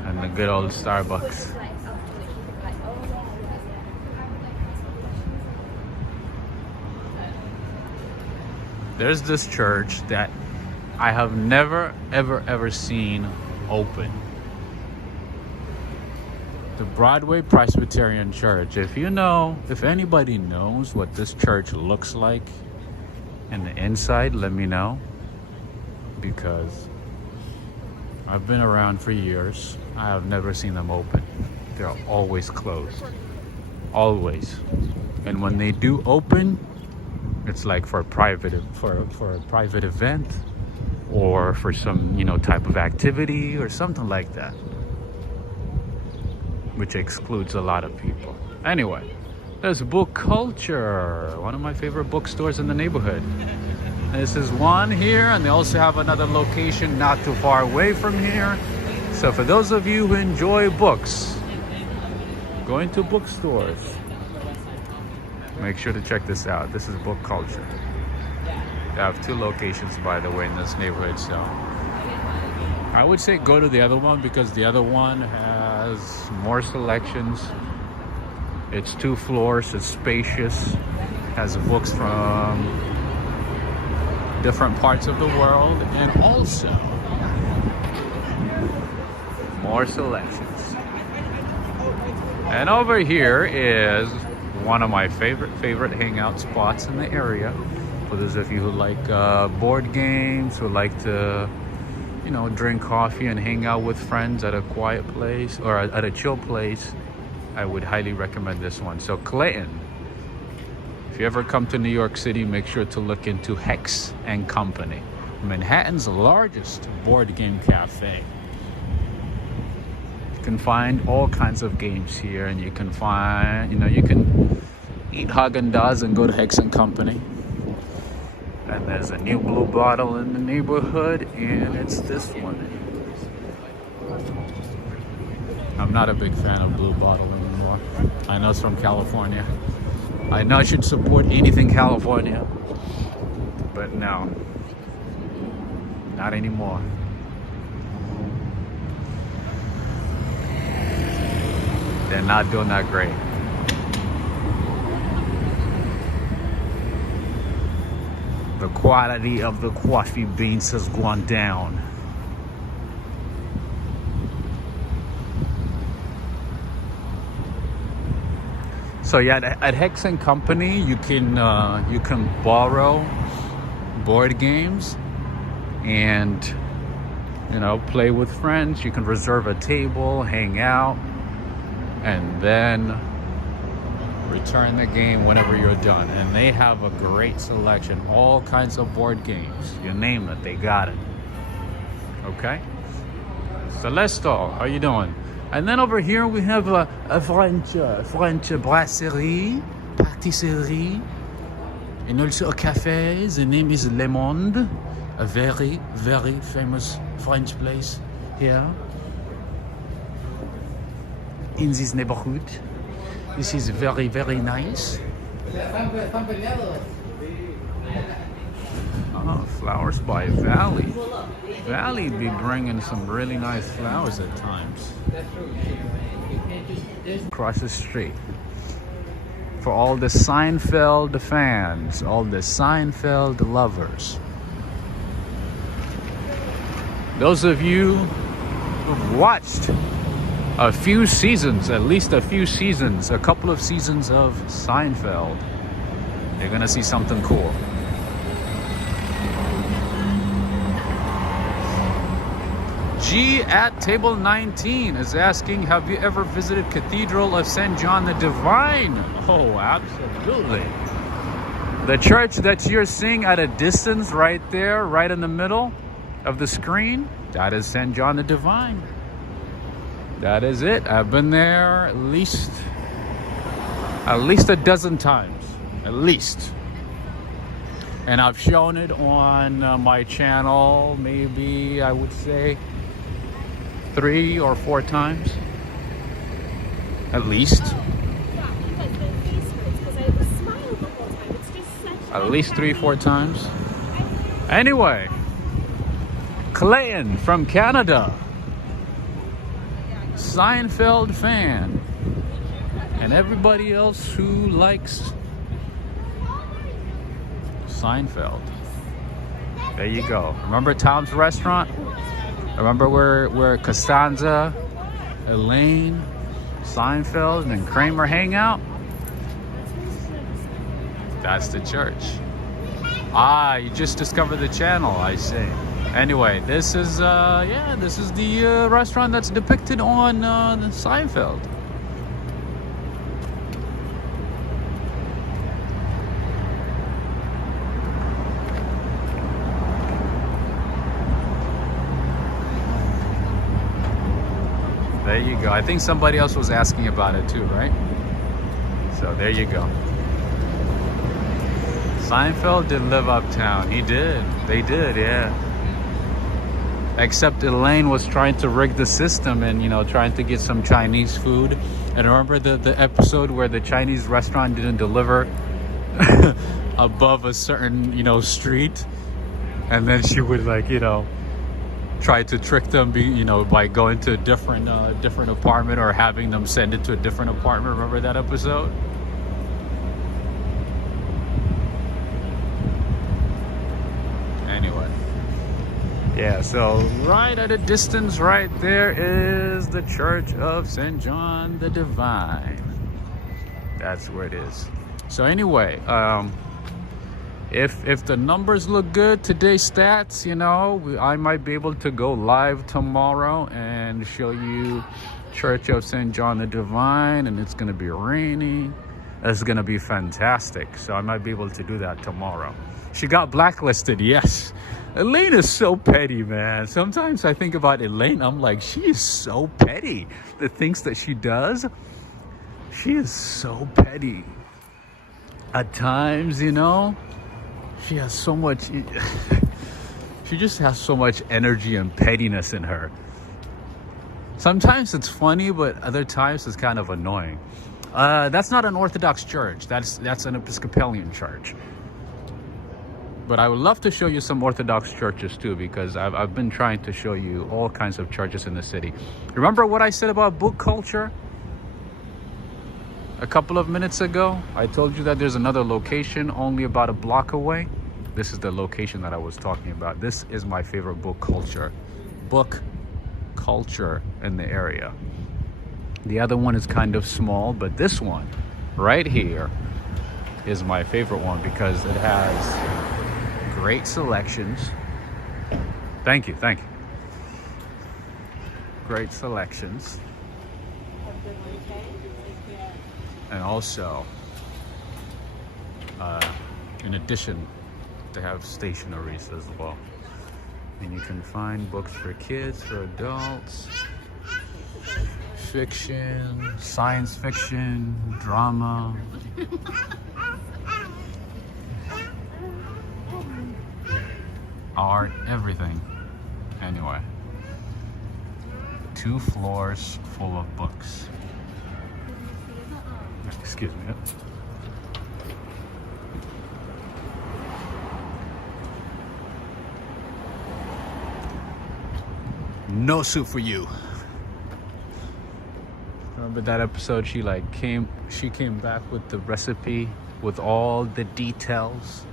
And the good old Starbucks. There's this church that I have never ever seen open. The Broadway Presbyterian Church. If anybody knows what this church looks like in the inside, let me know, because I've been around for years. I have never seen them open. They're always closed. Always. And when they do open, it's like for a private event, or for some, type of activity or something like that, which excludes a lot of people. Anyway, there's Book Culture, one of my favorite bookstores in the neighborhood. This is one here, and they also have another location not too far away from here. So for those of you who enjoy books, going to bookstores, make sure to check this out. This is Book Culture. They have 2 locations, by the way, in this neighborhood. So I would say go to the other one, because the other one has more selections. It's 2 floors, it's spacious, has books from different parts of the world, and also more selections. And over here is one of my favorite hangout spots in the area. For those of you who like board games, who like to, drink coffee and hang out with friends at a quiet place or at a chill place, I would highly recommend this one. So Clayton, if you ever come to New York City, make sure to look into Hex and Company, Manhattan's largest board game cafe. You can find all kinds of games here, and you can find, you can eat Haagen-Dazs and go to Hex and Company. And there's a new Blue Bottle in the neighborhood, and it's this one. I'm not a big fan of Blue Bottle anymore. I know it's from California. I know I should support anything California, but no, not anymore. They're not doing that great. The quality of the coffee beans has gone down. So yeah, at Hex and Company, you can borrow board games and, you know, play with friends. You can reserve a table, hang out, and then return the game whenever you're done. And they have a great selection, all kinds of board games. You name it, they got it. Okay? Celesto, how you doing? And then over here we have a French brasserie, pâtisserie, and also a cafe. The name is Le Monde, a very, very famous French place here in this neighborhood. This is very, very nice. Oh, flowers by Valley. Valley be bringing some really nice flowers at times. Across the street. For all the Seinfeld fans, all the Seinfeld lovers. Those of you who've watched a few seasons, at least a few seasons, a couple of seasons of Seinfeld, you're gonna see something cool. G at table 19 is asking, have you ever visited Cathedral of St. John the Divine? Oh, absolutely. The church that you're seeing at a distance right there, right in the middle of the screen, that is St. John the Divine. That is it. I've been there at least a dozen times, at least. And I've shown it on my channel, maybe I would say 3 or 4 times, at least. At least 3-4 times. Anyway, Clayton from Canada, Seinfeld fan, and everybody else who likes Seinfeld. There you go. Remember Tom's Restaurant? Remember where Costanza, Elaine, Seinfeld, and Kramer hang out? That's the church. Ah, you just discovered the channel, I see. Anyway, this is the restaurant that's depicted on Seinfeld. There you go. I think somebody else was asking about it too, right? So there you go. Seinfeld did live uptown. He did. They did, yeah. Except Elaine was trying to rig the system and, you know, trying to get some Chinese food. And remember the episode where the Chinese restaurant didn't deliver above a certain, you know, street? And then she would, like, you know, try to trick them, by going to a different apartment or having them send it to a different apartment. Remember that episode? Anyway, yeah. So right at a distance, right there is the Church of St. John the Divine. That's where it is. So anyway, If the numbers look good, today's stats, you know, I might be able to go live tomorrow and show you Church of St. John the Divine, and it's going to be rainy. It's going to be fantastic. So I might be able to do that tomorrow. She got blacklisted, yes. Elaine is so petty, man. Sometimes I think about Elaine, I'm like, she is so petty. The things that she does, she is so petty. At times, you know, she has so much, she just has so much energy and pettiness in her. Sometimes it's funny, but other times it's kind of annoying. That's not an Orthodox church. That's an Episcopalian church. But I would love to show you some Orthodox churches too, because I've been trying to show you all kinds of churches in the city. Remember what I said about book culture a couple of minutes ago? I told you that there's another location only about a block away. This is the location that I was talking about. This is my favorite book culture in the area. The other one is kind of small, but this one right here is my favorite one because it has great selections. Thank you. Great selections. And also, in addition, they have stationaries as well. And you can find books for kids, for adults, fiction, science fiction, drama. Art, everything. Anyway, 2 floors full of books. Excuse me. No soup for you. Remember that episode? She came back with the recipe with all the details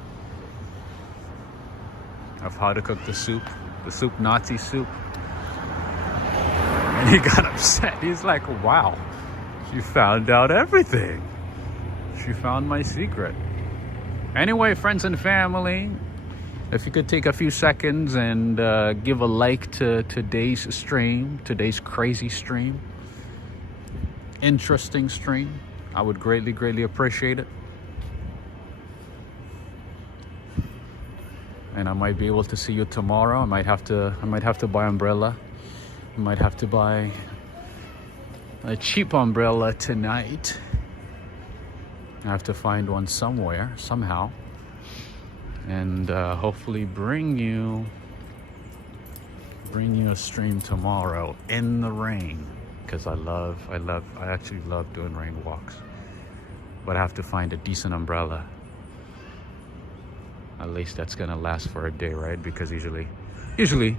of how to cook the soup Nazi soup. And he got upset. He's like, wow, she found out everything. She found my secret. Anyway, friends and family, if you could take a few seconds and give a like to today's stream, today's crazy stream, interesting stream, I would greatly appreciate it. And I might be able to see you tomorrow. I might have to buy umbrella. I might have to buy a cheap umbrella tonight. I have to find one somewhere, somehow, and hopefully bring you a stream tomorrow in the rain, because I actually love doing rain walks. But I have to find a decent umbrella. At least that's gonna last for a day, right? Because usually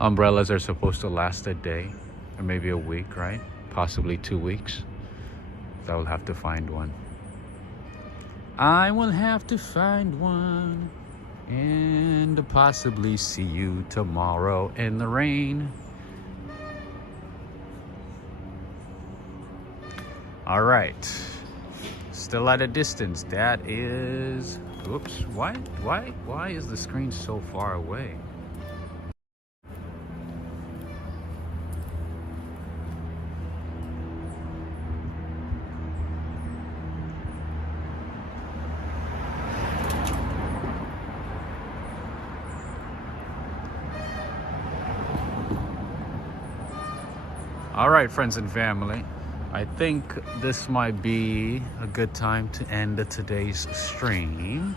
umbrellas are supposed to last a day or maybe a week, right? Possibly 2 weeks. So I will have to find one. I will have to find one and possibly see you tomorrow in the rain. All right, still at a distance. That is, oops, why is the screen so far away? All right, friends and family, I think this might be a good time to end today's stream.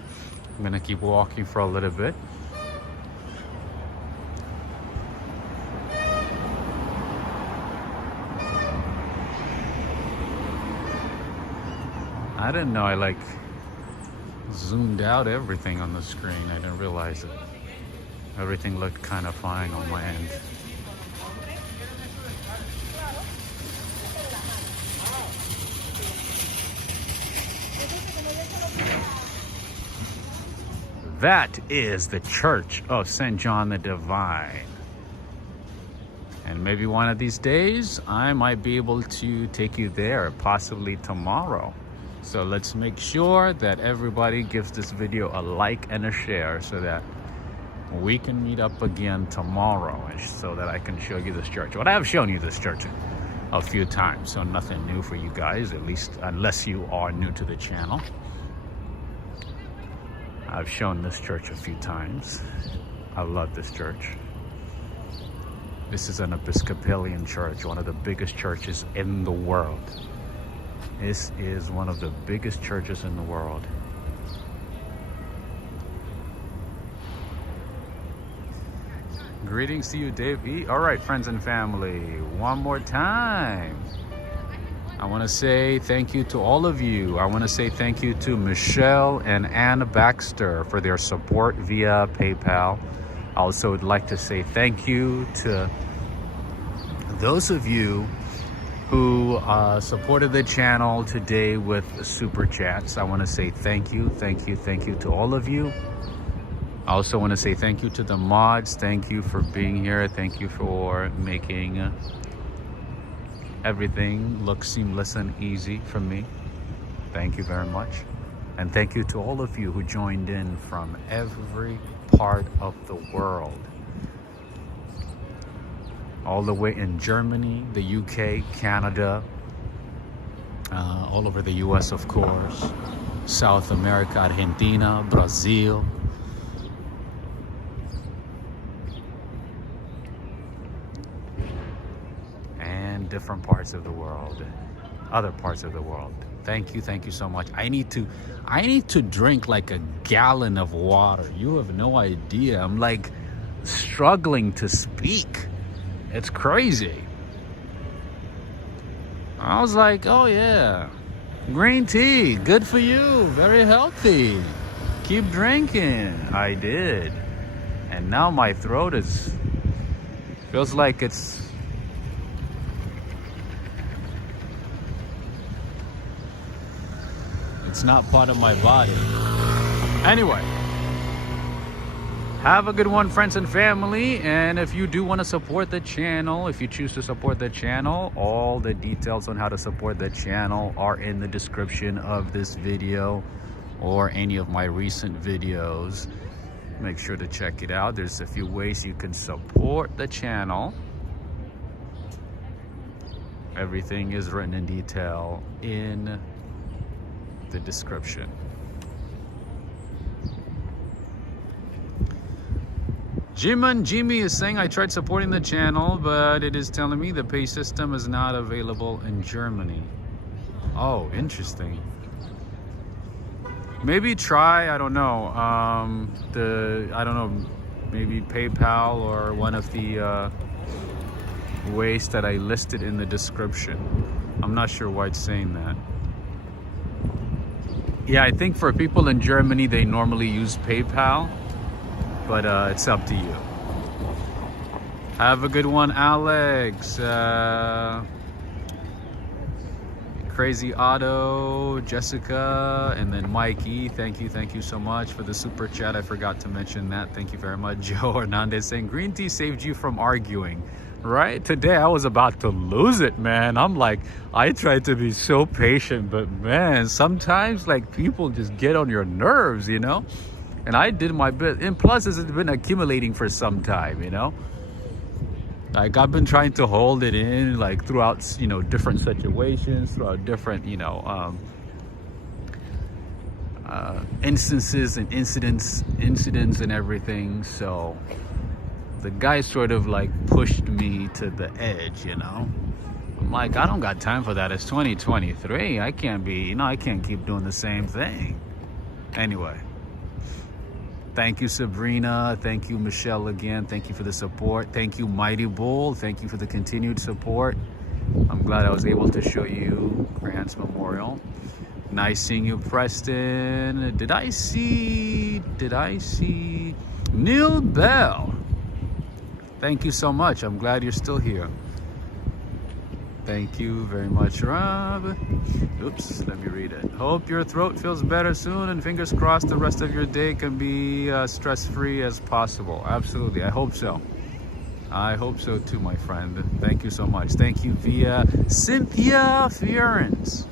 I'm gonna keep walking for a little bit. I didn't know I zoomed out everything on the screen. I didn't realize it. Everything looked kind of fine on my end. That is the Church of St. John the Divine. And maybe one of these days, I might be able to take you there, possibly tomorrow. So let's make sure that everybody gives this video a like and a share so that we can meet up again tomorrow, so that I can show you this church. Well, I have shown you this church a few times, so nothing new for you guys, at least unless you are new to the channel. I've shown this church a few times. I love this church. This is an Episcopalian church, one of the biggest churches in the world. This is one of the biggest churches in the world. Greetings to you, Dave E. All right, friends and family, one more time. I want to say thank you to all of you. I want to say thank you to Michelle and Anna Baxter for their support via PayPal. I also would like to say thank you to those of you who supported the channel today with super chats. I want to say thank you to all of you. I also want to say thank you to the mods. Thank you for being here. Thank you for making everything look seamless and easy for me. Thank you very much. And thank you to all of you who joined in from every part of the world. All the way in Germany, the UK, Canada, all over the US, of course, South America, Argentina, Brazil. And different parts of the world, other parts of the world. Thank you so much. I need to drink like a gallon of water. You have no idea. I'm like struggling to speak. It's crazy. I was like, oh yeah, green tea, good for you, very healthy. Keep drinking. I did. And now my throat feels like it's not part of my body. Anyway, have a good one, friends and family. And if you do want to support the channel, if you choose to support the channel, all the details on how to support the channel are in the description of this video or any of my recent videos. Make sure to check it out. There's a few ways you can support the channel. Everything is written in detail in the description. Jimmy is saying, I tried supporting the channel, but it is telling me the pay system is not available in Germany. Oh, interesting. Maybe try, I don't know, maybe PayPal or one of the ways that I listed in the description. I'm not sure why it's saying that. Yeah, I think for people in Germany, they normally use PayPal, but it's up to you. Have a good one, Alex. Crazy Otto, Jessica, and then Mikey. Thank you so much for the super chat. I forgot to mention that. Thank you very much. Joe Hernandez saying, green tea saved you from arguing. Right? Today I was about to lose it, man. I'm like, I tried to be so patient, but man, sometimes like people just get on your nerves, you know? And I did my bit. And plus, it's been accumulating for some time, you know? Like I've been trying to hold it in like throughout, you know, different situations, throughout different, you know, instances and incidents and everything. So the guy sort of like pushed me to the edge, you know? I'm like, I don't got time for that. It's 2023. I can't be, you know, I can't keep doing the same thing. Anyway, thank you, Sabrina. Thank you, Michelle, again. Thank you for the support. Thank you, Mighty Bull. Thank you for the continued support. I'm glad I was able to show you Grant's Memorial. Nice seeing you, Preston. Did I see Neil Bell? Thank you so much. I'm glad you're still here. Thank you very much, Rob. Oops, let me read it. Hope your throat feels better soon, and fingers crossed the rest of your day can be stress-free as possible. Absolutely, I hope so. I hope so too, my friend. Thank you so much. Thank you via Cynthia Fiorens.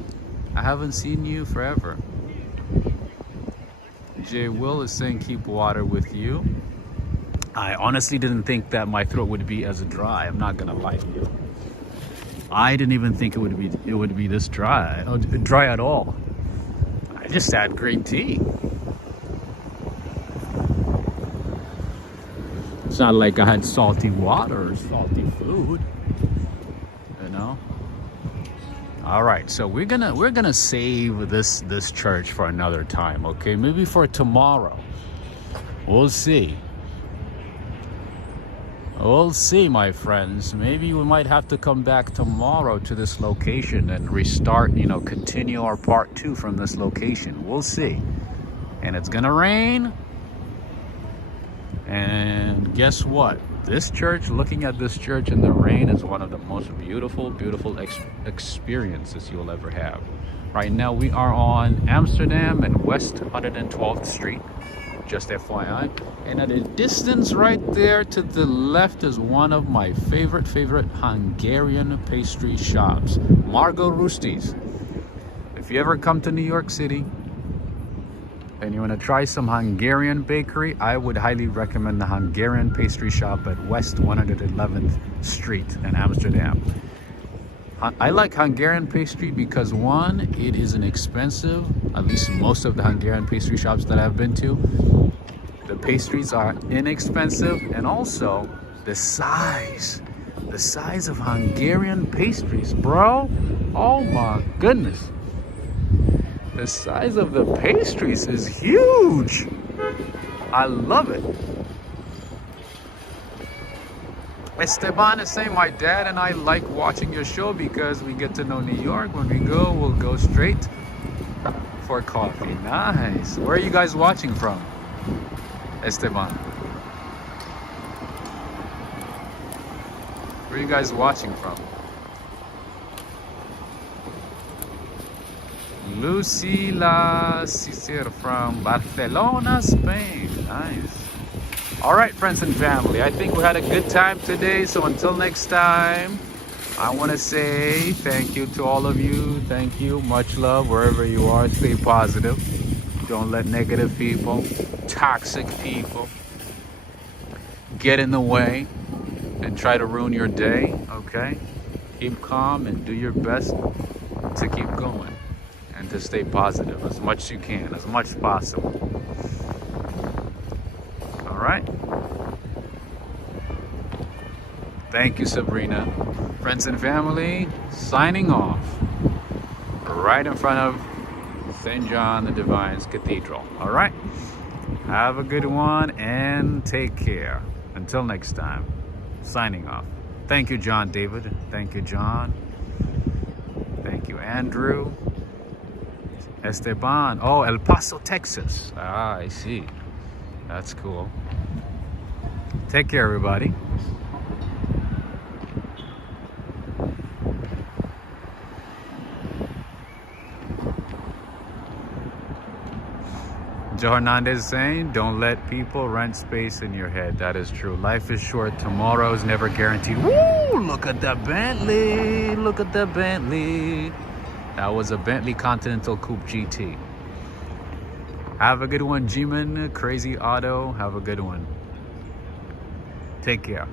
I haven't seen you forever. Jay Will is saying keep water with you. I honestly didn't think that my throat would be as dry. I'm not gonna lie to you. I didn't even think it would be this dry. Dry at all. I just had green tea. It's not like I had salty water or salty food, you know. All right, so we're gonna save this church for another time, okay? Maybe for tomorrow. We'll see. We'll see, my friends. Maybe we might have to come back tomorrow to this location and restart, continue our part 2 from this location. We'll see. And it's gonna rain. And guess what? This church, looking at this church in the rain, is one of the most beautiful experiences you'll ever have. Right now we are on Amsterdam and West 112th Street, just FYI. And at a distance right there to the left is one of my favorite Hungarian pastry shops, Margot Rusti's. If you ever come to New York City and you want to try some Hungarian bakery, I would highly recommend the Hungarian pastry shop at West 111th Street in Amsterdam. I like Hungarian pastry because, one, it is inexpensive, at least most of the Hungarian pastry shops that I've been to. The pastries are inexpensive, and also the size of Hungarian pastries, bro. Oh my goodness. The size of the pastries is huge. I love it. Esteban is saying, my dad and I like watching your show because we get to know New York. When we go, we'll go straight for coffee. Nice. Where are you guys watching from, Esteban? Where are you guys watching from? Lucila Cicer from Barcelona, Spain. Nice. All right, friends and family, I think we had a good time today. So until next time, I want to say thank you to all of you. Thank you. Much love wherever you are. Stay positive. Don't let negative people, toxic people get in the way and try to ruin your day. Okay? Keep calm and do your best to keep going and to stay positive as much as you can, as much as possible. All right. Thank you, Sabrina. Friends and family, signing off right in front of St. John the Divine's Cathedral. All right. Have a good one and take care. Until next time, signing off. Thank you, John David. Thank you, John. Thank you, Andrew. Esteban. Oh, El Paso, Texas. Ah, I see. That's cool. Take care, everybody. Joe Hernandez is saying, don't let people rent space in your head. That is true. Life is short. Tomorrow is never guaranteed. Woo! Look at that Bentley. Look at that Bentley. That was a Bentley Continental Coupe GT. Have a good one, G-Man. Crazy Auto. Have a good one. Take care.